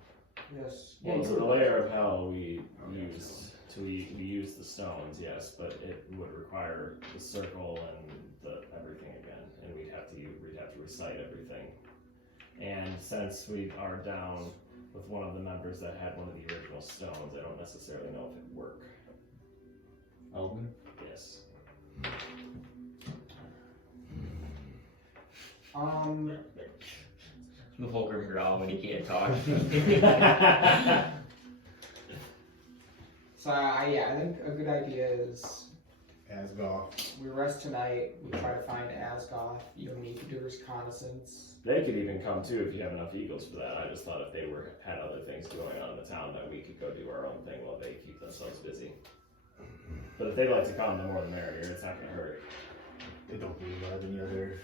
Yes. Well, to the layer of hell we use the stones, yes, but it would require the circle and the everything again, and we'd have to recite everything. And since we are down with one of the members that had one of the original stones, I don't necessarily know if it'd work. Alden? Yes. The Volker growl when he can't talk. So yeah, I think a good idea is Asgoth. we rest tonight. We try to find Asgoth. You and me can do reconnaissance. They could even come too if you have enough eagles for that. I just thought if they had other things going on in the town that we could go do our own thing while they keep themselves busy. But if they'd like to come, the more the merrier. It's not going to hurt. They don't really have any other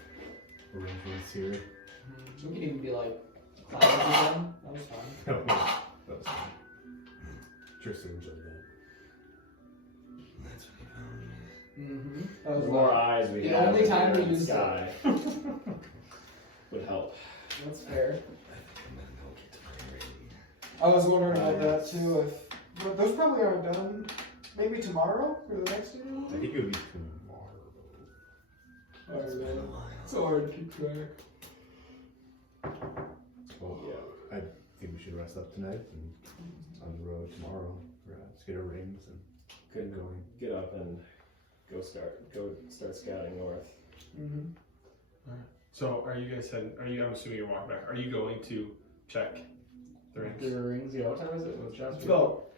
arrangements here. We can even be like clowns with them. That was fun. No, that was fun. Tristan enjoyed that. That's when you found me. Mm-hmm. That was The more fun. eyes we The have only in time the we used sky would help. That's fair. I think I'm gonna go get to my ring. I was wondering about that too. But those probably aren't done. Maybe tomorrow or the next day. I think it would be tomorrow. It's been a while. So hard to keep track. Well, Yeah. I think we should rest up tonight and on the road tomorrow. Let's get our rings and Couldn't get up and go start scouting north. Mm-hmm. So are you guys heading? I'm assuming you're walking back. Are you going to check the rings? The rings, yeah, what time is it? With Josh? It's about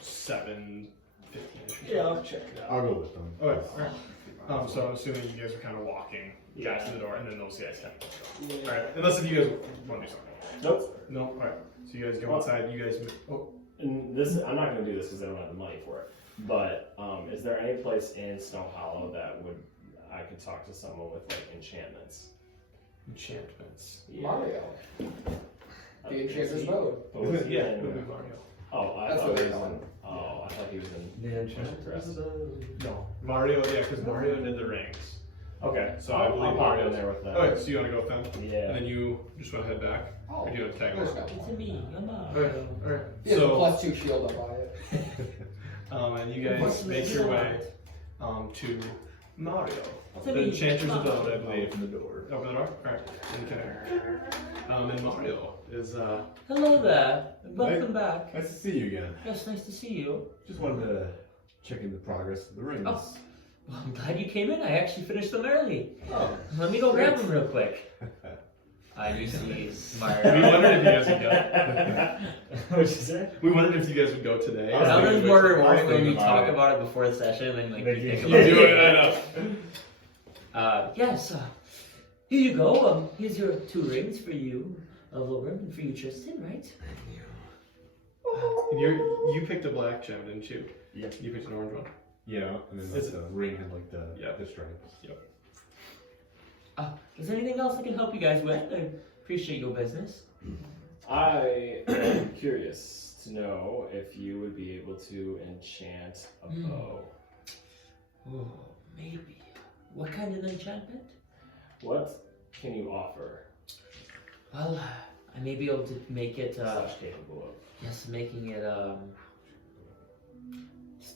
7:15. Yeah, I'll check it out. I'll go with them. Okay. All right. So I'm assuming you guys are kind of walking back to the door, and then those guys kind of go. All right. Unless if you guys want to do something. Nope. No. All right. So you guys go outside. You guys. And this, I'm not going to do this because I don't have the money for it. But is there any place in Snowhollow that I could talk to someone with like enchantments? Enchantments. Mario. The Enchanter's Bow. Yeah. It would be Mario. Oh, I That's thought what he they was call in. him. Oh, I thought he was in. The Enchanter's Bow. No. Mario. Yeah, because Mario did the rings. Okay, So I believe I'll pop Mario's in there with them. Okay. So you want to go with them, Yeah. and then you just want to head back, Oh, or do you want to tag there's along? no It's one. me, I'm All right. All right. He has a So. +2 shield up on it. And you guys make your way to Mario. The Enchanter's Abode, I believe. Open the door. Open the door? Alright. And Mario is, Hello there, welcome back. Nice to see you again. Yes, nice to see you. Just wanted to check in the progress of the rings. Oh. Well, I'm glad you came in. I actually finished them early. Oh, Let me go grab them real quick. I do see we Mario. wondered if you guys would go. What'd you say? We wondered if you guys would go today. That was more rewarding when we thinking talk about about it before the session and like They we do. think You about do it. it, I know. Yes, here you go. Here's your 2 rings for you, Loren, and for you, Tristan, right? And you picked a black gem, didn't you? Yeah. You picked an orange one. Yeah, and then Is the ring had like the stripes. Is there anything else I can help you guys with? I appreciate your business. I am curious to know if you would be able to enchant a bow. Oh, maybe. What kind of enchantment? What can you offer? Well, I may be able to make it, Slash capable of. yes, making it,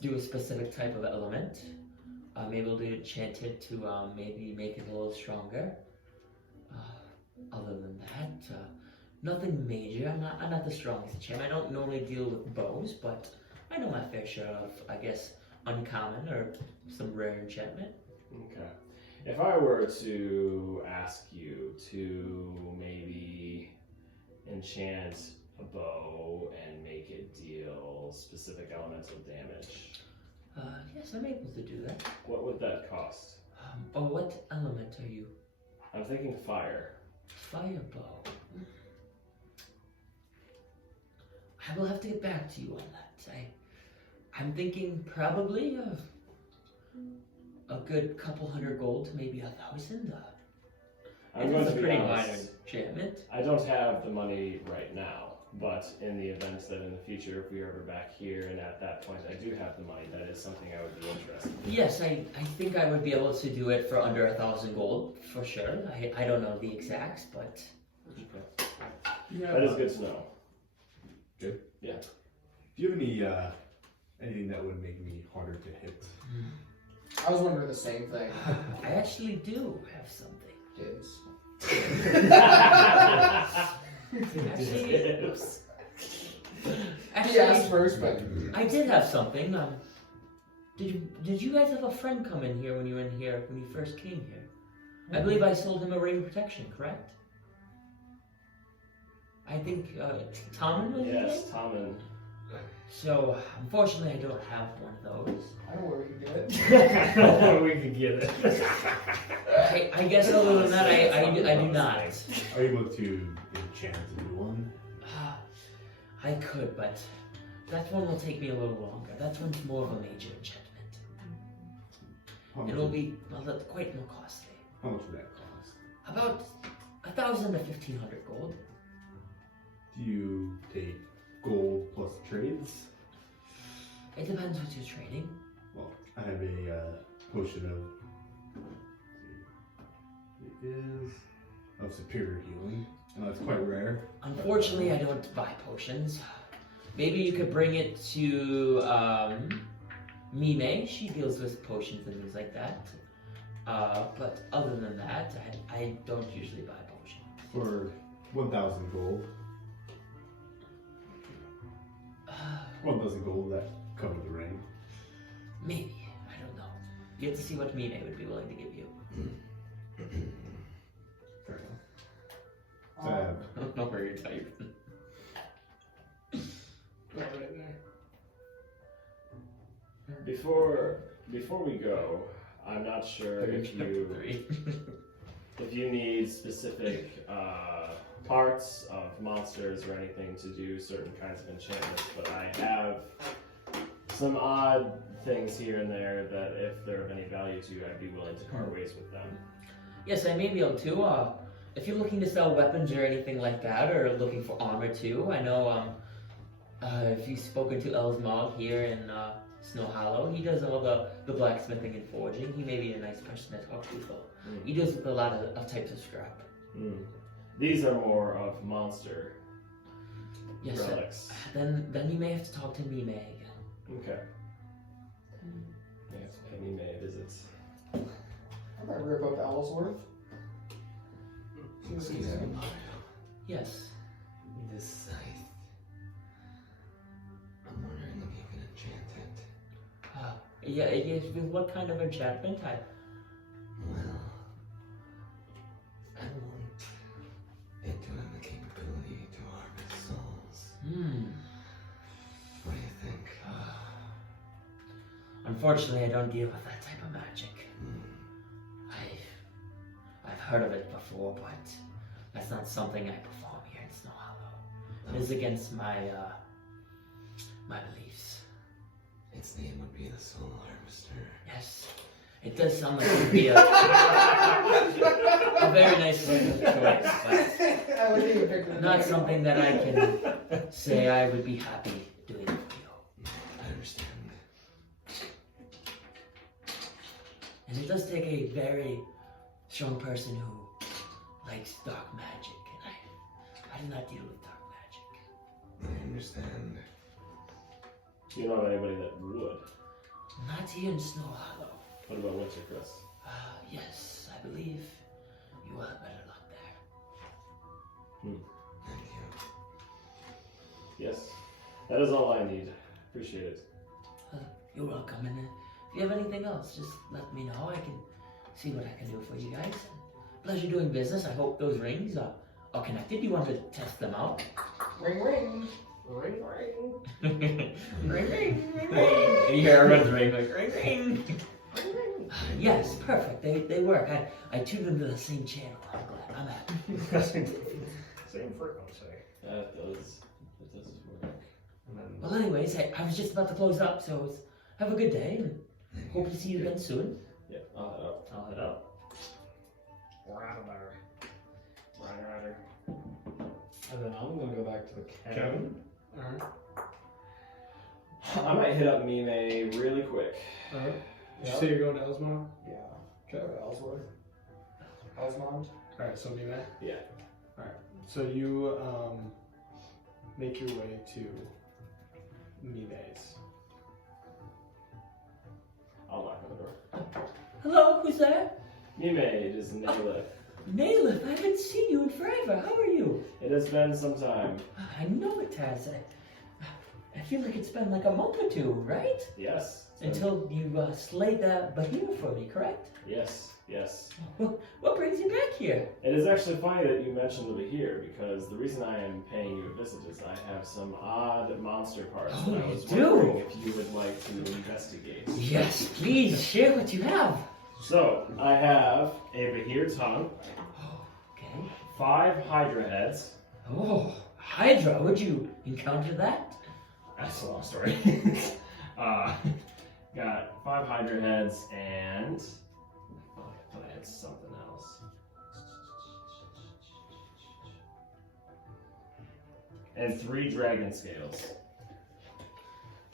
do a specific type of element. I'm able to enchant it to, maybe make it a little stronger. Other than that, nothing major. I'm not the strongest champ. I don't normally deal with bows, but I know my fair share of, I guess, uncommon or some rare enchantment. Okay. If I were to ask you to maybe enchant a bow and make it deal specific elemental damage, Yes, I'm able to do that. what would that cost? What element are you? I'm thinking fire. Firebow. I will have to get back to you on that. I'm thinking probably a good couple hundred gold to maybe 1,000. I'm going It's to a be pretty minor honest. enchantment. I don't have the money right now, but in the event that in the future, if we are ever back here and at that point I do have the money, that is something I would be interested in. Yes, I think I would be able to do it for under 1,000 gold for sure. I don't know the exacts, but That is good to know. Good. Yeah. Do you have any anything that would make me harder to hit? I was wondering the same thing. I actually do have something. Dudes. He asked first, but I did have something. Did you guys have a friend come in here when you first came here? I believe I sold him a ring of protection, correct? I think Tommen was his Yes, name? Tommen. So unfortunately, I don't have one of those. I know where we can get it. We could get it. I guess other than that, I do not. Are you able to enchant a new one? I could, but that one will take me a little longer. That one's more of a major enchantment. How much It'll would- be quite more costly. How much would that cost? About 1,000 to 1,500 gold. Do you take gold plus trades? It depends what you're trading. Well, I have a potion of. It is of superior healing. It's quite rare. Unfortunately, I don't buy potions. Maybe you could bring it to Mime. She deals with potions and things like that. But other than that, I don't usually buy potions. For 1,000 gold. 1,000 gold that covered the ring. Maybe. I don't know. You have to see what Mine would be willing to give you. Fair enough. I don't know where you're typing. Before we go, I'm not sure if you need specific parts of monsters or anything to do certain kinds of enchantments, but I have some odd things here and there that if they're of any value to you, I'd be willing to part ways with them. Yes, I may be able to. If you're looking to sell weapons or anything like that, or looking for armor too, I know if you've spoken to Elsmog here in Snowhollow, he does all the blacksmithing and forging. He may be a nice person to talk to, though. He deals with a lot of types of scrap. These are more of monster Yes, relics. then you may have to talk to Mime again. Okay. You have to pay me May visits. I might rip up Ellsworth. See what he's saying. Yes. This scythe. I'm wondering if you can enchant it. Yeah, with what kind of enchantment? Well, I want it to have the capability to harvest souls. What do you think? Unfortunately, I don't deal with that type of magic. I've heard of it before, but that's not something I perform here in Snowhollow. It is against my my beliefs. Its name would be the Soul Harvester. Yes, It does sound like it would be a very nice choice, but I would even pick the not something that I can say I would be happy doing with you. I understand. And it does take a very strong person who likes dark magic, and I do not deal with dark magic. I understand. Do you know of anybody that would? Not here in Snowhollow. What about Winter, Chris? Yes, I believe you will have better luck there. Thank you. Yes. That is all I need. Appreciate it. You're welcome, and if you have anything else, just let me know. I can see what I can do for you guys. Pleasure doing business. I hope those rings are connected. You want to test them out? Ring, ring. Ring, ring. Ring, ring, ring, ring. And you hear everyone's ring, like, ring, ring. Yes, perfect. They work. I tuned them to the same channel. I'm glad. I'm happy. Same frequency. That does work. And then Well, anyways, I was just about to close up, so have a good day, and hope to see you again soon. Yeah, I'll head up. I'll head up. We're out of there. Rider. And then I'm gonna go back to the cabin. Alright. I might hit up Mime really quick. Alright. Did you say you're going to Elsmond? Yeah. Okay. Go to Ellsworth. Elsmond. Alright, so be that. Yeah. Alright. So you make your way to Mime's. I'll knock on the door. Hello, who's there? Mime, it is Nalith. Naylor, I haven't seen you in forever. How are you? It has been some time. I know it has. I feel like it's been like a month or two, right? Yes. it's been- Until you slayed that behemoth for me, correct? Yes. What brings you back here? It is actually funny that you mentioned the Bahir because the reason I am paying you a visit is I have some odd monster parts Oh, that I you was do? wondering if you would like to investigate. Yes, please share what you have. So, I have a Bahir tongue, Okay. 5 Hydra heads. Oh, Hydra, would you encounter that? That's a long story. Got 5 Hydra heads and I thought I had something else. And 3 dragon scales.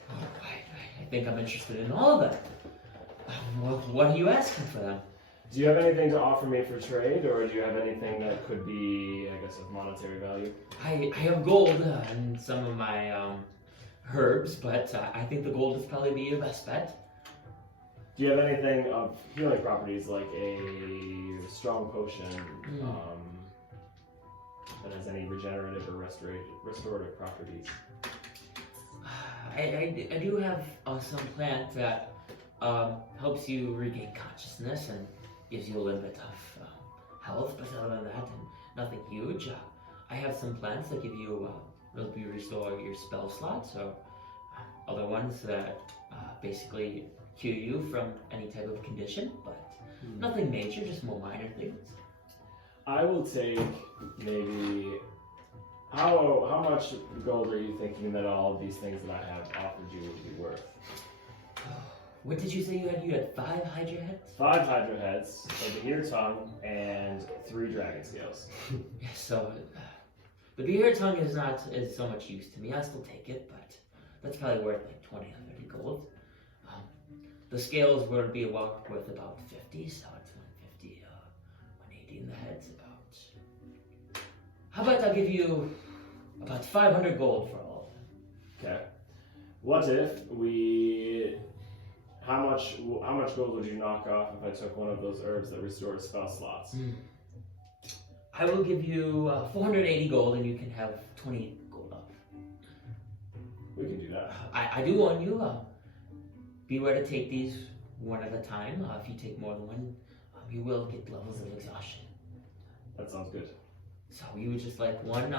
Oh, I think I'm interested in all of that. Well, what are you asking for them? Do you have anything to offer me for trade, or do you have anything that could be, I guess, of monetary value? I have gold and some of my herbs, but I think the gold would probably be your best bet. Do you have anything of healing properties, like a strong potion that has any regenerative or restorative properties? I do have some plant that helps you regain consciousness and gives you a little bit of health, but other than that, and nothing huge. I have some plants that give you help you restore your spell slots, or other ones that basically cure you from any type of condition, but nothing major, just more minor things. I will take maybe. How much gold are you thinking that all of these things that I have offered you would be worth? What did you say you had? You had 5 Hydra heads? 5 Hydra heads, a Bahir tongue, and 3 dragon scales. Yes, so the beer tongue is not so much use to me. I still take it, but that's probably worth like 20 or 30 gold. The scales would be worth about 50, so it's 150, 180 in the heads about. How about I give you about 500 gold for all of them? Okay. What if we? How much gold would you knock off if I took one of those herbs that restores spell slots? I will give you 480 gold, and you can have 20 gold off. We can do that. I do warn you. Beware to take these one at a time. If you take more than one, you will get levels of exhaustion. That sounds good. So you would just like one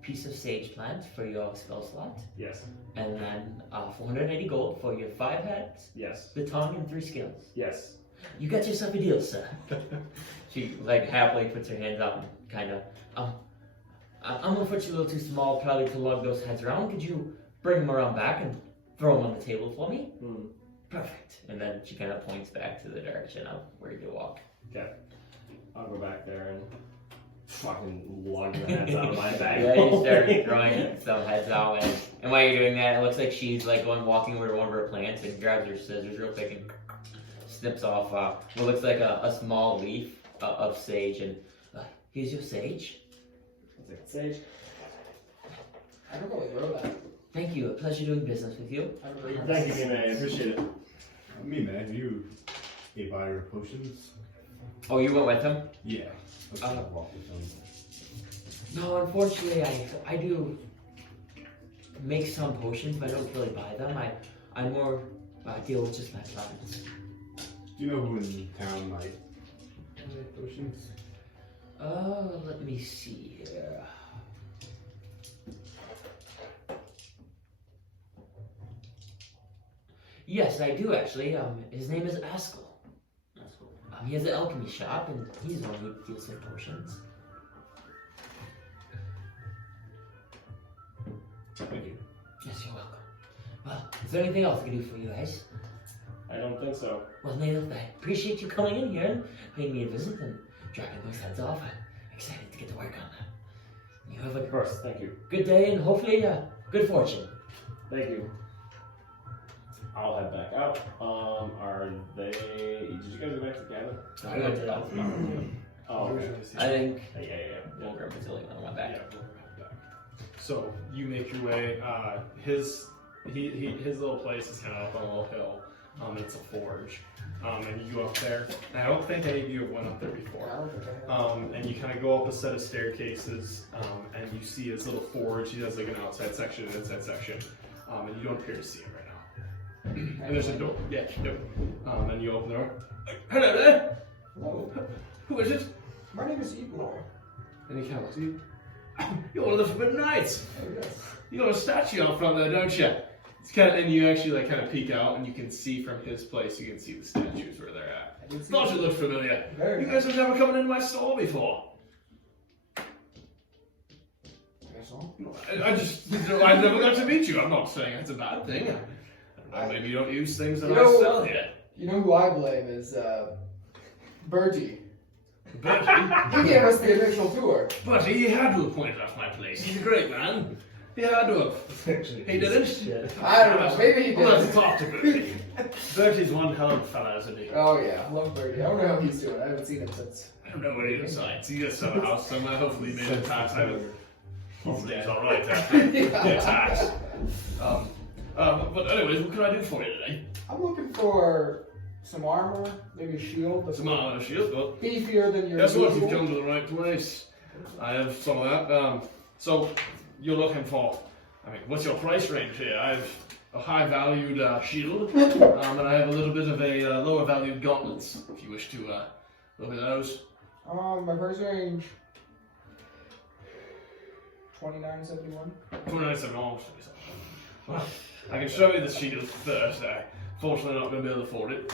piece of sage plant for your spell slot, Yes. and then 480 gold for your 5 heads, Yes. the tongue, and 3 scales. Yes. You got yourself a deal, sir. She like happily puts her hands out and kind of, I'm unfortunately a little too small probably to lug those heads around. Could you bring them around back and throw them on the table for me? Perfect. And then she kind of points back to the direction of where you walk. Okay. I'll go back there and fucking lug the heads out of my bag. Yeah, you start throwing some heads out, and while you're doing that, it looks like she's like walking over to one of her plants and grabs her scissors real quick and snips off what looks like a small leaf of sage. And here's your sage. It's like, Sage. I don't really know that. Thank you. A pleasure doing business with you. I don't really know. Thank you, man. I appreciate it. Me, man, you a buyer of potions? Oh, you went with him? Yeah. Let's walk with them. No, unfortunately, I do make some potions, but I don't really buy them. I more deal with just my clients. Do you know who in town might make potions? Let me see here. Yes, I do actually. His name is Askel. He has an alchemy shop, and he's the one who deals in potions. Thank you. Yes, you're welcome. Well, is there anything else I can do for you guys? I don't think so. Well, Native, I appreciate you coming in here and paying me a visit and dropping those heads off. I'm excited to get to work on them. You have a Of course, thank you. good day and hopefully good fortune. Thank you. I'll head back out. Are they? Did you guys go back to the cabin? I went to the Oh, okay. I think Yeah. Wolfram was the only one that went back. So you make your way. His little place is kind of up on a little hill. And it's a forge. And you go up there. And I don't think any of you have went up there before. And you kind of go up a set of staircases. And you see his little forge. He has like an outside section and an inside section. And you don't appear to see it right now. And there's a door. Yeah, yep. And you open the door. Hello there. Hello. Who is it? My name is Igor. And he kind of looks at you. You're a little bit nice. Oh, yes. You got a statue out front there, don't you? It's kind of, and you actually like kind of peek out, and you can see from his place. You can see the statues where they're at. I did see Thought that. you looked familiar. Very You guys have never come into my store before. I guess so. I never got to meet you. I'm not saying that's a bad thing. I don't know, maybe you don't use things that You I know- sell here. You know who I blame is Bertie. Bertie, He gave us the initial tour. Bertie, he had to have pointed out my place. He's a great man. He had to have. He didn't. I don't know. Maybe he Well, let's did. talk to Bertie. Bertie's one hell of a fella, isn't he? Oh yeah, love Bertie. I don't know how he's doing. I haven't seen him since. I don't know where he resides. He just has a house somewhere. Hopefully, he made it past. Hopefully, he's all right after the attacks. But anyways, what can I do for you today? I'm looking for some armor, maybe a shield. That's Some armor, shield, but beefier than your guess what? You've usual. come to the right place. I have some of that. So you're looking for? I mean, what's your price range here? I have a high-valued shield, and I have a little bit of a lower-valued gauntlets. If you wish to look at those. My price range. 29.71. 29.7 almost. Well, I can show you the shield first. Fortunately, not going to be able to afford it,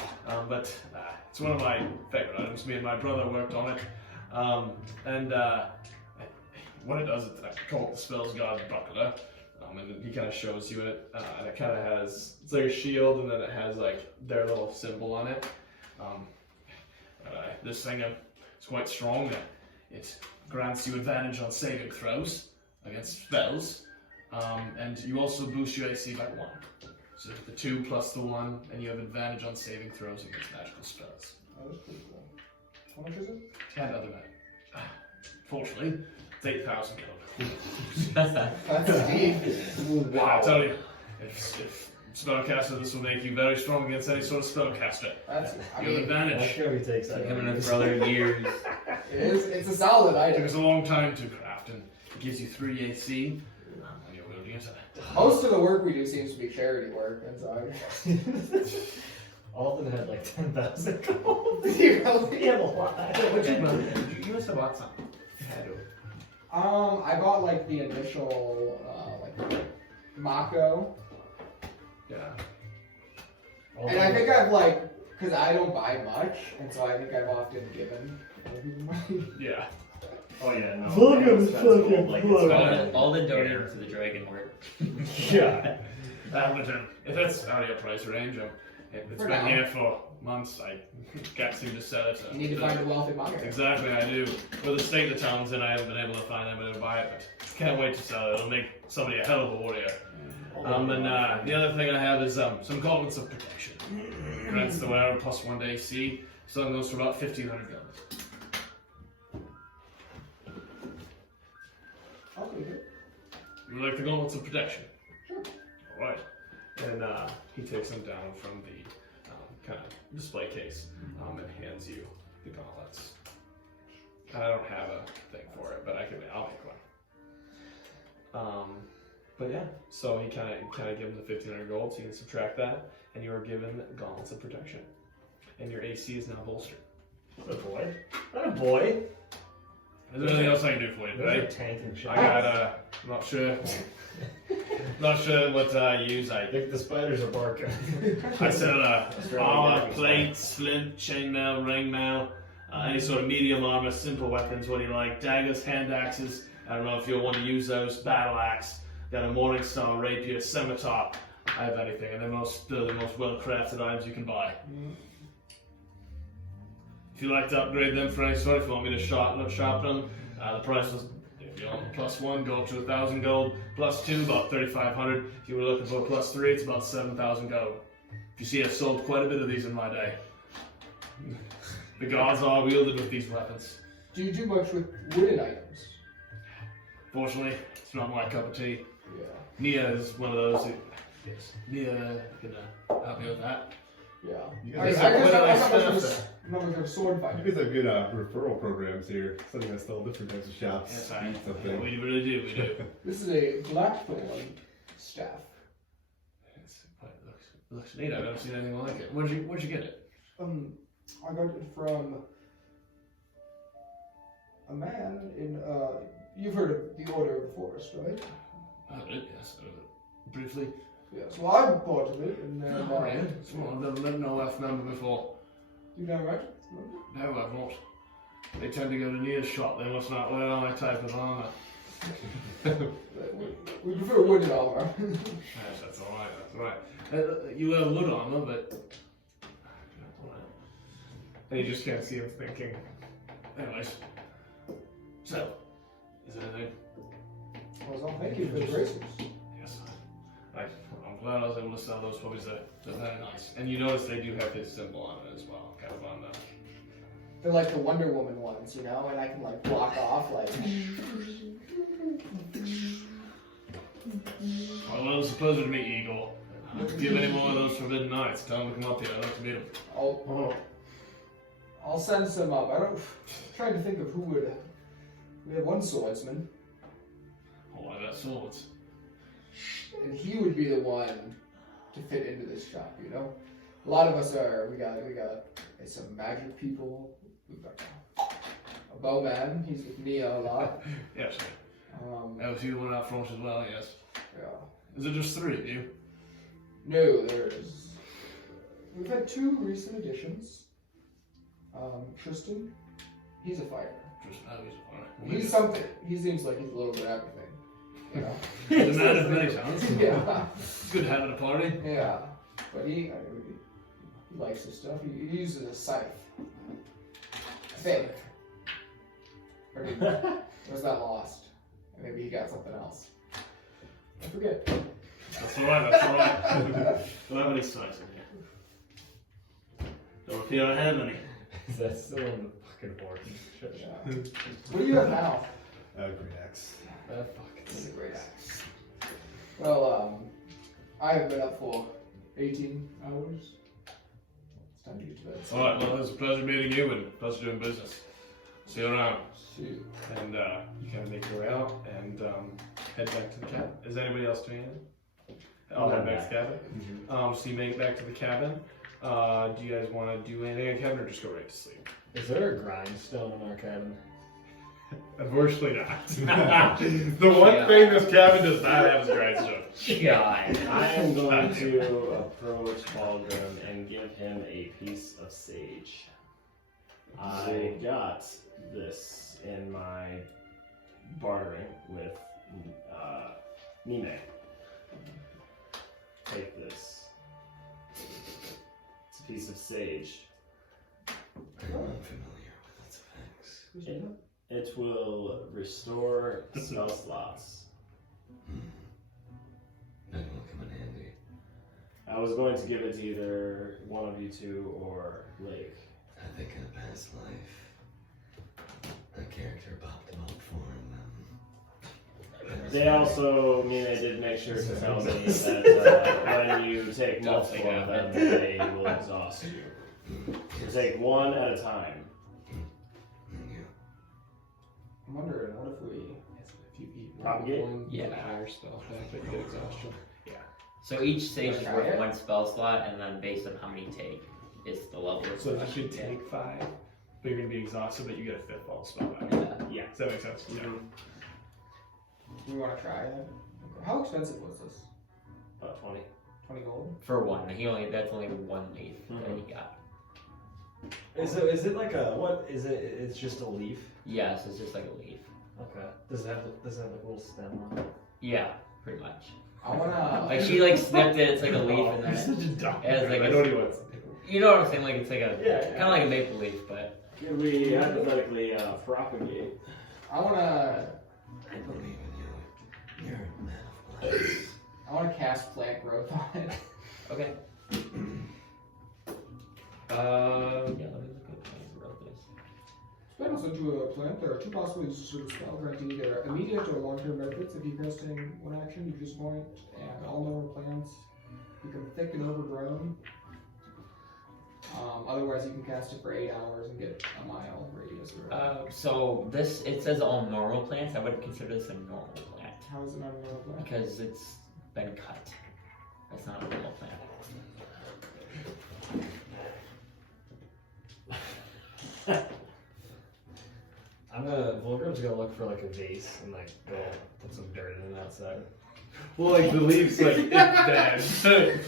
but it's one of my favorite items. Me and my brother worked on it, what it does is I call it the spells God's buckler, and he kind of shows you it, and it kind of has, it's like a shield, and then it has like their little symbol on it. This thing is quite strong. It grants you advantage on saving throws against spells, and you also boost your AC by 1. So the 2 plus the 1, and you have advantage on saving throws against magical spells. Oh, that's pretty cool. How much is it? And other magic. Fortunately, it's 8,000 gold. That's deep. Wow. I tell you, if spellcaster, this will make you very strong against any sort of spellcaster. That's. I You have mean, advantage. sure he takes that. Coming in for other years. it's a solid It item. takes a long time to craft, and it gives you 3 AC when you're wielding it. Most of the work we do seems to be charity work, and so Alden had like 10,000 gold. he really. He had a lot. You must have bought something. I bought like the initial like Mako, Yeah. and I think I've like, because I don't buy much, and so I think I've often given other people money. Yeah. Oh yeah, no. Look yeah, at it's the gold, fucking like, plug. it's Alden donated to the Dragon Ward. Yeah. But if that's out of your price range, It's For been now. here for months. I can't seem to sell it. You need to find a wealthy buyer. Exactly, I do. For the state the town's in, I haven't been able to find anybody to buy it, but can't wait to sell it. It'll make somebody a hell of a warrior. And the other thing I have is some gauntlets of protection. Grants the wearer +1 to AC. Something goes for about 1,500 gold. I'll take it. You like the gauntlets of protection? Sure. Alright. And he takes them down from the kind of display case and hands you the gauntlets. I don't have a thing for it, but I'll make one. But yeah, so he kind of gives him the 1,500 gold, so you can subtract that, and you are given gauntlets of protection, and your AC is now bolstered. What a boy. What a boy. Is there anything else I can do for you Those are today? tanking shots. I got not sure what I use. I think the spiders are barking. I sell armor, plates, flint, chainmail, ringmail, any sort of medium armor, simple weapons. What do you like? Daggers, hand axes. I don't know if you'll want to use those. Battle axe. Got a morning star, rapier, scimitar. I have anything, and they're the most well-crafted items you can buy. If you like to upgrade them for any sort, if you want me to sharpen them, the price was, if you want +1, go up to 1,000 gold. +2, about 3,500. If you were looking for +3, it's about 7,000 gold. If you see, I've sold quite a bit of these in my day. The gods are wielded with these weapons. Do you do much with wooden items? Fortunately, it's not my cup of tea. Yeah. Nia is one of those who... Yes. Nia can help me with that. Yeah. You I guys guess have I'm quite a nice not stuff much there. I'm not much of a sword You fighter. guys have good referral programs here. Setting us all different types of shops. Yes, Eat something. we really do, we do. This is a blackthorn staff. It looks neat. I've never seen anything like it. Where'd you get it? I got it from a man in you've heard of the Order of the Forest, right? I did, yes. Briefly. Yes. Well, I'm part of it, and then Oh, yeah. It's one I've never met no elf member before. you know, right? No, I've not. They tend to go to Nia's shop. They must not wear my type of armor. We prefer wooden armor. Yes, that's alright, that's alright. You wear wood armor, but... And you just can't see him thinking. Anyways. So, is there anything? Well, thank you for the braces. Yes. I'm glad I was able to sell those puppies. They're very nice. And you notice they do have his symbol on it as well. Kind of on the... They're like the Wonder Woman ones, you know, and I can like block off like. Well, it was a pleasure to meet you, Igor. If you have any more of those forbidden nights, tell them to come up here. I'd like to meet them. I'll send some up. I'm trying to think of who would. We have one swordsman, Oh, I got swords. and he would be the one to fit into this shop. You know, a lot of us are. We got some magic people. We've got a bowman. He's with Nia a lot. Yes. That was you the one out front as well, yes. Yeah. Is it just 3 of you? No, we've had 2 recent additions. Tristan, he's a fighter. Just alright. He's something. He seems like he's a little bit of everything. You know. He's a man of many talents. Yeah. It's good having a party. Yeah. But he likes his stuff. He uses a scythe. I think. Or was that lost? Maybe he got something else. I forget. That's alright, that's alright. Don't have any size in here. Don't appear I have any. Is that still in the fucking horse? Yeah. What do you have now? Great axe. It's a great axe. Well, I have been up for 18 hours. It's time to get to bed. Alright, well, it was a pleasure meeting you and pleasure doing business. See you around. Shoot. And you kind of make your way out and head back to the cabin. Is anybody else doing anything? I'll head back to the cabin. So you make it back to the cabin. Do you guys want to do anything in the cabin or just go right to sleep? Is there a grindstone in our cabin? Unfortunately not. The one thing this cabin does not have is grindstone. God. I am going to approach Baldrum and give him a piece of sage. I got this in my bartering with Nime. Take this. piece of sage. I'm unfamiliar with its effects. It will restore spell slots. That will come in handy. I was going to give it to either one of you two or Lake. I think in a past life, a character popped them out for him. They also, they did make sure to tell me that when you take multiple of them, they will exhaust you. So take one at a time. I'm wondering, what if you eat Propagate? one Yeah. higher spell effect, but you get exhaustion. So each sage is Try worth it? 1 spell slot, and then based on how many you take is the level of So you exhaustion. should take 5, but you're gonna be exhausted, but you get a 5th level spell back. Yeah. Does that make sense? Yeah. We want to try it. How expensive was this? About 20. 20 gold? For one, that's only 1 leaf that he got. Is it like a what? Is it? It's just a leaf. Yeah, so it's just like a leaf. Okay. Does it have like a little stem on it? Yeah, pretty much. I wanna. Like she like snipped it. It's like a leaf, and You're then such a dumb. it has like I know what he a, wants. you know what I'm saying? Like it's like a Yeah, kind of like a maple leaf, but Can we hypothetically propagate? I wanna. I believe in you. You're a man of glass. I wanna cast plant growth on it. okay. Yeah, let me look at how you wrote this. Spells into a plant. There are 2 possibilities for the spell, granting either immediate or long-term benefits. If you cast in one action, you just point, and all normal plants become thick and overgrown. Otherwise, you can cast it for 8 hours and get a mile radius around. So this it says all normal plants. I would consider this a normal plant How is it not a normal plant? because it's been cut. It's not a normal plant. Volgrim's gonna look for like a vase and like go put some dirt in it outside. Well, like the leaves, like it's dead.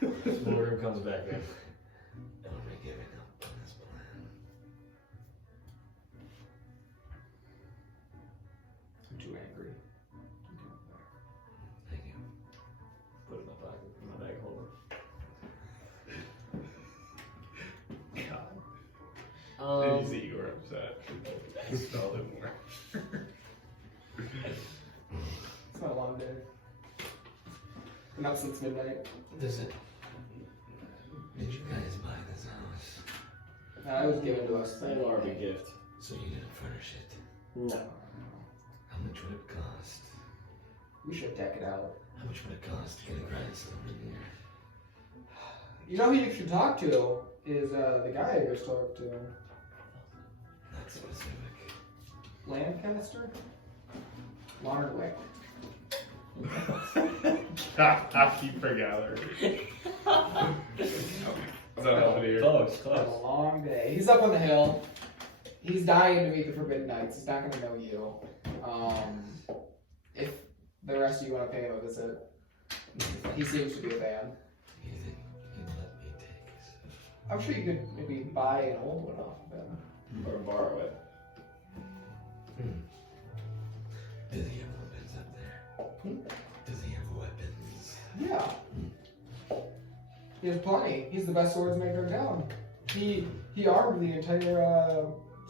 Volgrim comes back in. Are we giving up on this plan? I'm too angry. Thank you. Put it in my pocket, in my bag holder. And you see you were upset. You spelled it more. It's been a long day. Been up since midnight. Does it? Did you guys buy this house? It was given to us. An Arby gift. So you didn't furnish it? No. How much would it cost? We should deck it out. How much would it cost to get a grindstone in here? You know who you should talk to is the guy I just talked to. Not specific. Lancaster? Larnwick. Keeper gallery. Is that over here? Close, It's been close. a long day. He's up on the hill. He's dying to meet the Forbidden Knights. He's not going to know you. If the rest of you want to pay him a visit, he seems to be a fan. You think you'd let me take his... I'm sure you could maybe buy an old one off of him. Or borrow it. Do they have weapons up there? Do they have weapons? Yeah. He has plenty. He's the best swordsmaker in town. He armed the entire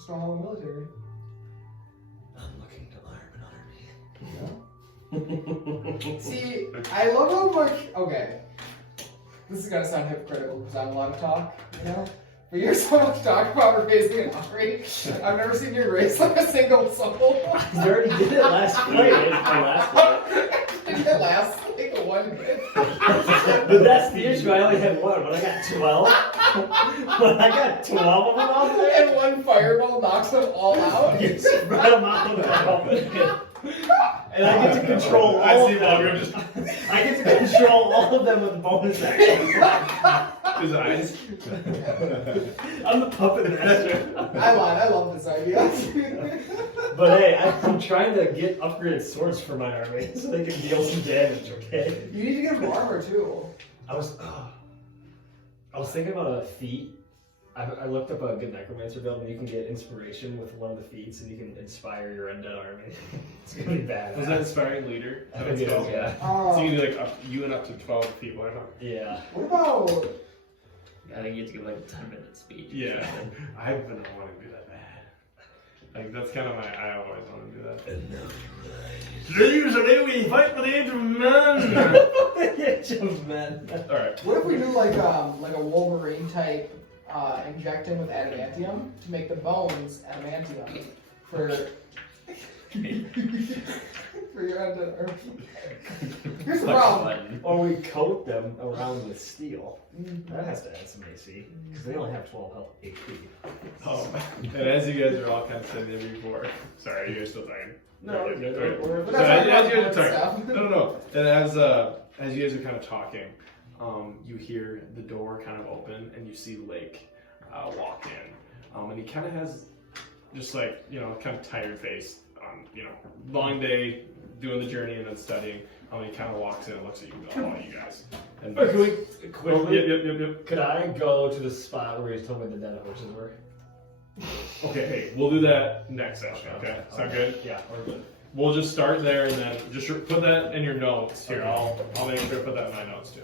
Snowhollow military. I'm looking to arm an army. See, I love how much. Okay, this is gonna sound hypocritical because I'm a lot of talk, you know. But you're so much talk about raising an army. I've never seen you raise like a single soul. You already did it last fight. I did it last like one hit. But that's the issue. I only had one, but I got 12. But I got 12 of them out there. And one fireball knocks them all out. You spread them out the top. And I get to control I all see of them. Volgrim just I get to control all of them with bonus actions. his eyes. I'm the puppet master. I lied. I love this idea. But hey, I'm trying to get upgraded swords for my army so they can deal some damage, okay? You need to get him armor too. I was thinking about a feat. I looked up a good necromancer build, and you can get inspiration with one of the feats, and you can inspire your undead army. It's gonna be bad. Was that inspiring leader? I think it is, yeah. So you can do like you and up to 12 people or something. Yeah. What about? I think you have to give like a 10-minute speech. Yeah, I've been wanting to do that bad. Like that's kind of my. I always want to do that. And now you rise. Today is the day we fight for the age of man. Age of men. All right. What if we do like a Wolverine type injecting with adamantium to make the bones adamantium for for your undead army? Here's the problem. Or we coat them around with steel. That has to add some AC, because they only have 12 health HP. And as you guys are all kind of sitting there before, sorry, you guys still talking? No, Okay, we're- okay. we're- So That's as not you guys are stuff. talking, no. And as you guys are kind of talking, you hear the door kind of open, and you see Lake walk in, and he kind of has just like kind of tired face, long day doing the journey and then studying. He kind of walks in and looks at all you guys. And Can we quickly? Yep. Could I go to the spot where he's told me the dead horses were? Okay, hey, we'll do that next session. Okay, sound good? Yeah, we're good. We'll just start there and then just put that in your notes here. Okay. I'll make sure to put that in my notes too.